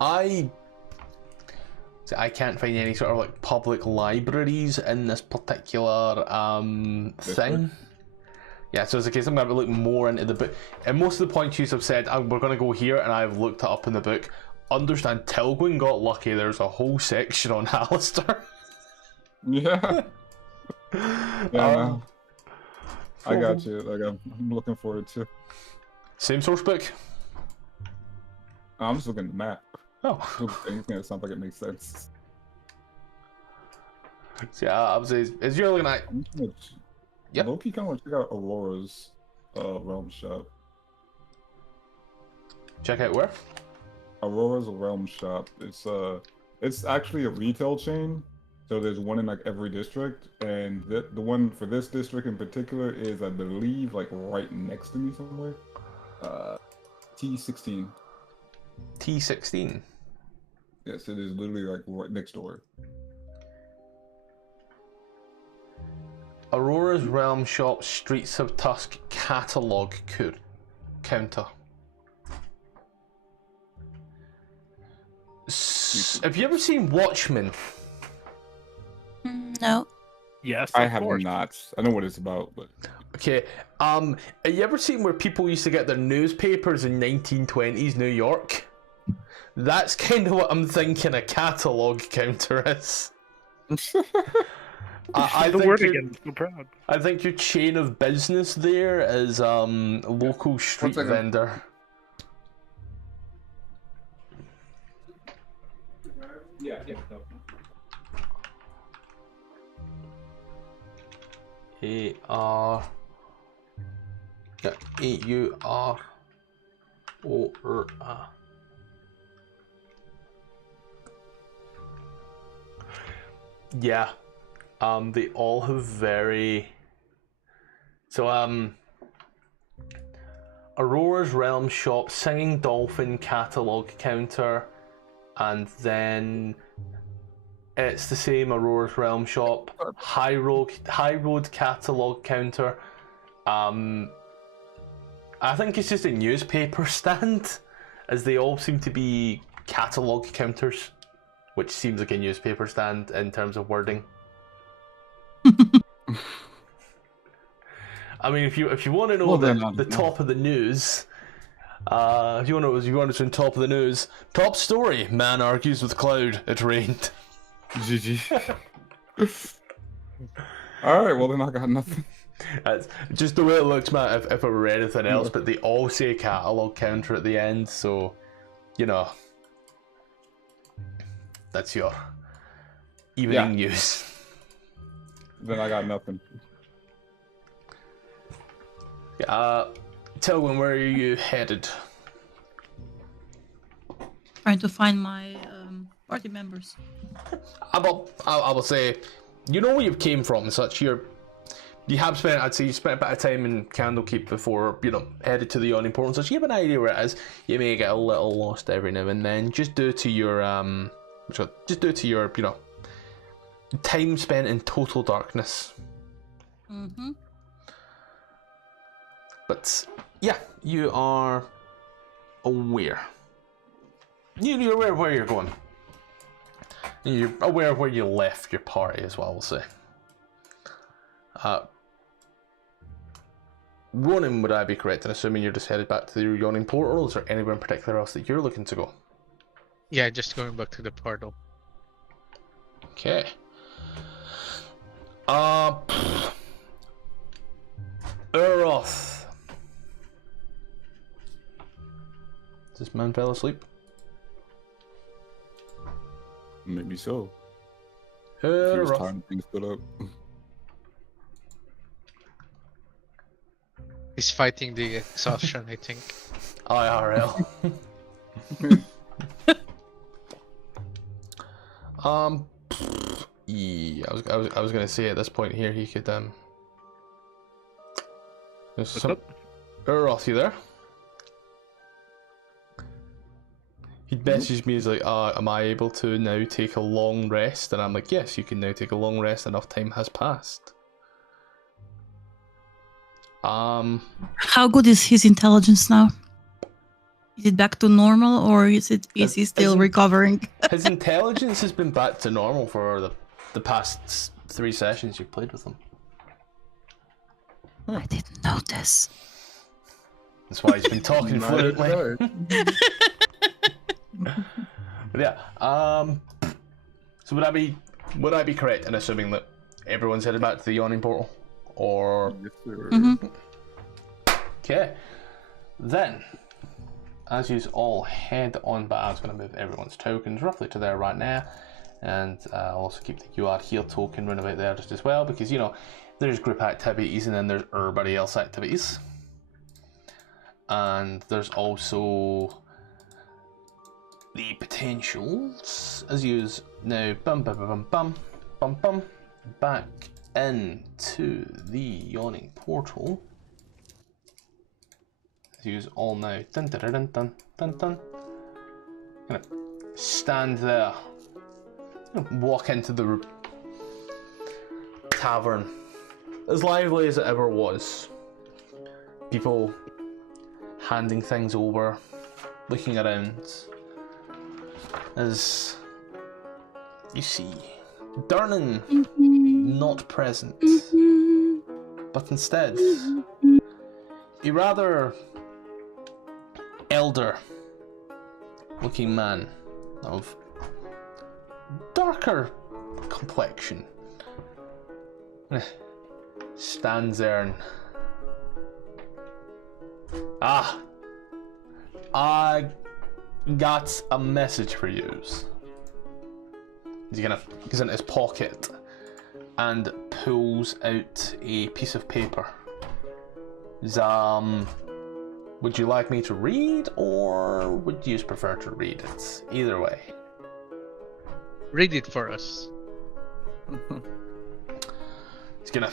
I can't find any sort of like public libraries in this particular thing. Yeah, so it's a case I'm going to look more into the book. And most of the points you have said, we're going to go here, and I've looked it up in the book. Understand, Tylgwynn got lucky. There's a whole section on Alistair. Yeah. Yeah, I got you. Like, I'm looking forward to. Same source book? I'm just looking at the map. Oh. Anything that sounds like it makes sense. So, yeah, I was as you're looking at. Yep. Low-key kind of want to check out Aurora's realm shop. Check out where? Aurora's realm shop. It's actually a retail chain. So there's one in like every district, and the one for this district in particular is, I believe, like right next to me somewhere. T16. T16. Yes, it is literally like right next door. Aurora's Realm Shop, Streets of Tusk catalog counter. Have you ever seen Watchmen? No. Yes, I of have course. not. I know what it's about, but Okay. Have you ever seen where people used to get their newspapers in 1920s New York? That's kind of what I'm thinking a catalog counter is. I The think word your- again. I'm so proud. I think your chain of business there is local street second. vendor. yeah. A-R A-U-R-O-R-A. Yeah. They all have very... So, Aurora's Realm Shop, Singing Dolphin Catalog Counter, and then it's the same Aurora's Realm Shop, High Road Catalog Counter. I think it's just a newspaper stand, as they all seem to be catalog counters, which seems like a newspaper stand in terms of wording. I mean, if you want to know Well, then, the top of the news, if you want to know top of the news, top story: man argues with cloud. It rained. GG. All right, well then I got nothing. That's just the way it looks, man. If I read anything else, but they all say catalog counter at the end, so you know that's your evening news. Then I got nothing. Tylgwynn, where are you headed? Trying to find my party members. I will say, you know where you came from and such. You have spent, I'd say, you spent a bit of time in Candlekeep before, headed to the Yawning Portal and such. You have an idea where it is. You may get a little lost every now and then. Just due to your time spent in total darkness. Mm-hmm. But yeah, you are aware. You're aware of where you're going. And you're aware of where you left your party as well, we'll say. Ronan, would I be correct in assuming you're just headed back to the Yawning Portal, or is there anywhere in particular else that you're looking to go? Yeah, just going back to the portal. Okay. Uroth. Is this man fell asleep? Maybe so. He was Uroth. time things stood up. He's fighting the exhaustion, I think. IRL. Yeah, I was gonna say at this point here he could there's some up? Uroth, you there? He messaged me, he's like, am I able to now take a long rest? And I'm like, yes, you can now take a long rest, enough time has passed. How good is his intelligence now? Is it back to normal, or is he still recovering? His intelligence has been back to normal for the past 3 sessions you've played with him. I didn't notice. That's why he's been talking fluently. But yeah, so would I be correct in assuming that everyone's headed back to the Yawning Portal? Or Yes, sir. Mm-hmm. okay, then as you all head on back, I was going to move everyone's tokens roughly to there right now, and I'll also keep the UR heal token round about there just as well, because there's group activities and then there's everybody else activities, and there's also the potentials as you now bum back into the Yawning Portal. As you all now gonna stand there, walk into the tavern as lively as it ever was. People handing things over, looking around, as you see Durnan Mhm. not present, Mhm. but instead a rather elder looking man of darker complexion stands there and I got a message for you. He's in his pocket and pulls out a piece of paper. Would you like me to read, or would you prefer to read it? Either way. Read it for us. He's gonna.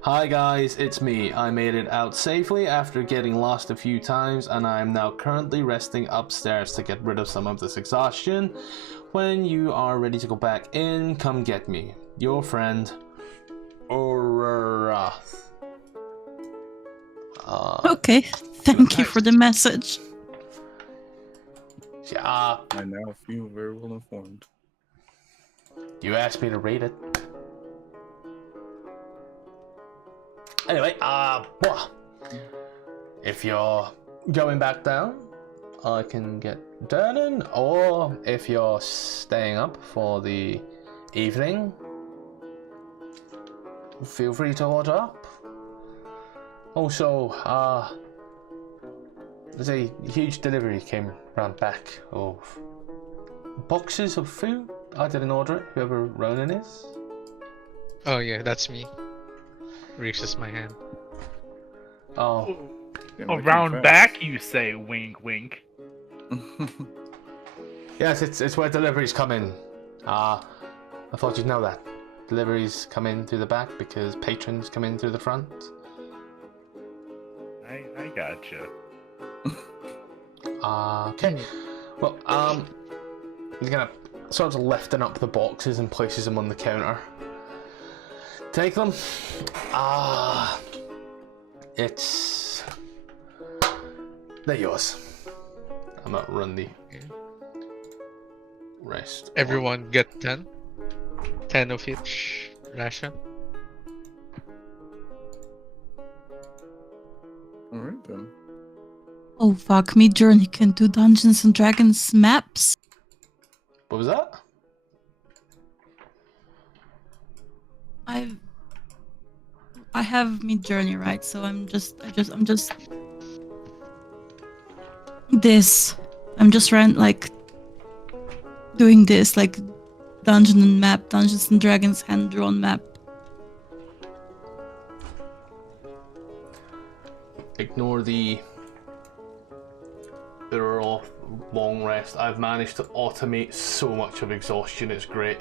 Hi guys, it's me. I made it out safely after getting lost a few times, and I am now currently resting upstairs to get rid of some of this exhaustion. When you are ready to go back in, come get me. Your friend, Orath. Okay, thank you for the message. Yeah, I now feel very well informed. you asked me to read it. Anyway, well, if you're going back down, I can get Durnan, or if you're staying up for the evening, feel free to order up. Also, there's a huge delivery came round back of boxes of food. I didn't order it, whoever Ronan is. Oh yeah, that's me. Reaches my hand. Oh, Yeah, making Around fast. back, you say, wink, wink. yes, it's where deliveries come in. I thought you'd know that. Deliveries come in through the back because patrons come in through the front. I gotcha. Okay. Well, he's gonna sort of lifting up the boxes and places them on the counter. Take them. It's they're yours. I'm gonna run the rest. Everyone get 10. 10 of each ration. Alright then. Oh fuck, me Journey can do Dungeons and Dragons maps. What was that? I have Mid Journey, right? So I'm just this. I'm just doing this like Dungeons and Dragons hand drawn map. Ignore the earl long rest. I've managed to automate so much of exhaustion, it's great.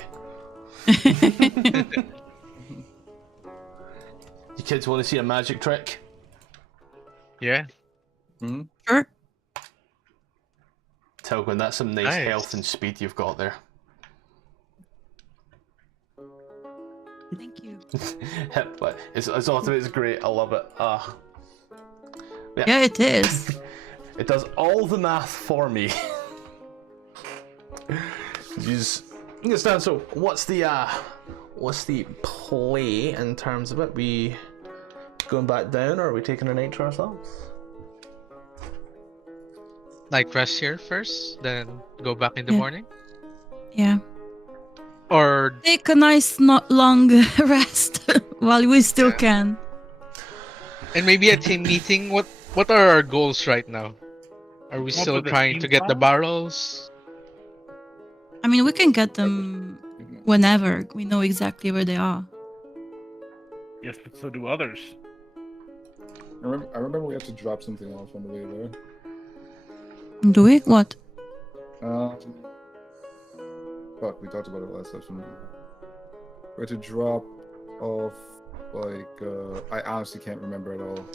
You kids want to see a magic trick? Yeah. Sure. Tylgwynn, that's some nice health and speed you've got there. Thank you. But it's automated, it's great, I love it. Yeah, it is. It does all the math for me. Just understand. So, what's the play in terms of it? We going back down, or are we taking a night to ourselves? Like rest here first, then go back in the Yeah. morning? Yeah. Or Take a nice, not long rest while we still can. and maybe a team meeting. What are our goals right now? Are we What still for the trying team to get the plan? barrels? I mean, we can get them whenever we know exactly where they are. Yes, but so do others. I remember we had to drop something off on the way there. Do we? What? Fuck, we talked about it last session. We had to drop off, I honestly can't remember at all.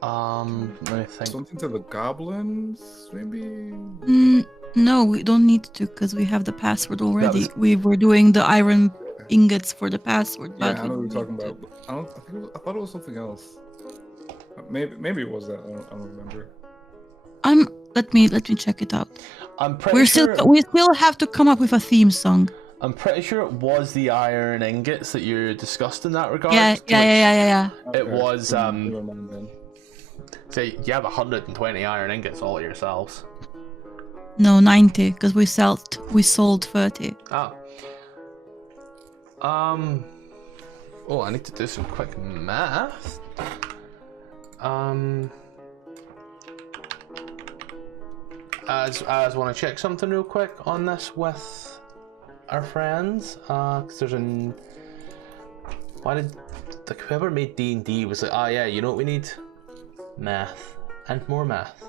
Let me think. Something to the goblins, maybe? No, we don't need to because we have the password already. was- We were doing the iron ingots for the password. Yeah, but I know what we you're talking don't about. But I thought it was something else. Maybe it was that. I don't remember. Let me check it out. I'm pretty sure. We still have to come up with a theme song. I'm pretty sure it was the iron ingots that you discussed in that regard. Yeah. It was Never mind then. say you have 120 iron ingots all yourselves. No, 90, because we sold 30. Ah. Oh, I need to do some quick math. I just want to check something real quick on this with our friends. Cause there's an. Why did like whoever made D&D was like, yeah, you know what we need? Math and more math.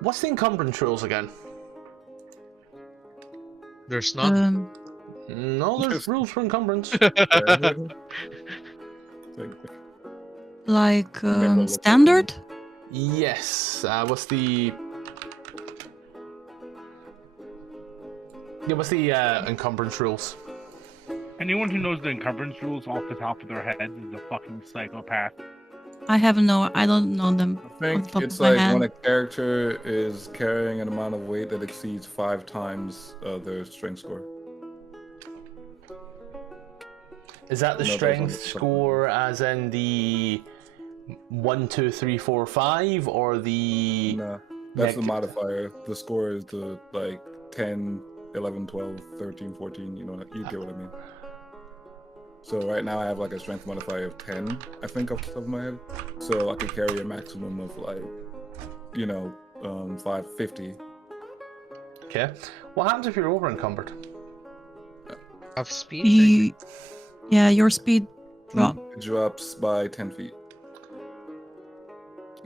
What's the encumbrance rules again? There's none. No, there's rules for encumbrance. Like standard? Yes. What's the encumbrance rules? Anyone who knows the encumbrance rules off the top of their head is a fucking psychopath. I don't know them. I think top it's of my like head. when a character is carrying an amount of weight that exceeds 5 times their strength score. Is that the No, strength those are- score as in the 1, 2, 3, 4, 5 or the No, that's the Neg- modifier. The score is the like 10, 11, 12, 13, 14, you know, you get what I mean. So right now I have like a strength modifier of 10, I think, off the top of my head. So I could carry a maximum of like, 550. Okay. What happens if you're over encumbered? Of speed. Your speed drop. It drops by 10 feet.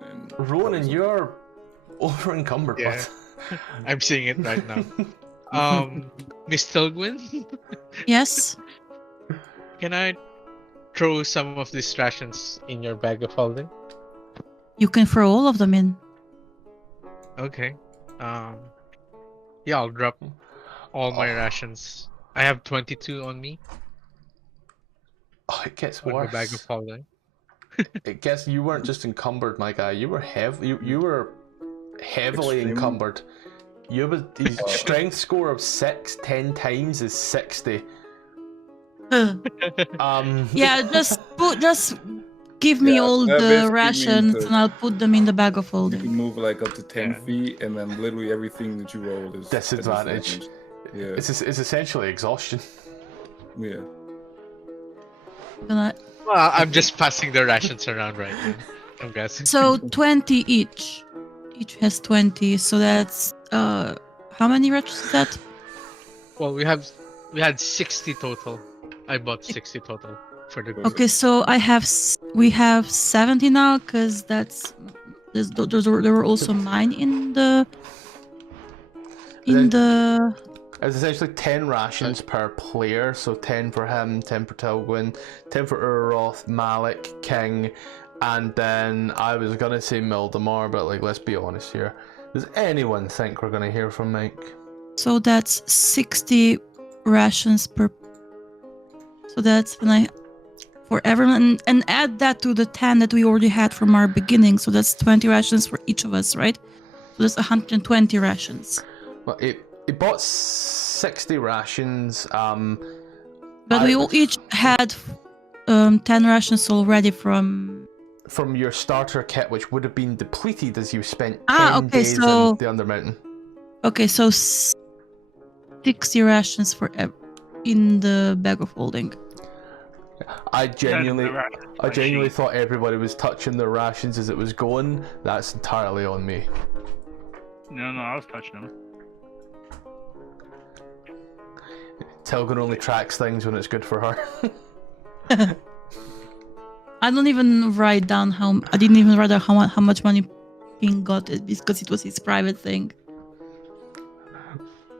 And Ronan, you're over encumbered, Yeah. bud. I'm seeing it right now. Miss Tylgwynn, Yes. can I throw some of these rations in your bag of holding? You can throw all of them in. Okay. Yeah, I'll drop all my rations. I have 22 on me Oh, it gets with my bag of worse. holding. It gets you weren't just encumbered, my guy. You were you were heavily Extreme. encumbered. You have a strength score of 6, 10 times is 60. Yeah, just give me Yeah, all that the basically rations means that and I'll put them in the bag of you can holding. move like up to 10 Yeah. feet, and then literally everything that you roll is a Disadvantage. Yeah, It's essentially exhaustion. yeah. Gonna- Well, I'm just passing the rations around right now. I'm guessing. So 20 each. Each has 20, so that's how many rations is that? Well, we had 60 total. I bought 60 total for the group. Okay, so we have 70 now because there were also mine in the It's essentially 10 rations per player, so 10 for him, 10 for Tylgwynn, 10 for Uroth, Malek, King, and then I was gonna say Mildamar, but like let's be honest here. Does anyone think we're gonna hear from Mike? So that's 60 rations per. So that's for everyone, and add that to the 10 that we already had from our beginning. So that's 20 rations for each of us, right? So that's 120 rations. Well, it bought 60 rations. But we all each had 10 rations already from your starter kit, which would have been depleted as you spent 10 okay, days so- in the Undermountain. Okay, so 60 rations in the bag of holding. I genuinely Machine. thought everybody was touching their rations as it was going. That's entirely on me. No, I was touching them. Tylgwynn only tracks things when it's good for her. I don't even write down I didn't even write down how much money Ping got it because it was his private thing.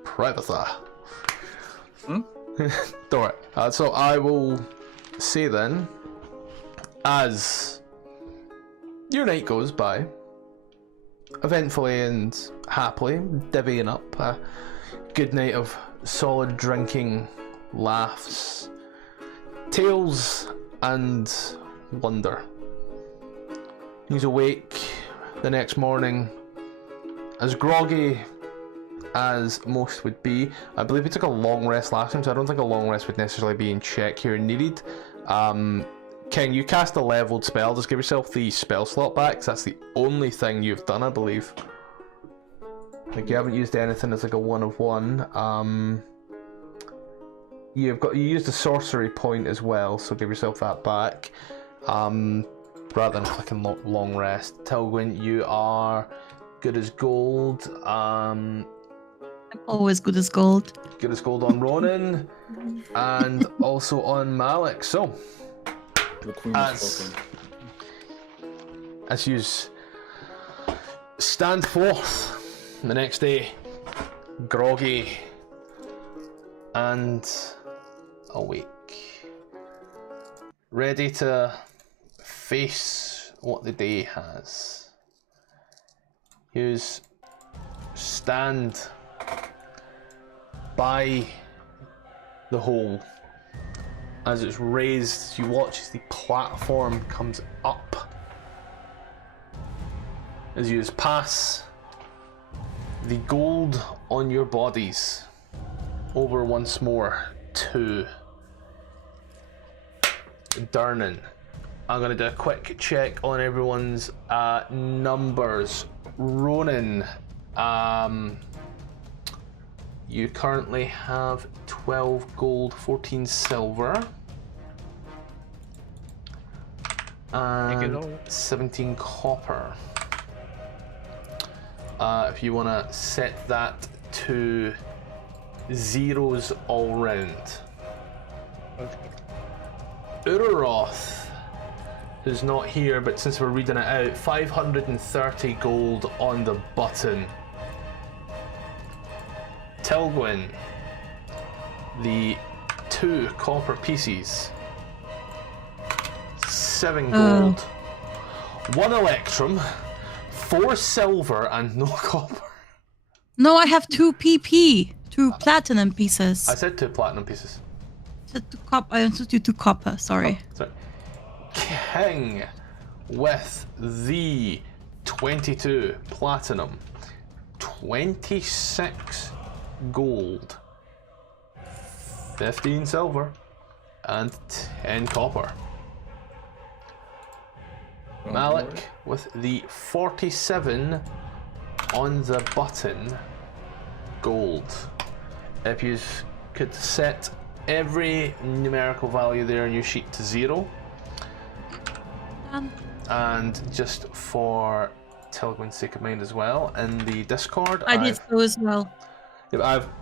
Privacy. Alright, so I will say then, as your night goes by, eventfully and happily, divvying up a good night of solid drinking, laughs, tales, and wonder. He's awake, the next morning, as groggy as most would be. I believe we took a long rest last time, so I don't think a long rest would necessarily be in check here needed. King, you cast a leveled spell. Just give yourself the spell slot back, 'cause that's the only thing you've done, I believe. Like, you haven't used anything as like a 1 of 1. You used a sorcery point as well, so give yourself that back. Rather than clicking long rest. Tylgwynn, you are good as gold. I'm always good as gold. Good as gold on Ronan, and also on Malek. So, The queen has spoken. as you stand forth the next day, groggy and awake, ready to face what the day has, you stand by the hole as it's raised. You watch as the platform comes up, as you pass the gold on your bodies over once more to Durnan. I'm going to do a quick check on everyone's numbers. Ronan, you currently have 12 gold, 14 silver, and 17 copper. If you want to set that to zeros all round. Ururoth, who's not here, but since we're reading it out, 530 gold on the button. Tylgwynn, the 2 copper pieces, 7 gold, 1 electrum, 4 silver, and no copper. No, I have 2 PP, 2 platinum pieces. I said 2 platinum pieces. I answered you 2 copper, sorry. Oh, sorry. King with the 22 platinum, 26 gold, 15 silver, and 10 copper. Malek with the 47 on the button, gold. If you could set every numerical value there on your sheet to 0. And just for Tylgwynn's sake of mind as well, in the Discord, I did so as well.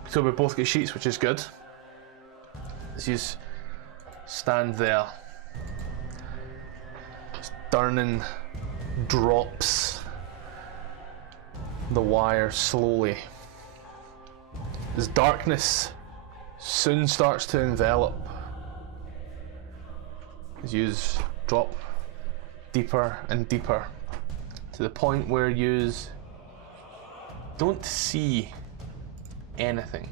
So we both get sheets, which is good. As you stand there, Durnan drops the wire slowly. As darkness soon starts to envelop, as you drop deeper and deeper to the point where you don't see anything,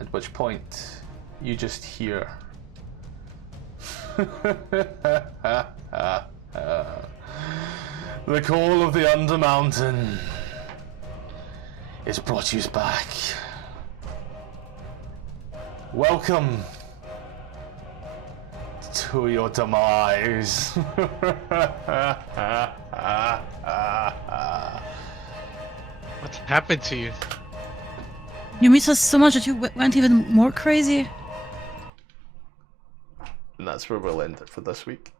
at which point you just hear the call of the Undermountain is brought you back. Welcome to your demise. What happened to you? You miss us so much that you went even more crazy. And that's where we'll end it for this week.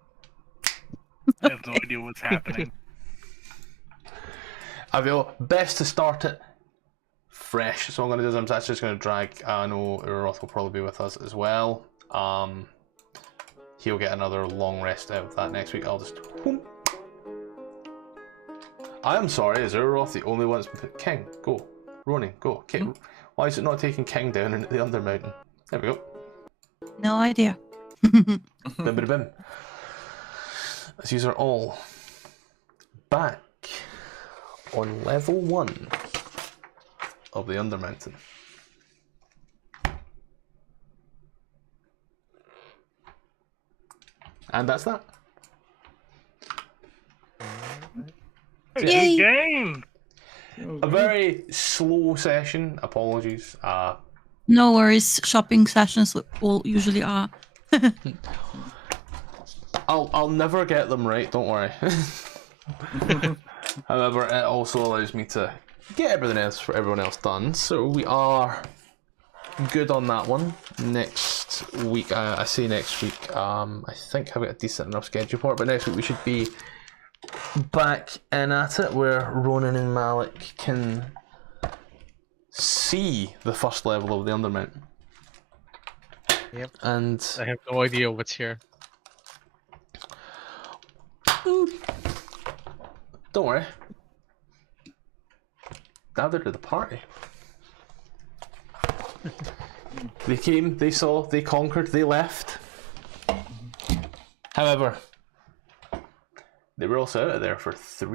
I have no idea what's happening. I feel best to start it fresh. So what I'm going to do is I'm actually just going to drag, I know Ururoth will probably be with us as well. He'll get another long rest out of that next week. I'll just... Whoom. I am sorry, is Ururoth the only one that's been put... King, go. Ronan, go. Okay. Why is it not taking King down into the Undermountain? There we go. No idea. Bim bim bim. As these are all back on level 1 of the Undermountain. And that's that. Yay. Good game. Oh, A very slow session. Apologies. No worries. Shopping sessions will usually are. I'll never get them right. Don't worry. However, it also allows me to get everything else for everyone else done. So we are good on that one. Next week, I say next week. I think I've got a decent enough schedule for it. But next week we should be back in at it, where Ronan and Malek can see the first level of the Undermountain. Yep. And I have no idea what's here. don't worry. Neither did the party. They came, they saw, they conquered, they left. However, they were also out of there for 3